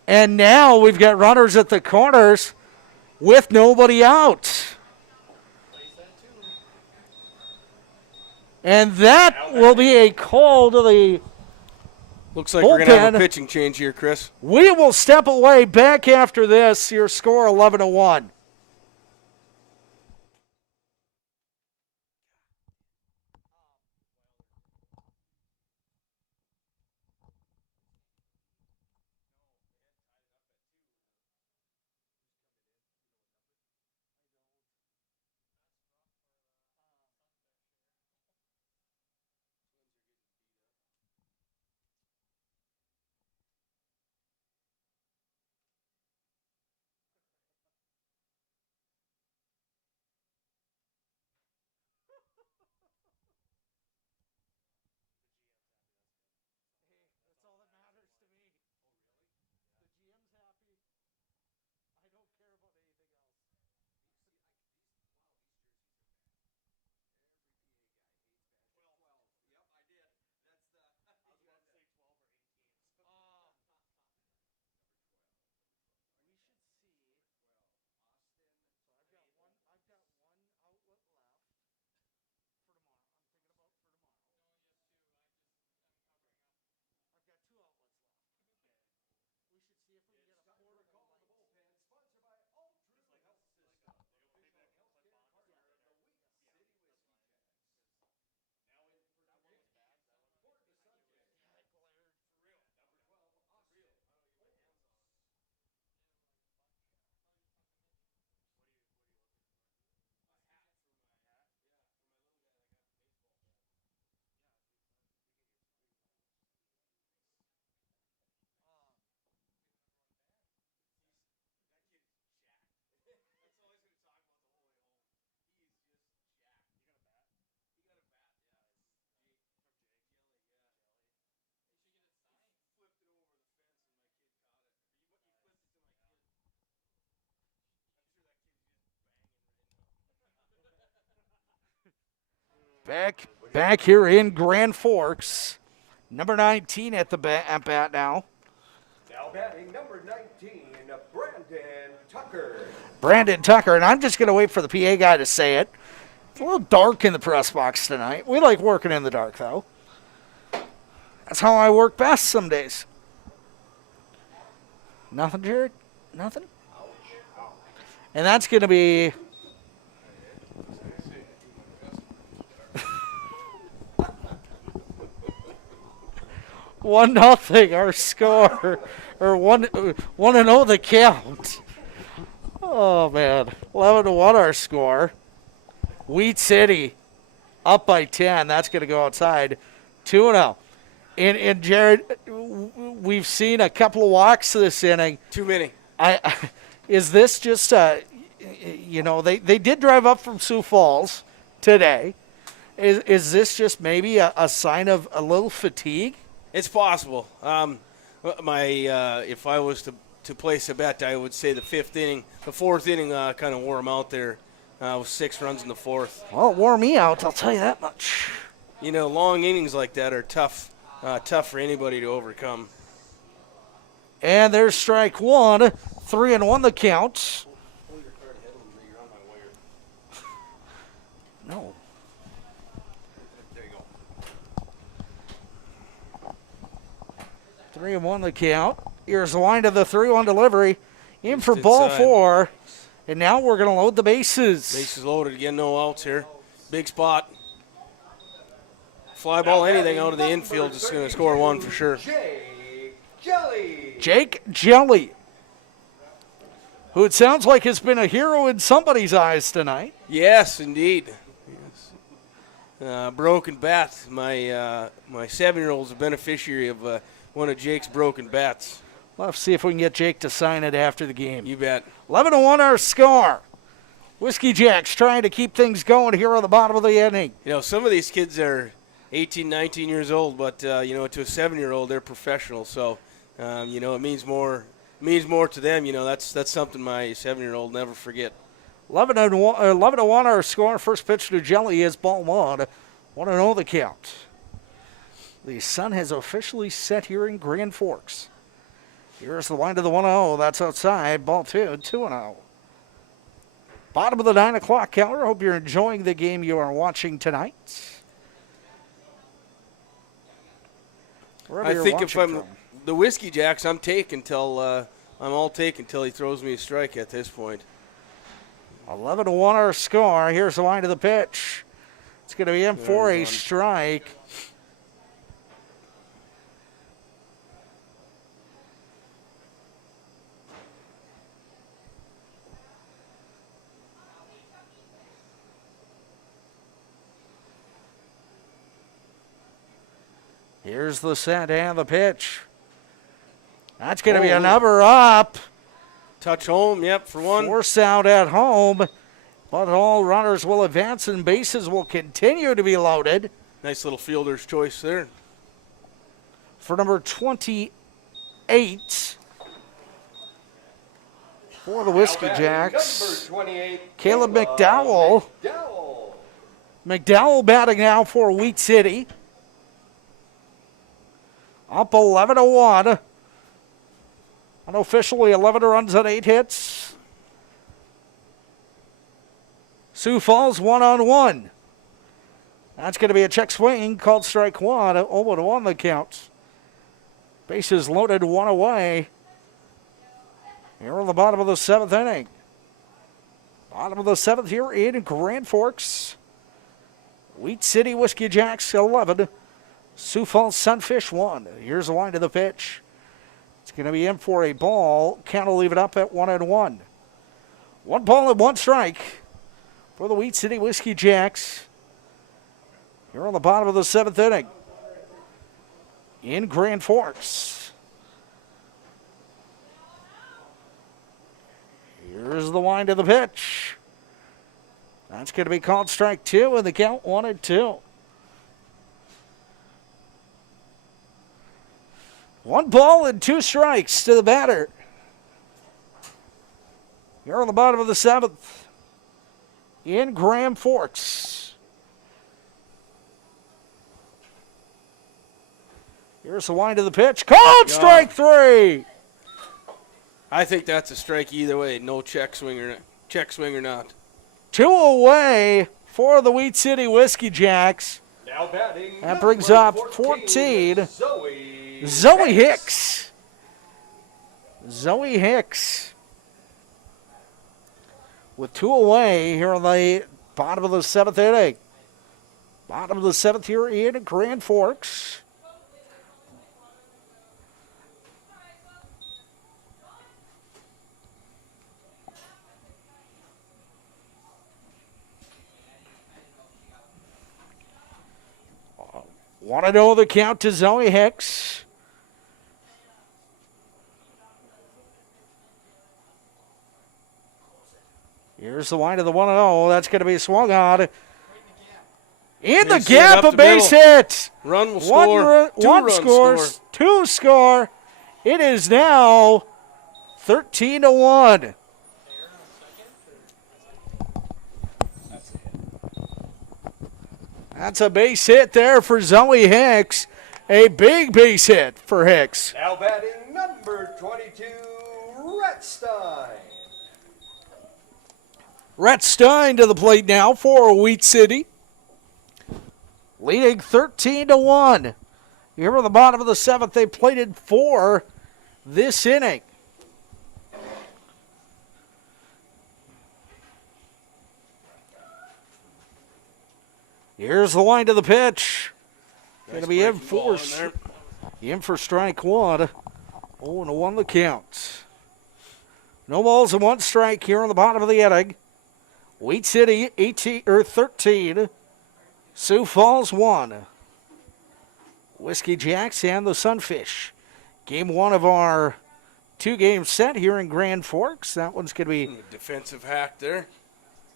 And now we've got runners at the corners with nobody out. And that will be a call to the Looks like we're going to have a bullpen. pitching change here, Chris. We will step away back after this. Your score 11-1. Back here in Grand Forks. Number 19 at the bat now. Now batting number 19, Brandon Tucker. Brandon Tucker, and I'm just going to wait for the PA guy to say it. It's a little dark in the press box tonight. We like working in the dark, though. That's how I work best some days. Nothing, Jared? Nothing? And that's going to be... One nothing, our score, or 1-0 the count. Oh man, 11-1 our score. Wheat City up by 10. That's going to go outside. 2-0. And Jared, we've seen a couple of walks this inning. Too many. Is this just they did drive up from Sioux Falls today, Is this just maybe a sign of a little fatigue? It's possible. If I was to place a bet, I would say the fourth inning kind of wore him out there with 6 runs in the fourth. Well, it wore me out, I'll tell you that much. You know, long innings like that are tough for anybody to overcome. And there's strike one, 3-1 the count. No. There you go. 3-1 the count. Here's the line to the 3-1 delivery. In for Just ball inside. 4. And now we're going to load the bases. Bases loaded again, no outs here. Big spot. Fly ball, anything out of the infield is going to score 1 for sure. Jake Jelly, who it sounds like has been a hero in somebody's eyes tonight. Yes, indeed. Yes. Broken bat. My 7-year-old is a beneficiary of one of Jake's broken bats. We'll have to see if we can get Jake to sign it after the game. You bet. 11-1 our score. Whiskey Jacks trying to keep things going here on the bottom of the inning. You know, some of these kids are 18, 19 years old, but, to a 7-year-old, they're professionals. So, it means more to them. You know, that's something my 7-year-old never forget. 11-1 our score. First pitch to Jelly is ball 1. 1-0 the count. The sun has officially set here in Grand Forks. Here's the line to the 1-0. That's outside. Ball 2, 2-0. Bottom of the 9 o'clock counter. Hope you're enjoying the game you are watching tonight. Wherever I you're think if watching I'm from. the Whiskey Jacks, I'm all taken till he throws me a strike at this point. 11-1 our score. Here's the line to the pitch. It's going to be in for a strike. Here's the set and the pitch. That's going to be a number up. Touch home, yep, for 1. Force out at home. But all runners will advance and bases will continue to be loaded. Nice little fielder's choice there. For number 28 for the Whiskey Jacks, Number 28, Caleb McDowell. McDowell batting now for Wheat City. Up 11-1. Unofficially 11 runs on 8 hits. Sioux Falls 1-on-1. That's going to be a check swing called strike 1. 0-1 the count. Bases loaded, 1 away. Here on the bottom of the 7th inning. Bottom of the 7th here in Grand Forks. Wheat City Whiskey Jacks 11. Sioux Falls Sunfish 1. Here's the line to the pitch. It's going to be in for a ball. Count will leave it up at 1-1. 1 ball and 1 strike for the Wheat City Whiskey Jacks. Here on the bottom of the 7th inning in Grand Forks. Here's the line to the pitch. That's going to be called strike 2, and the count 1-2. 1 ball and 2 strikes to the batter. Here on the bottom of the 7th in Grand Forks. Here's the line to the pitch. Called strike 3. I think that's a strike either way. No check swing or not. 2 away for the Wheat City Whiskey Jacks. Now batting. That brings up 14. Zoe Hicks. Zoe Hicks with 2 away here on the bottom of the 7th inning. Bottom of the 7th here in Grand Forks. Want to know the count to Zoe Hicks. Here's the line of the 1-0. That's going to be swung on. In the Base hit gap, up a the base middle. hit. Run will score. One Two-run scores, score. two score. It is now 13-1. That's a base hit there for Zoe Hicks. A big base hit for Hicks. Now batting number 22, Rhett Stein. Rhett Stein to the plate now for Wheat City. Leading 13-1. Here at the bottom of the seventh, they plated 4 this inning. Here's the line to the pitch. Going to be in for strike one. 0-1 the count. No balls and 1 strike here on the bottom of the inning. Wheat City 13. Sioux Falls 1. Whiskey Jacks and the Sunfish. Game 1 of our 2-game set here in Grand Forks. That one's going to be Defensive hack there.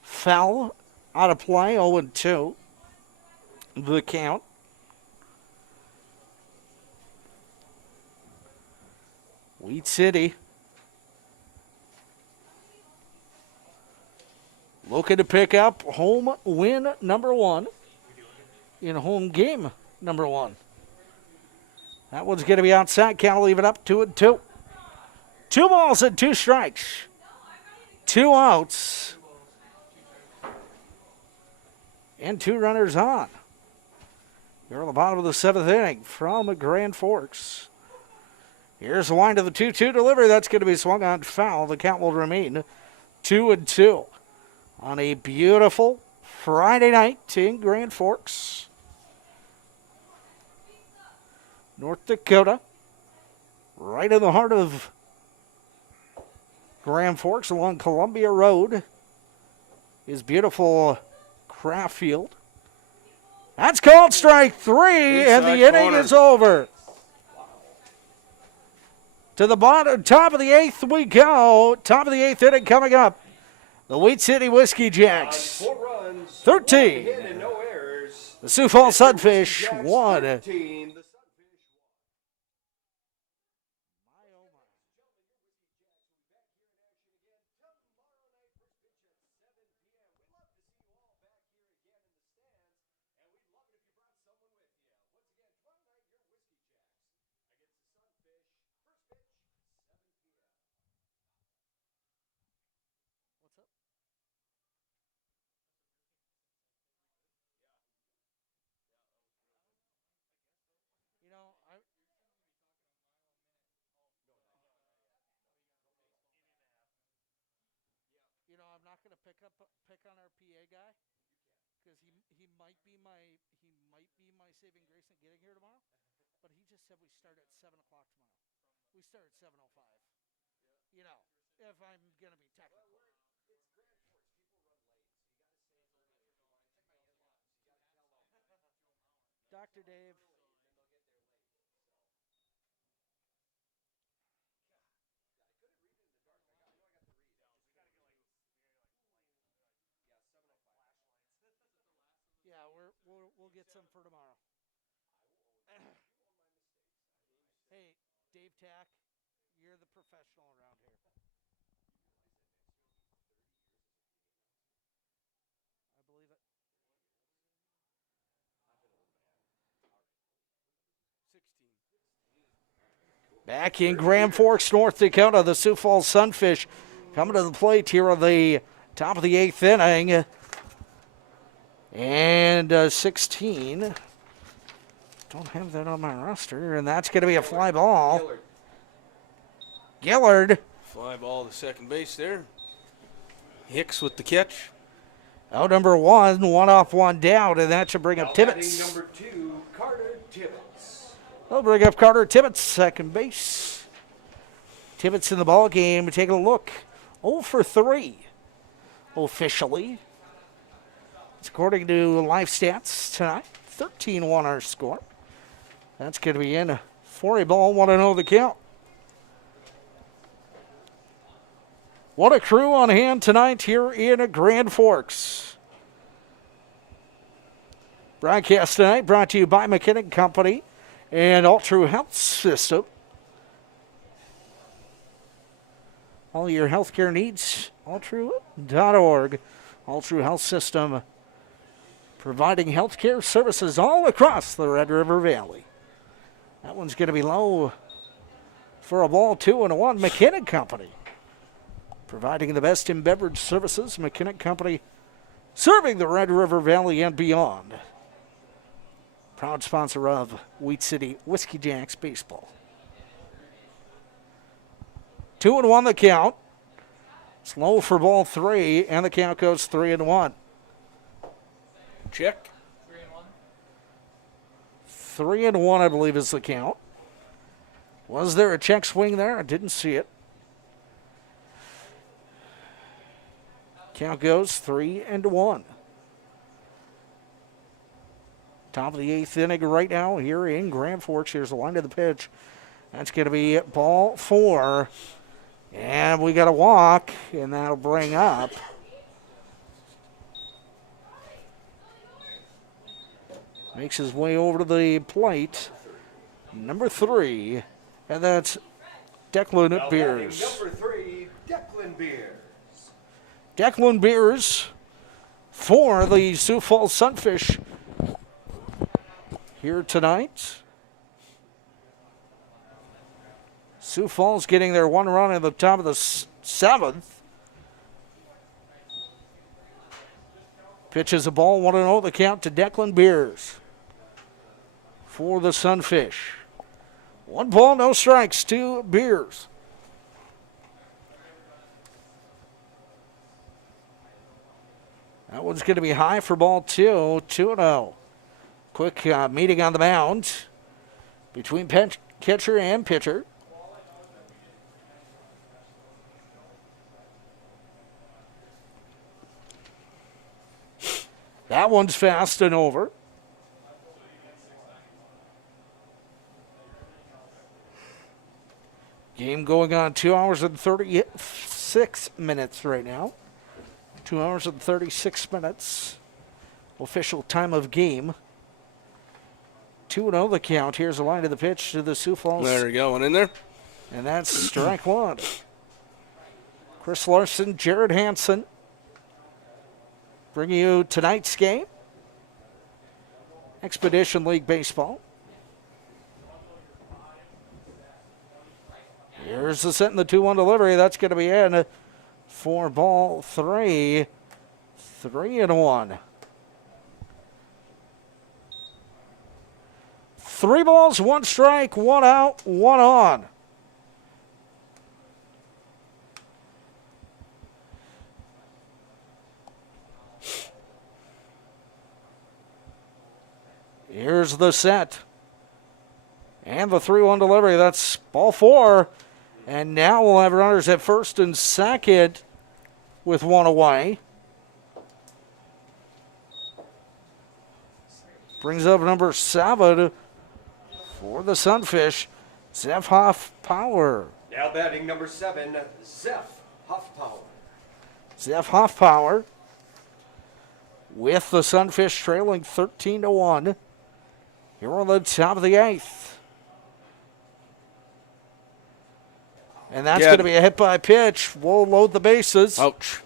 foul out of play, 0-2. The count. Wheat City looking to pick up home win number 1 in home game number 1. That one's going to be outside. Count will leave it up 2-2. 2 balls and 2 strikes. 2 outs. And 2 runners on. You're on the bottom of the 7th inning from Grand Forks. Here's the line to the 2-2 delivery. That's going to be swung on foul. The count will remain 2-2 on a beautiful Friday night in Grand Forks, North Dakota. Right in the heart of Grand Forks along Columbia Road is beautiful Kraft field. That's called strike 3, and the inning is over. To the bottom, top of the 8th we go. Top of the 8th inning coming up. The Wheat City Whiskey Jacks 4 runs, 13. 1 hit and no errors. The Sioux Falls Sunfish 1. 13. I'm not going to pick on our PA guy because he might be my saving grace in getting here tomorrow. But he just said we start at 7 o'clock tomorrow. We start at 7:05. You know, if I'm going to be technical. Dr. Dave. Yeah, we'll get some for tomorrow. Hey, Dave Tack, you're the professional around here. I believe it. 16. Back in Grand Forks, North Dakota, the Sioux Falls Sunfish coming to the plate here on the top of the 8th inning. And 16. Don't have that on my roster, and that's going to be a fly ball. Gillard. Fly ball to second base there. Hicks with the catch. Out number 1, 1 off, 1 down, and that should bring up Tibbetts. Number 2, Carter Tibbetts. They'll bring up Carter Tibbetts, second base. Tibbetts in the ball game. Take a look. 0 for 3 officially. It's according to live stats tonight. 13-1 our score. That's going to be in for a ball. 1-0 the count. What a crew on hand tonight here in Grand Forks. Broadcast tonight brought to you by McKinnon Company and All True Health System. All your healthcare needs, alltrue.org. All True Health System, providing healthcare services all across the Red River Valley. That one's going to be low for a ball, 2-1. McKinnon Company, providing the best in beverage services. McKinnon Company, serving the Red River Valley and beyond. Proud sponsor of Wheat City Whiskey Jacks baseball. 2-1 the count. It's low for ball 3, and the count goes 3-1. Check. 3-1, I believe, is the count. Was there a check swing there? I didn't see it. Count goes 3-1. Top of the 8th inning right now here in Grand Forks. Here's the line of the pitch. That's going to be ball 4. And we got a walk, and that'll bring up makes his way over to the plate. Number 3, and that's Declan Beers. Number 3, Declan Beers. Declan Beers for the Sioux Falls Sunfish here tonight. Sioux Falls getting their 1 run at the top of the 7th. Pitches a ball, 1-0 the count to Declan Beers for the Sunfish. 1 ball, no strikes to Beers. That one's going to be high for ball 2, 2-0. Quick meeting on the mound between catcher and pitcher. That one's fast and over. Game going on 2 hours and 36 minutes right now. 2 hours and 36 minutes. Official time of game. 2-0 the count. Here's the line of the pitch to the Sioux Falls. There we go, one in there. And that's strike 1. Chris Larson, Jared Hansen, bringing you tonight's game. Expedition League Baseball. Here's the set in the 2-1 delivery. That's going to be in for ball 3. 3-1. 3 balls, 1 strike, 1 out, 1 on. Here's the set. And the 3-1 delivery. That's ball 4. And now we'll have runners at first and second with 1 away. Brings up number 7 for the Sunfish, Zeph Hoffpower. Now batting number 7, Zeph Hoffpower. Zeph Hoffpower with the Sunfish trailing 13-1. Here on the top of the 8th. And that's going to be a hit by pitch. We'll load the bases. Ouch.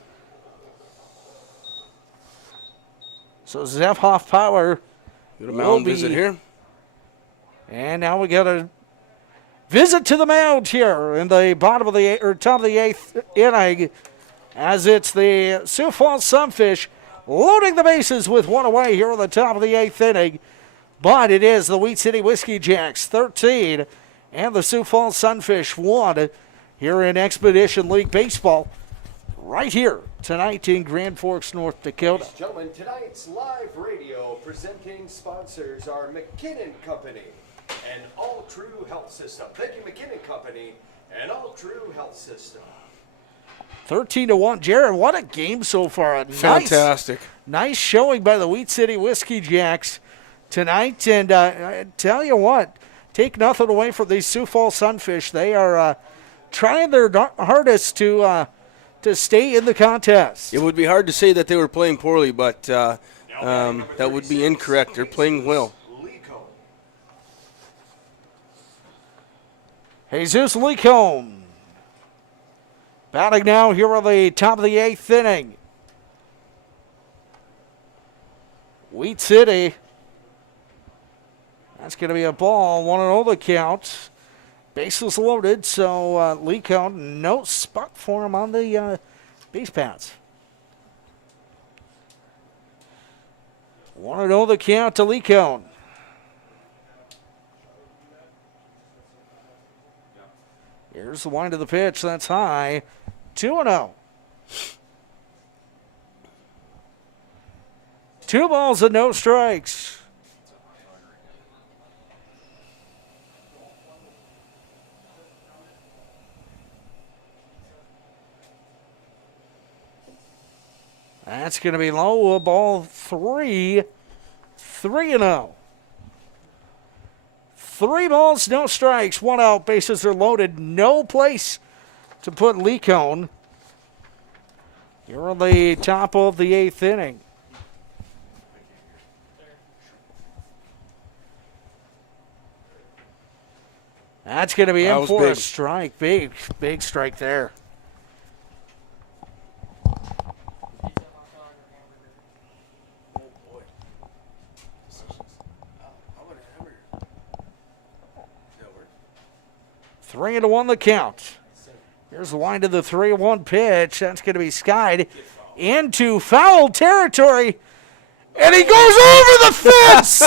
So Zeph Hoffpower Got a mound visit here. And now we got a visit to the mound here in the bottom of the top of the 8th inning, as it's the Sioux Falls Sunfish loading the bases with 1 away here on the top of the 8th inning. But it is the Wheat City Whiskey Jacks 13 and the Sioux Falls Sunfish 1 here in Expedition League Baseball right here tonight in Grand Forks, North Dakota. Ladies and gentlemen, tonight's live radio presenting sponsors are McKinnon Company and All True Health System. Thank you, McKinnon Company and All True Health System. 13-1. Jared, what a game so far. Fantastic. Nice showing by the Wheat City Whiskey Jacks tonight. And I tell you what, take nothing away from these Sioux Falls Sunfish. They are trying their hardest to stay in the contest. It would be hard to say that they were playing poorly, but That would be incorrect. They're playing well. Jesus Lecombe batting now here on the top of the 8th inning. Wheat City. That's going to be a ball. 1-0 the count. Bases loaded, so Lecombe, no spot for him on the base paths. 1-0 the count to Lecombe. Here's the wind of the pitch. That's high. 2-0. 2 balls and no strikes. That's going to be low. Ball 3. 3-0. 3 balls, no strikes, 1 out. Bases are loaded. No place to put Lecombe. You're on the top of the 8th inning. That's going to be in for a strike. Big strike there. Three and 1 the count. Here's the wind of the 3-1 pitch. That's going to be skied into foul territory. And he goes over the fence.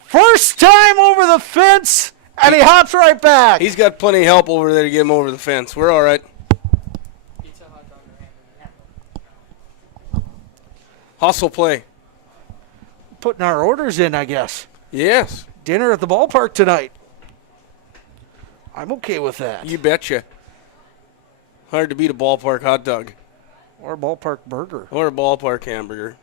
First time over the fence, and he hops right back. He's got plenty of help over there to get him over the fence. We're all right. Hustle play. Putting our orders in, I guess. Yes. Dinner at the ballpark tonight. I'm okay with that. You betcha. Hard to beat a ballpark hot dog. Or a ballpark burger. Or a ballpark hamburger.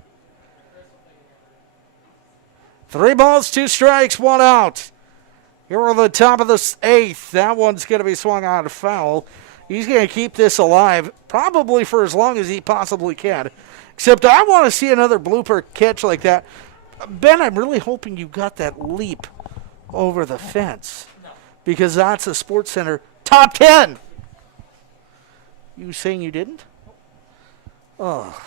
3 balls, 2 strikes, 1 out. Here on the top of the 8th. That one's going to be swung out of foul. He's going to keep this alive probably for as long as he possibly can. Except I want to see another blooper catch like that. Ben, I'm really hoping you got that leap over the fence. Because that's a Sports Center top 10. You saying you didn't? Oh,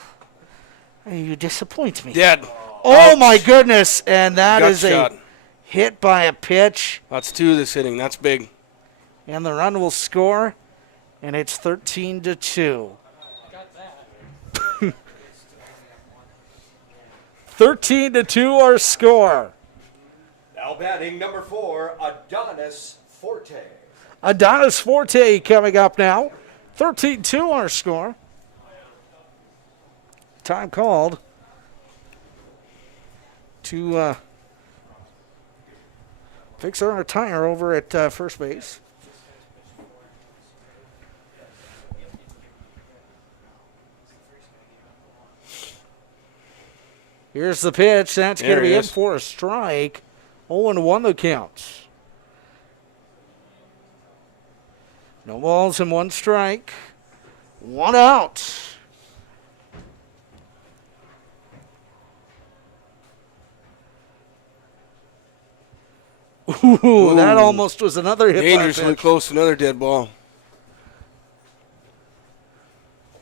you disappoint me. Dead. Oh, my goodness. And that Gut is shot. a hit by a pitch. That's 2 this inning. That's big. And the run will score. And it's 13-2. 13-2 our score. Now batting number 4, Adonis Forte. Adonis Forte coming up now. 13-2 our score. Time called to fix our tire over at first base. Here's the pitch. That's going to be in for a strike. 0-1 the count. No balls and 1 strike. 1 out. Ooh, that almost was another hit. Dangerously close to another dead ball.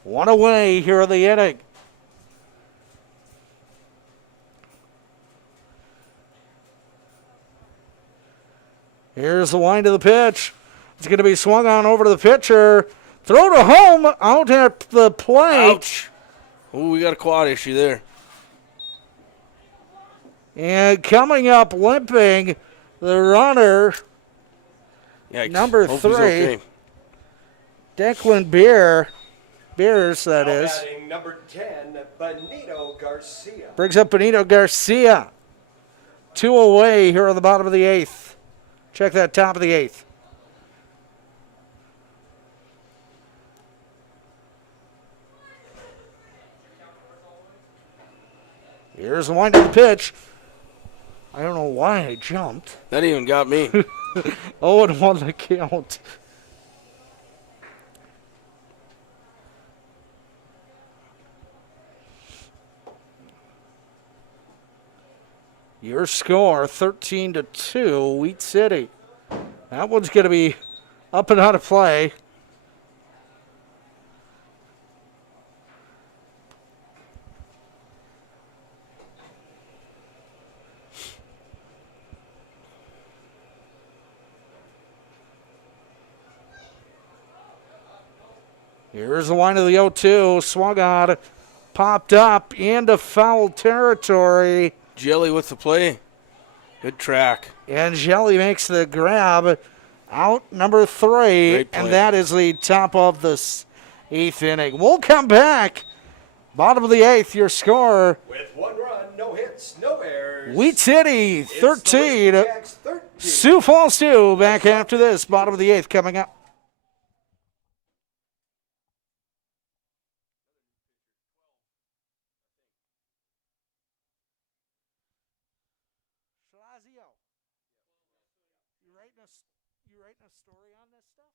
1 away here in the inning. Here's the wind of the pitch. It's going to be swung on over to the pitcher. Throw to home, out at the plate. Ouch. Oh, we got a quad issue there. And coming up limping, the runner, Yikes. number Hope 3, he's okay. Declan Beers, that Now is. batting number 10, Benito Garcia. Brings up Benito Garcia. 2 away here on the bottom of the 8th. Check that top of the 8th. Here's the wind of the pitch. I don't know why I jumped. That even got me. 0-1 the count. Your score, 13-2, Wheat City. That one's going to be up and out of play. Here's the line of the 0-2. Swung on, popped up into foul territory. Jelly with the play. Good track. And Jelly makes the grab out number 3. And that is the top of the 8th inning. We'll come back. Bottom of the 8th, your score. With 1 run, no hits, no errors. Wheat City 13. Sioux Falls 2. Back after this. Bottom of the 8th coming up. You writing a story on this stuff?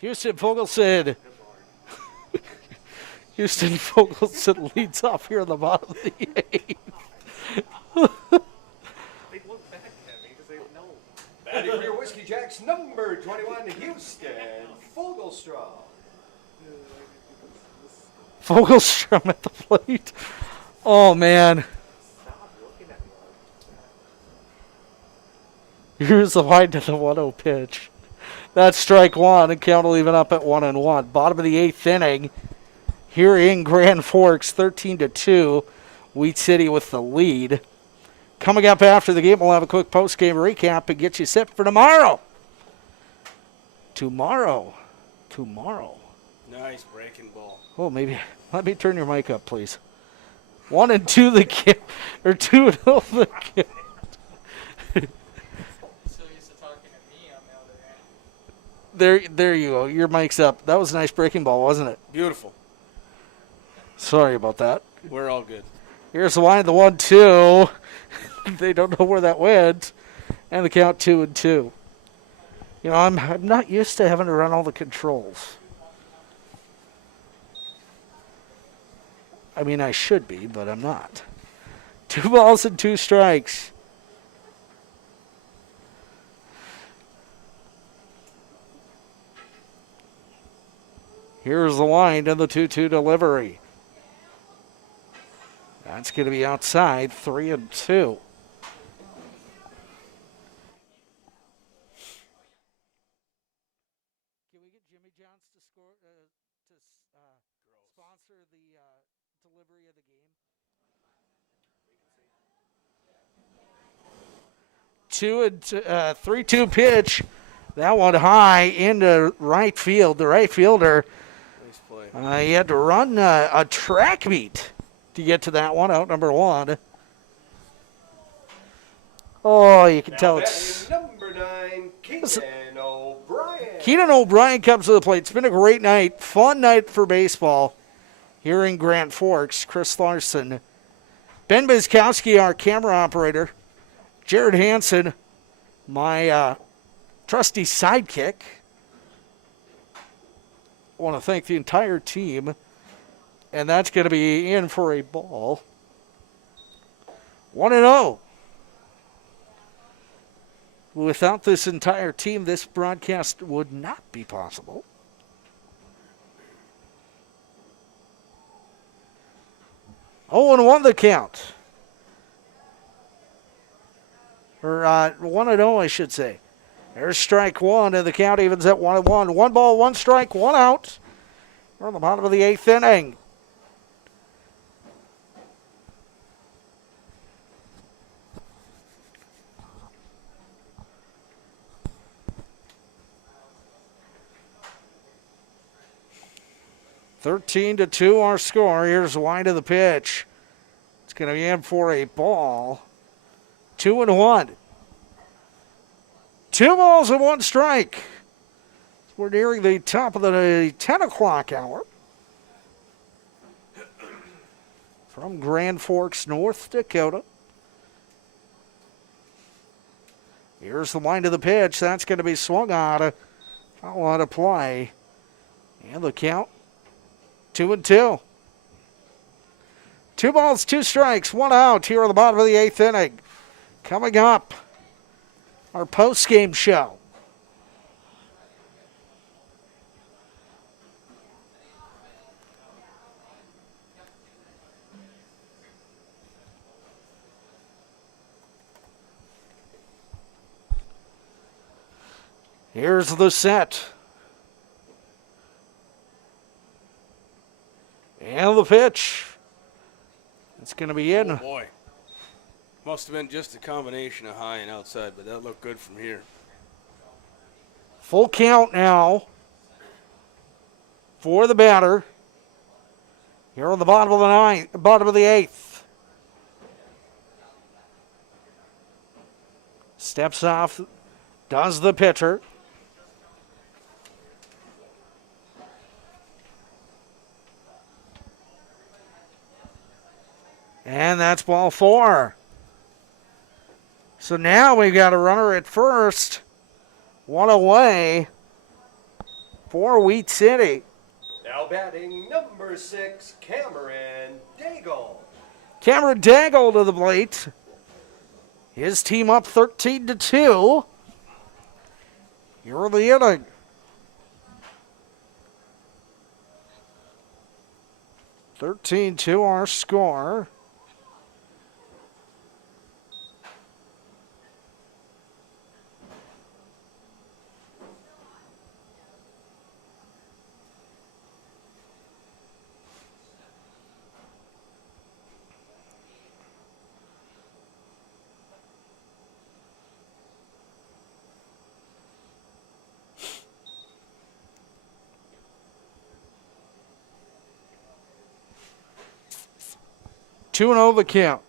Houston Fogelson. Houston Fogelson leads off here in the bottom of the 8th. Batting for your Whiskey Jacks, number 21, Houston Fogelstrom. Fogelstrom at the plate. Oh, man. Here's the line to the 1-0 pitch. That's strike 1, and count will even up at 1-1. Bottom of the 8th inning. Here in Grand Forks, 13-2. Wheat City with the lead. Coming up after the game, we'll have a quick post-game recap and get you set for tomorrow. Tomorrow. Nice breaking ball. Oh, maybe. Let me turn your mic up, please. 1 and 2 the count, or 2 and 0 the count. There you go. Your mic's up. That was a nice breaking ball, wasn't it? Beautiful. Sorry about that. We're all good. Here's the line, the 1-2. They don't know where that went. And the count 2-2. You know, I'm not used to having to run all the controls. I mean, I should be, but I'm not. 2 balls and 2 strikes. Here's the line and the 2-2 delivery. That's going to be outside, 3-2. Can we get Jimmy Johns to score to sponsor the delivery of the game? 3-2 pitch. That one high into right field. The right fielder, Nice play. he had to run a track meet to get to that one, out number 1. Oh, you can tell it's... Number 9, Keaton O'Brien. Keaton O'Brien comes to the plate. It's been a great night, fun night for baseball here in Grand Forks. Chris Larson, Ben Bizkowski, our camera operator, Jared Hansen, my trusty sidekick. I want to thank the entire team, and that's going to be in for a ball. 1-0. Without this entire team, this broadcast would not be possible. Oh, and 1 the count. Or 1-0, I should say. There's strike 1, and the count evens at 1-1. 1 ball, 1 strike, 1 out. We're on the bottom of the 8th inning. (13-2) our score. Here's wide of the pitch. It's going to be in for a ball. 2-1. 2 balls and 1 strike. We're nearing the top of the 10 o'clock hour. From Grand Forks, North Dakota. Here's the line of the pitch. That's going to be swung on. Foul out of play. And the count, 2-2. 2 balls, 2 strikes, 1 out here on the bottom of the 8th inning. Coming up, our post-game show. Here's the set. And the pitch. It's going to be in. Oh boy. Must have been just a combination of high and outside, but that looked good from here. Full count now for the batter. Here on the bottom of the bottom of the 8th. Steps off, does the pitcher. And that's ball 4. So now we've got a runner at first. 1 away for Wheat City. Now batting number 6, Cameron Daigle. Cameron Daigle to the plate. His team up 13-2. Here in the inning. (13-2) our score. Two and 0 the count.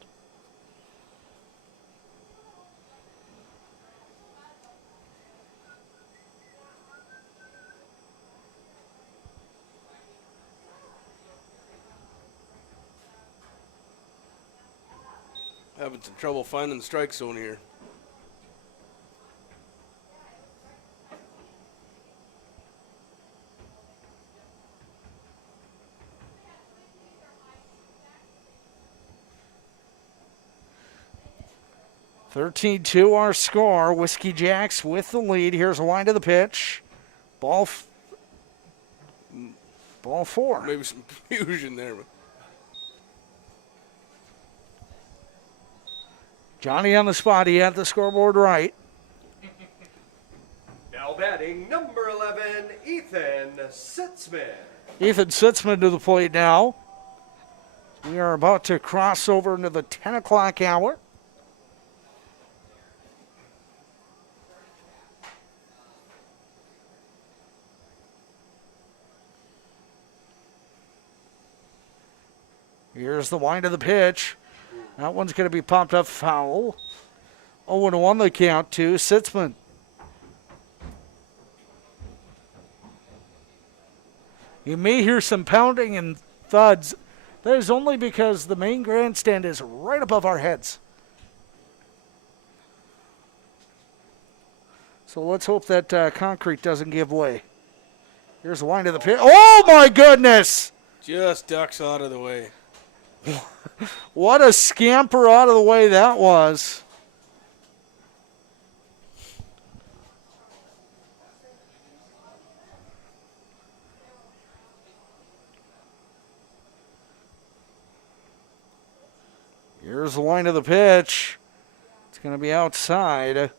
Having some trouble finding the strike zone here. (13-2) our score. Whiskey Jacks with the lead. Here's a line to the pitch. Ball 4. Maybe some confusion there. Johnny on the spot. He had the scoreboard right. Now batting number 11, Ethan Sitzman. Ethan Sitzman to the plate now. We are about to cross over into the 10 o'clock hour. Here's the wind of the pitch. That one's going to be popped up foul. 0-1 the count to Sitzman. You may hear some pounding and thuds. That is only because the main grandstand is right above our heads. So let's hope that concrete doesn't give way. Here's the wind of the pitch. Oh my goodness! Just ducks out of the way. What a scamper out of the way that was. Here's the line of the pitch. It's going to be outside.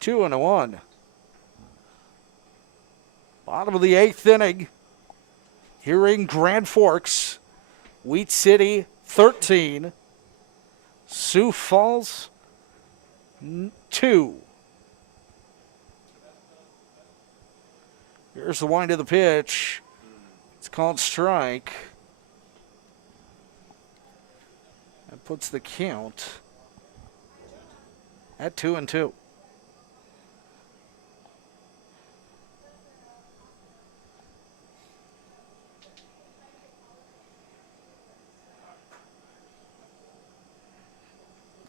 2-1. Bottom of the 8th inning. Here in Grand Forks. Wheat City 13. Sioux Falls 2. Here's the wind of the pitch. It's called strike. That puts the count at 2-2.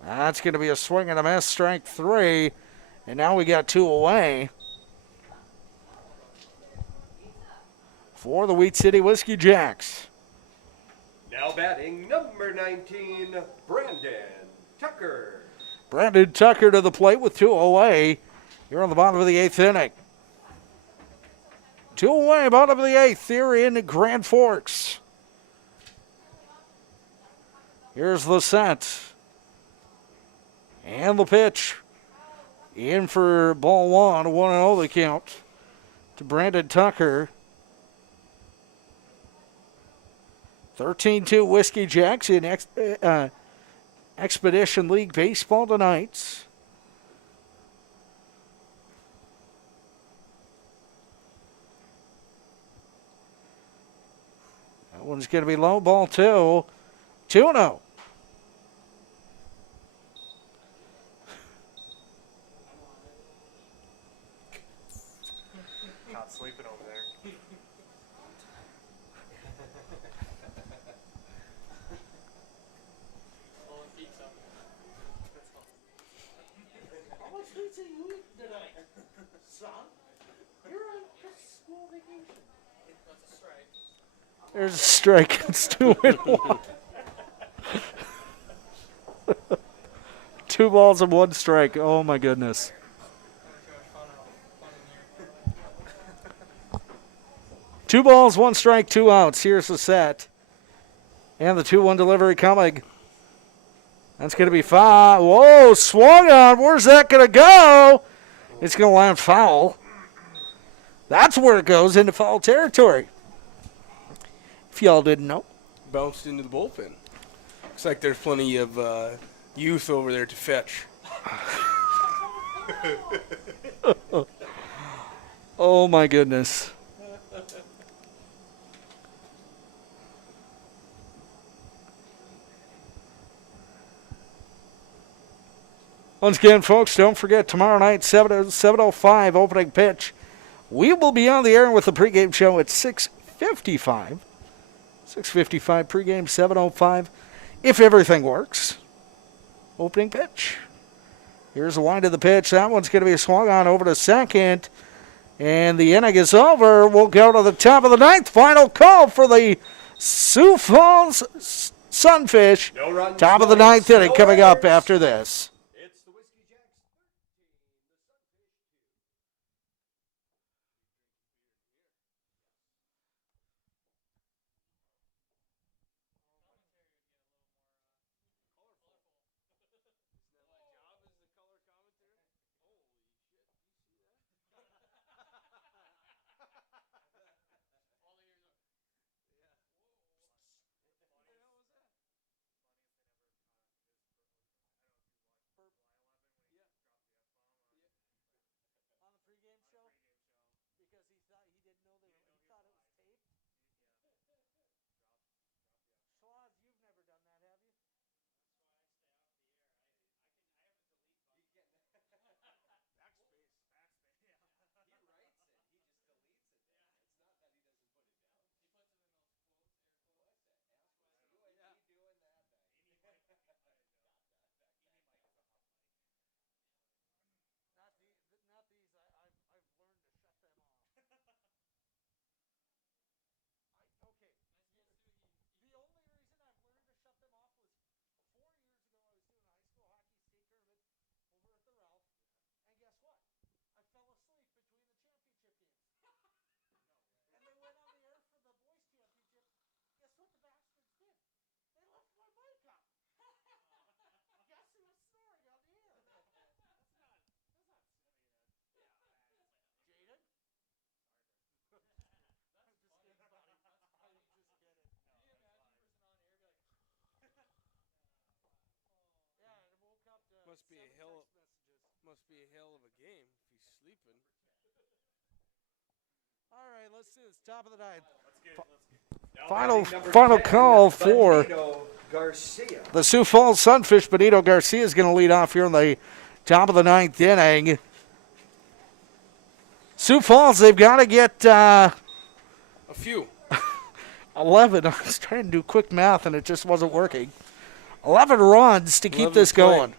That's going to be a swing and a miss, strike 3. And now we got 2 away for the Wheat City Whiskey Jacks. Now batting number 19, Brandon Tucker. Brandon Tucker to the plate with 2 away. Here on the bottom of the 8th inning. 2 away, bottom of the 8th here in Grand Forks. Here's the set. And the pitch. In for ball 1, 1-0 the count to Brandon Tucker. 13-2 Whiskey Jacks in Expedition League Baseball tonight. That one's going to be low, ball 2. 2-0. Not sleeping over there. How much pizza you eating tonight, son? You're on school vacation. That's a strike. There's a strike. It's 2-1. 2 balls and 1 strike. Oh my goodness. 2 balls, 1 strike, 2 outs. Here's the set. And the 2-1 delivery coming. That's going to be foul. Whoa, swung on. Where's that going to go? It's going to land foul. That's where it goes, into foul territory. If y'all didn't know. Bounced into the bullpen. Looks like there's plenty of youth over there to fetch. Oh, my goodness. Once again, folks, don't forget tomorrow night, 7:05 opening pitch. We will be on the air with the pregame show at 6:55. 6:55 pregame, 7:05. If everything works, opening pitch. Here's the wind of the pitch. That one's going to be swung on over to second. And the inning is over. We'll go to the top of the 9th. Final call for the Sioux Falls Sunfish. No runs, Top of the 9th inning coming up after this. It's the Whiskey Jacks 13, Must be a hell of a game if he's sleeping. All right, let's do this. Top of the ninth. Final 10, call for Benito Garcia. the Sioux Falls Sunfish. Benito Garcia is going to lead off here in the top of the ninth inning. Sioux Falls, they've got to get A few. 11. I was trying to do quick math, and it just wasn't working. 11 runs to keep 11 this playing. going.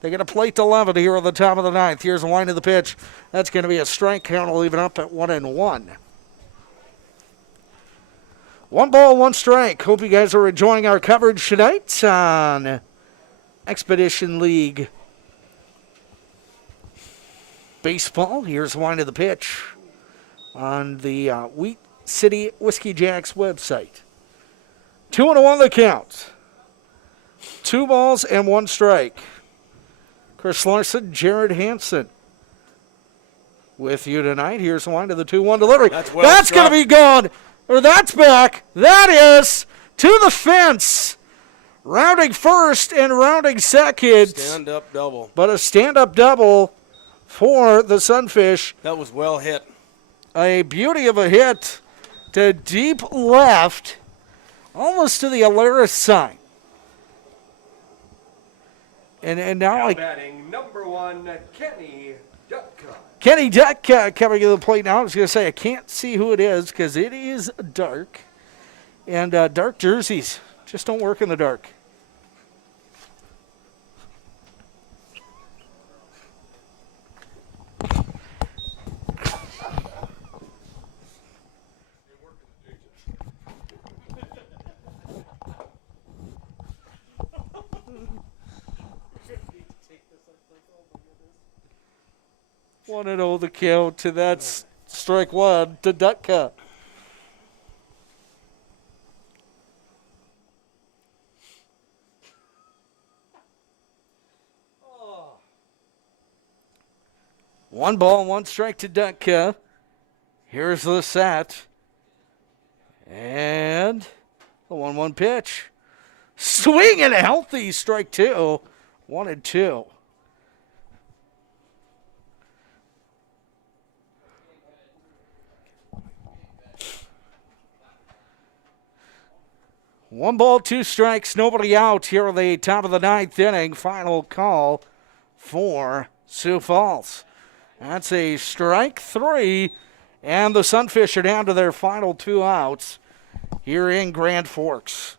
They get a plate to 11 here on the top of the ninth. Here's a wind of the pitch. That's going to be a strike count. Will leave it up at 1-1. 1 ball, 1 strike. Hope you guys are enjoying our coverage tonight on Expedition League Baseball. Here's a wind of the pitch on the Wheat City Whiskey Jacks website. 2-1 the count. 2 balls and 1 strike. Chris Larson, Jared Hansen with you tonight. Here's the wind of the 2-1 delivery. That's going to be gone. Or that's back. That is to the fence. Rounding first and rounding second. Stand-up double. But a stand-up double for the Sunfish. That was well hit. A beauty of a hit to deep left, almost to the Alaris sign. And now Batting number 1, Kenny Dutka. Kenny Duck coming to the plate now. I was going to say I can't see who it is because it is dark. And dark jerseys just don't work in the dark. One and oh the count, and that's strike 1 to Dutka. One ball, 1 strike to Dutka. Here's the set. And the 1-1 pitch. Swing and a healthy strike 2. 1-2. One ball, 2 strikes, nobody out here at the top of the ninth inning. Final call for Sioux Falls. That's a strike 3, and the Sunfish are down to their final 2 outs here in Grand Forks.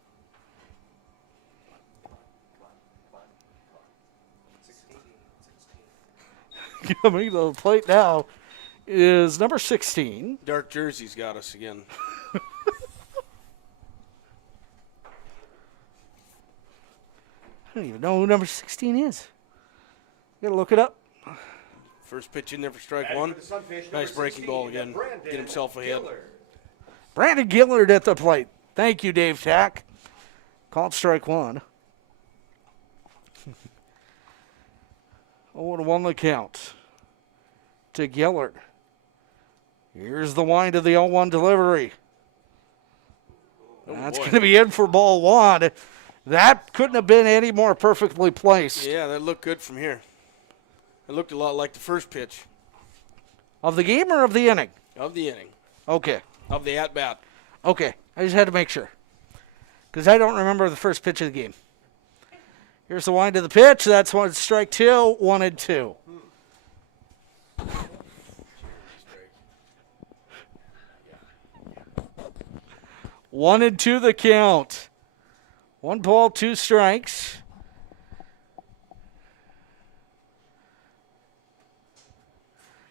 Coming to the plate now is number 16. Dark jerseys got us again. I don't even know who number 16 is. Gotta look it up. First pitch in there for strike 1. Nice breaking ball again. Get himself ahead. Brandon Gillard at the plate. Thank you, Dave Tack. Called strike 1. 0-1 the count to Gillard. Here's the wind of the 0-1 delivery. That's going to be in for ball 1. That couldn't have been any more perfectly placed. Yeah, that looked good from here. It looked a lot like the first pitch. Of the game or of the inning? Of the inning. Okay. Of the at-bat. Okay. I just had to make sure. Because I don't remember the first pitch of the game. Here's the wind of the pitch. That's one strike 2, 1-2. One and two the count. 1 ball, 2 strikes.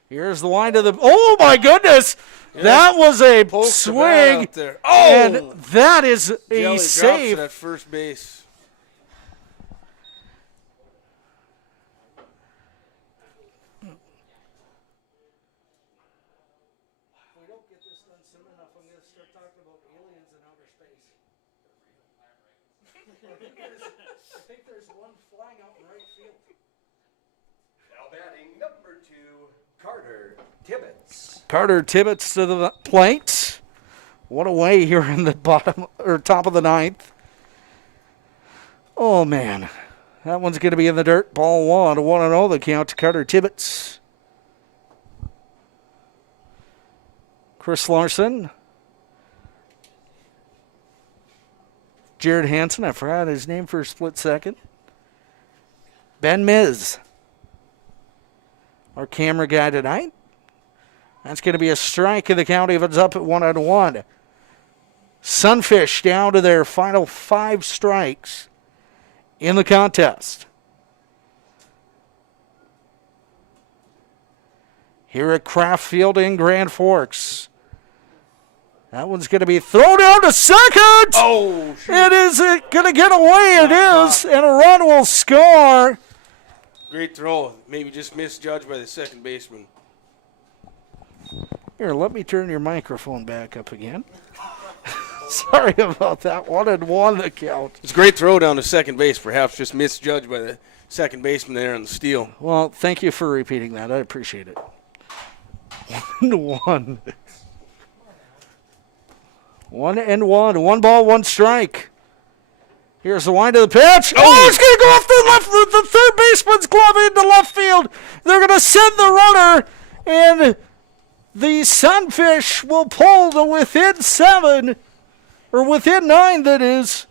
Here's the wind of the. Oh my goodness! Yeah. That was a swing, and that is a Jelly save. Drops at first base. I think there's one flying out in right field. Now batting number 2, Carter Tibbetts. Carter Tibbetts to the plate. What a way here in the bottom or top of the ninth. Oh man, That one's going to be in the dirt. Ball 1, 1-0 the count to Carter Tibbetts. Chris Larson. Jared Hansen, I forgot his name for a split second. Ben Miz, our camera guy tonight. That's going to be a strike, and the count evens up at 1-1. Sunfish down to their final 5 strikes in the contest. Here at Kraft Field in Grand Forks. That one's going to be thrown down to second. Oh, shoot. It is going to get away. It is, and a run will score. Great throw. Maybe just misjudged by the second baseman. Here, let me turn your microphone back up again. Sorry about that. 1-1 the count. It's a great throw down to second base, perhaps just misjudged by the second baseman there on the steal. Well, thank you for repeating that. I appreciate it. 1-1. 1-1. 1 ball, 1 strike. Here's the wind of the pitch. Oh, it's going to go off the third baseman's glove into left field. They're going to send the runner, and the Sunfish will pull to within 7, or within 9, that is.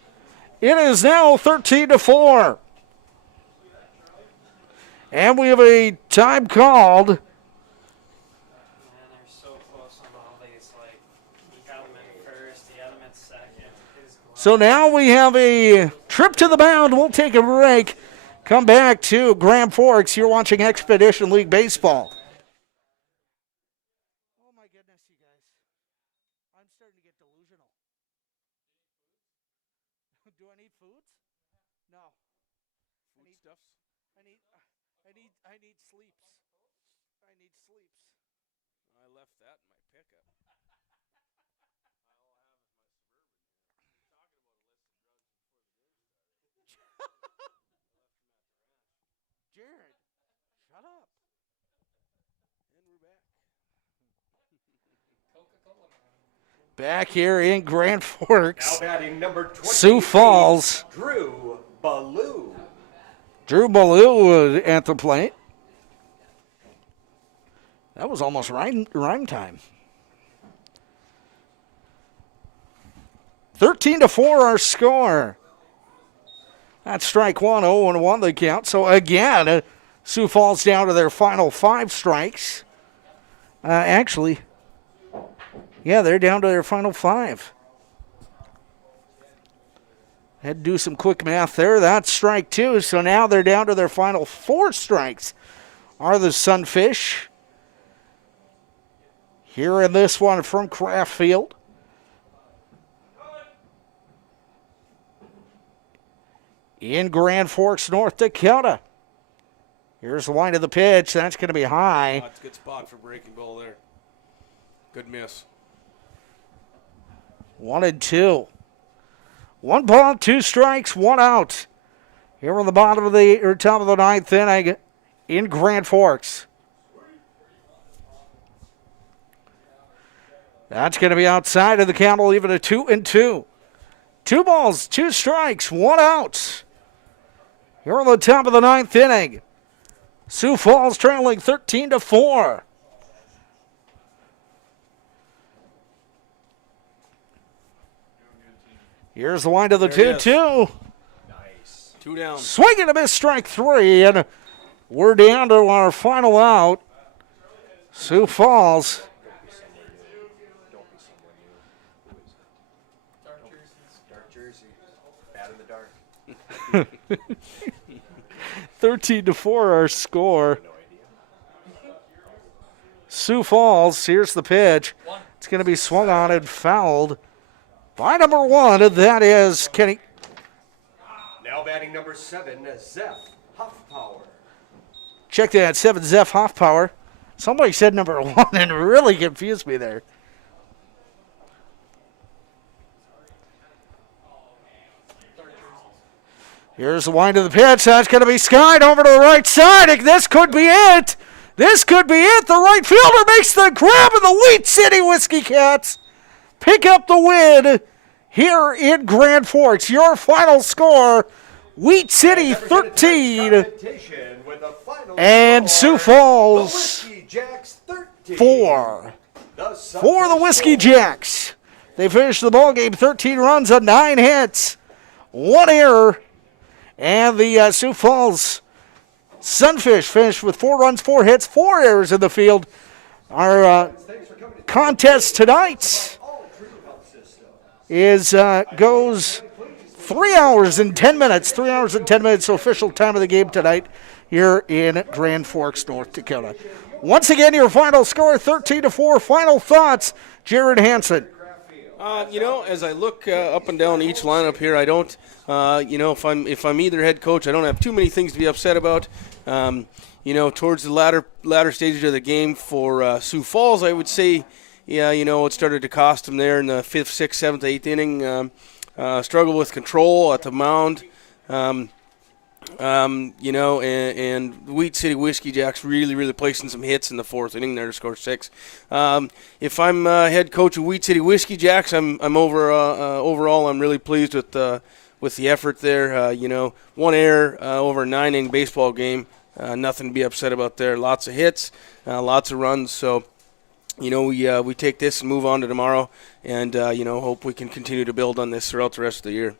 It is now 13-4. And we have a time called. Man, they're so close on all these. Like, you got them in first, you got them in second. So now we have a trip to the mound. We'll take a break. Come back to Grand Forks. You're watching Expedition League Baseball. Oh, my goodness, you guys. I'm starting to get delusional. Do I need foods? No. I need sleeps. I need sleeps. I left that in my pickup. Jared, shut up. And we're back. Back here in Grand Forks. Now batting number 20. Sioux Falls. Drew Ballou. Drew Ballou at the plate. That was almost rhyme time. 13-4 our score. That's strike 1, 0-1 the count. So again, Sioux Falls down to their final 5 strikes. Actually, yeah, they're down to their final 5. Had to do some quick math there. That's strike 2. So now they're down to their final 4 strikes. Are the Sunfish. Here in this one from Kraft Field. In Grand Forks, North Dakota. Here's the line of the pitch. That's going to be high. That's a good spot for breaking ball there. Good miss. 1-2. 1 ball, 2 strikes, 1 out. Here on the bottom of the or top of the 9th inning in Grand Forks. That's going to be outside of the count. Will leave it a 2-2. 2 balls, 2 strikes, 1 out. Here on the top of the 9th inning. Sioux Falls trailing 13-4. Here's the wind of the 2-2. Nice. 2 down. Swing and a miss, strike 3, and we're down to our final out. Sioux Falls. Dark jersey. Bad in the dark. 13-4 our score. Sioux Falls, here's the pitch. It's going to be swung on and fouled by number 1, and that is Kenny. Now batting number 7, Zeph Hoffpower. Check that, 7 Zeph Hoffpower. Somebody said number 1 and really confused me there. Here's the wind of the pitch. That's going to be skied over to the right side. This could be it. This could be it. The right fielder makes the grab, and the Wheat City Whiskey Cats pick up the win here in Grand Forks. Your final score, Wheat City Never get a 13, competition with a final and score, Sioux Falls the Whiskey Jacks 13. 4. The For the Whiskey Jacks, they finished the ball game 13 runs on 9 hits, 1 error, and the Sioux Falls Sunfish finished with 4 runs, 4 hits, 4 errors in the field. Our contest tonight goes 3 hours and 10 minutes. 3 hours and 10 minutes, official time of the game tonight here in Grand Forks, North Dakota. Once again, your final score, 13-4. Final thoughts, Jared Hansen. As I look up and down each lineup here, I don't, if I'm either head coach, I don't have too many things to be upset about. Towards the latter stages of the game for Sioux Falls, I would say, it started to cost them there in the 5th, 6th, 7th, 8th inning. Struggle with control at the mound. And Wheat City Whiskey Jacks really placing some hits in the 4th inning there to score 6. If I'm head coach of Wheat City Whiskey Jacks, overall I'm really pleased with the effort there. 1 error over a 9-inning baseball game, nothing to be upset about there. Lots of hits, lots of runs. So, we take this and move on to tomorrow, and hope we can continue to build on this throughout the rest of the year.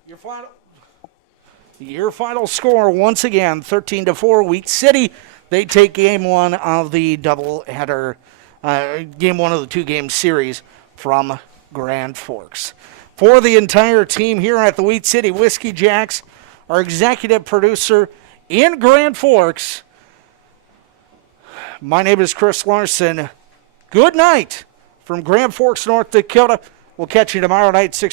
Your final score, once again, 13-4, Wheat City. They take game 1 of the doubleheader, game 1 of the 2-game series from Grand Forks. For the entire team here at the Wheat City Whiskey Jacks, our executive producer in Grand Forks, my name is Chris Larson. Good night from Grand Forks, North Dakota. We'll catch you tomorrow night, 6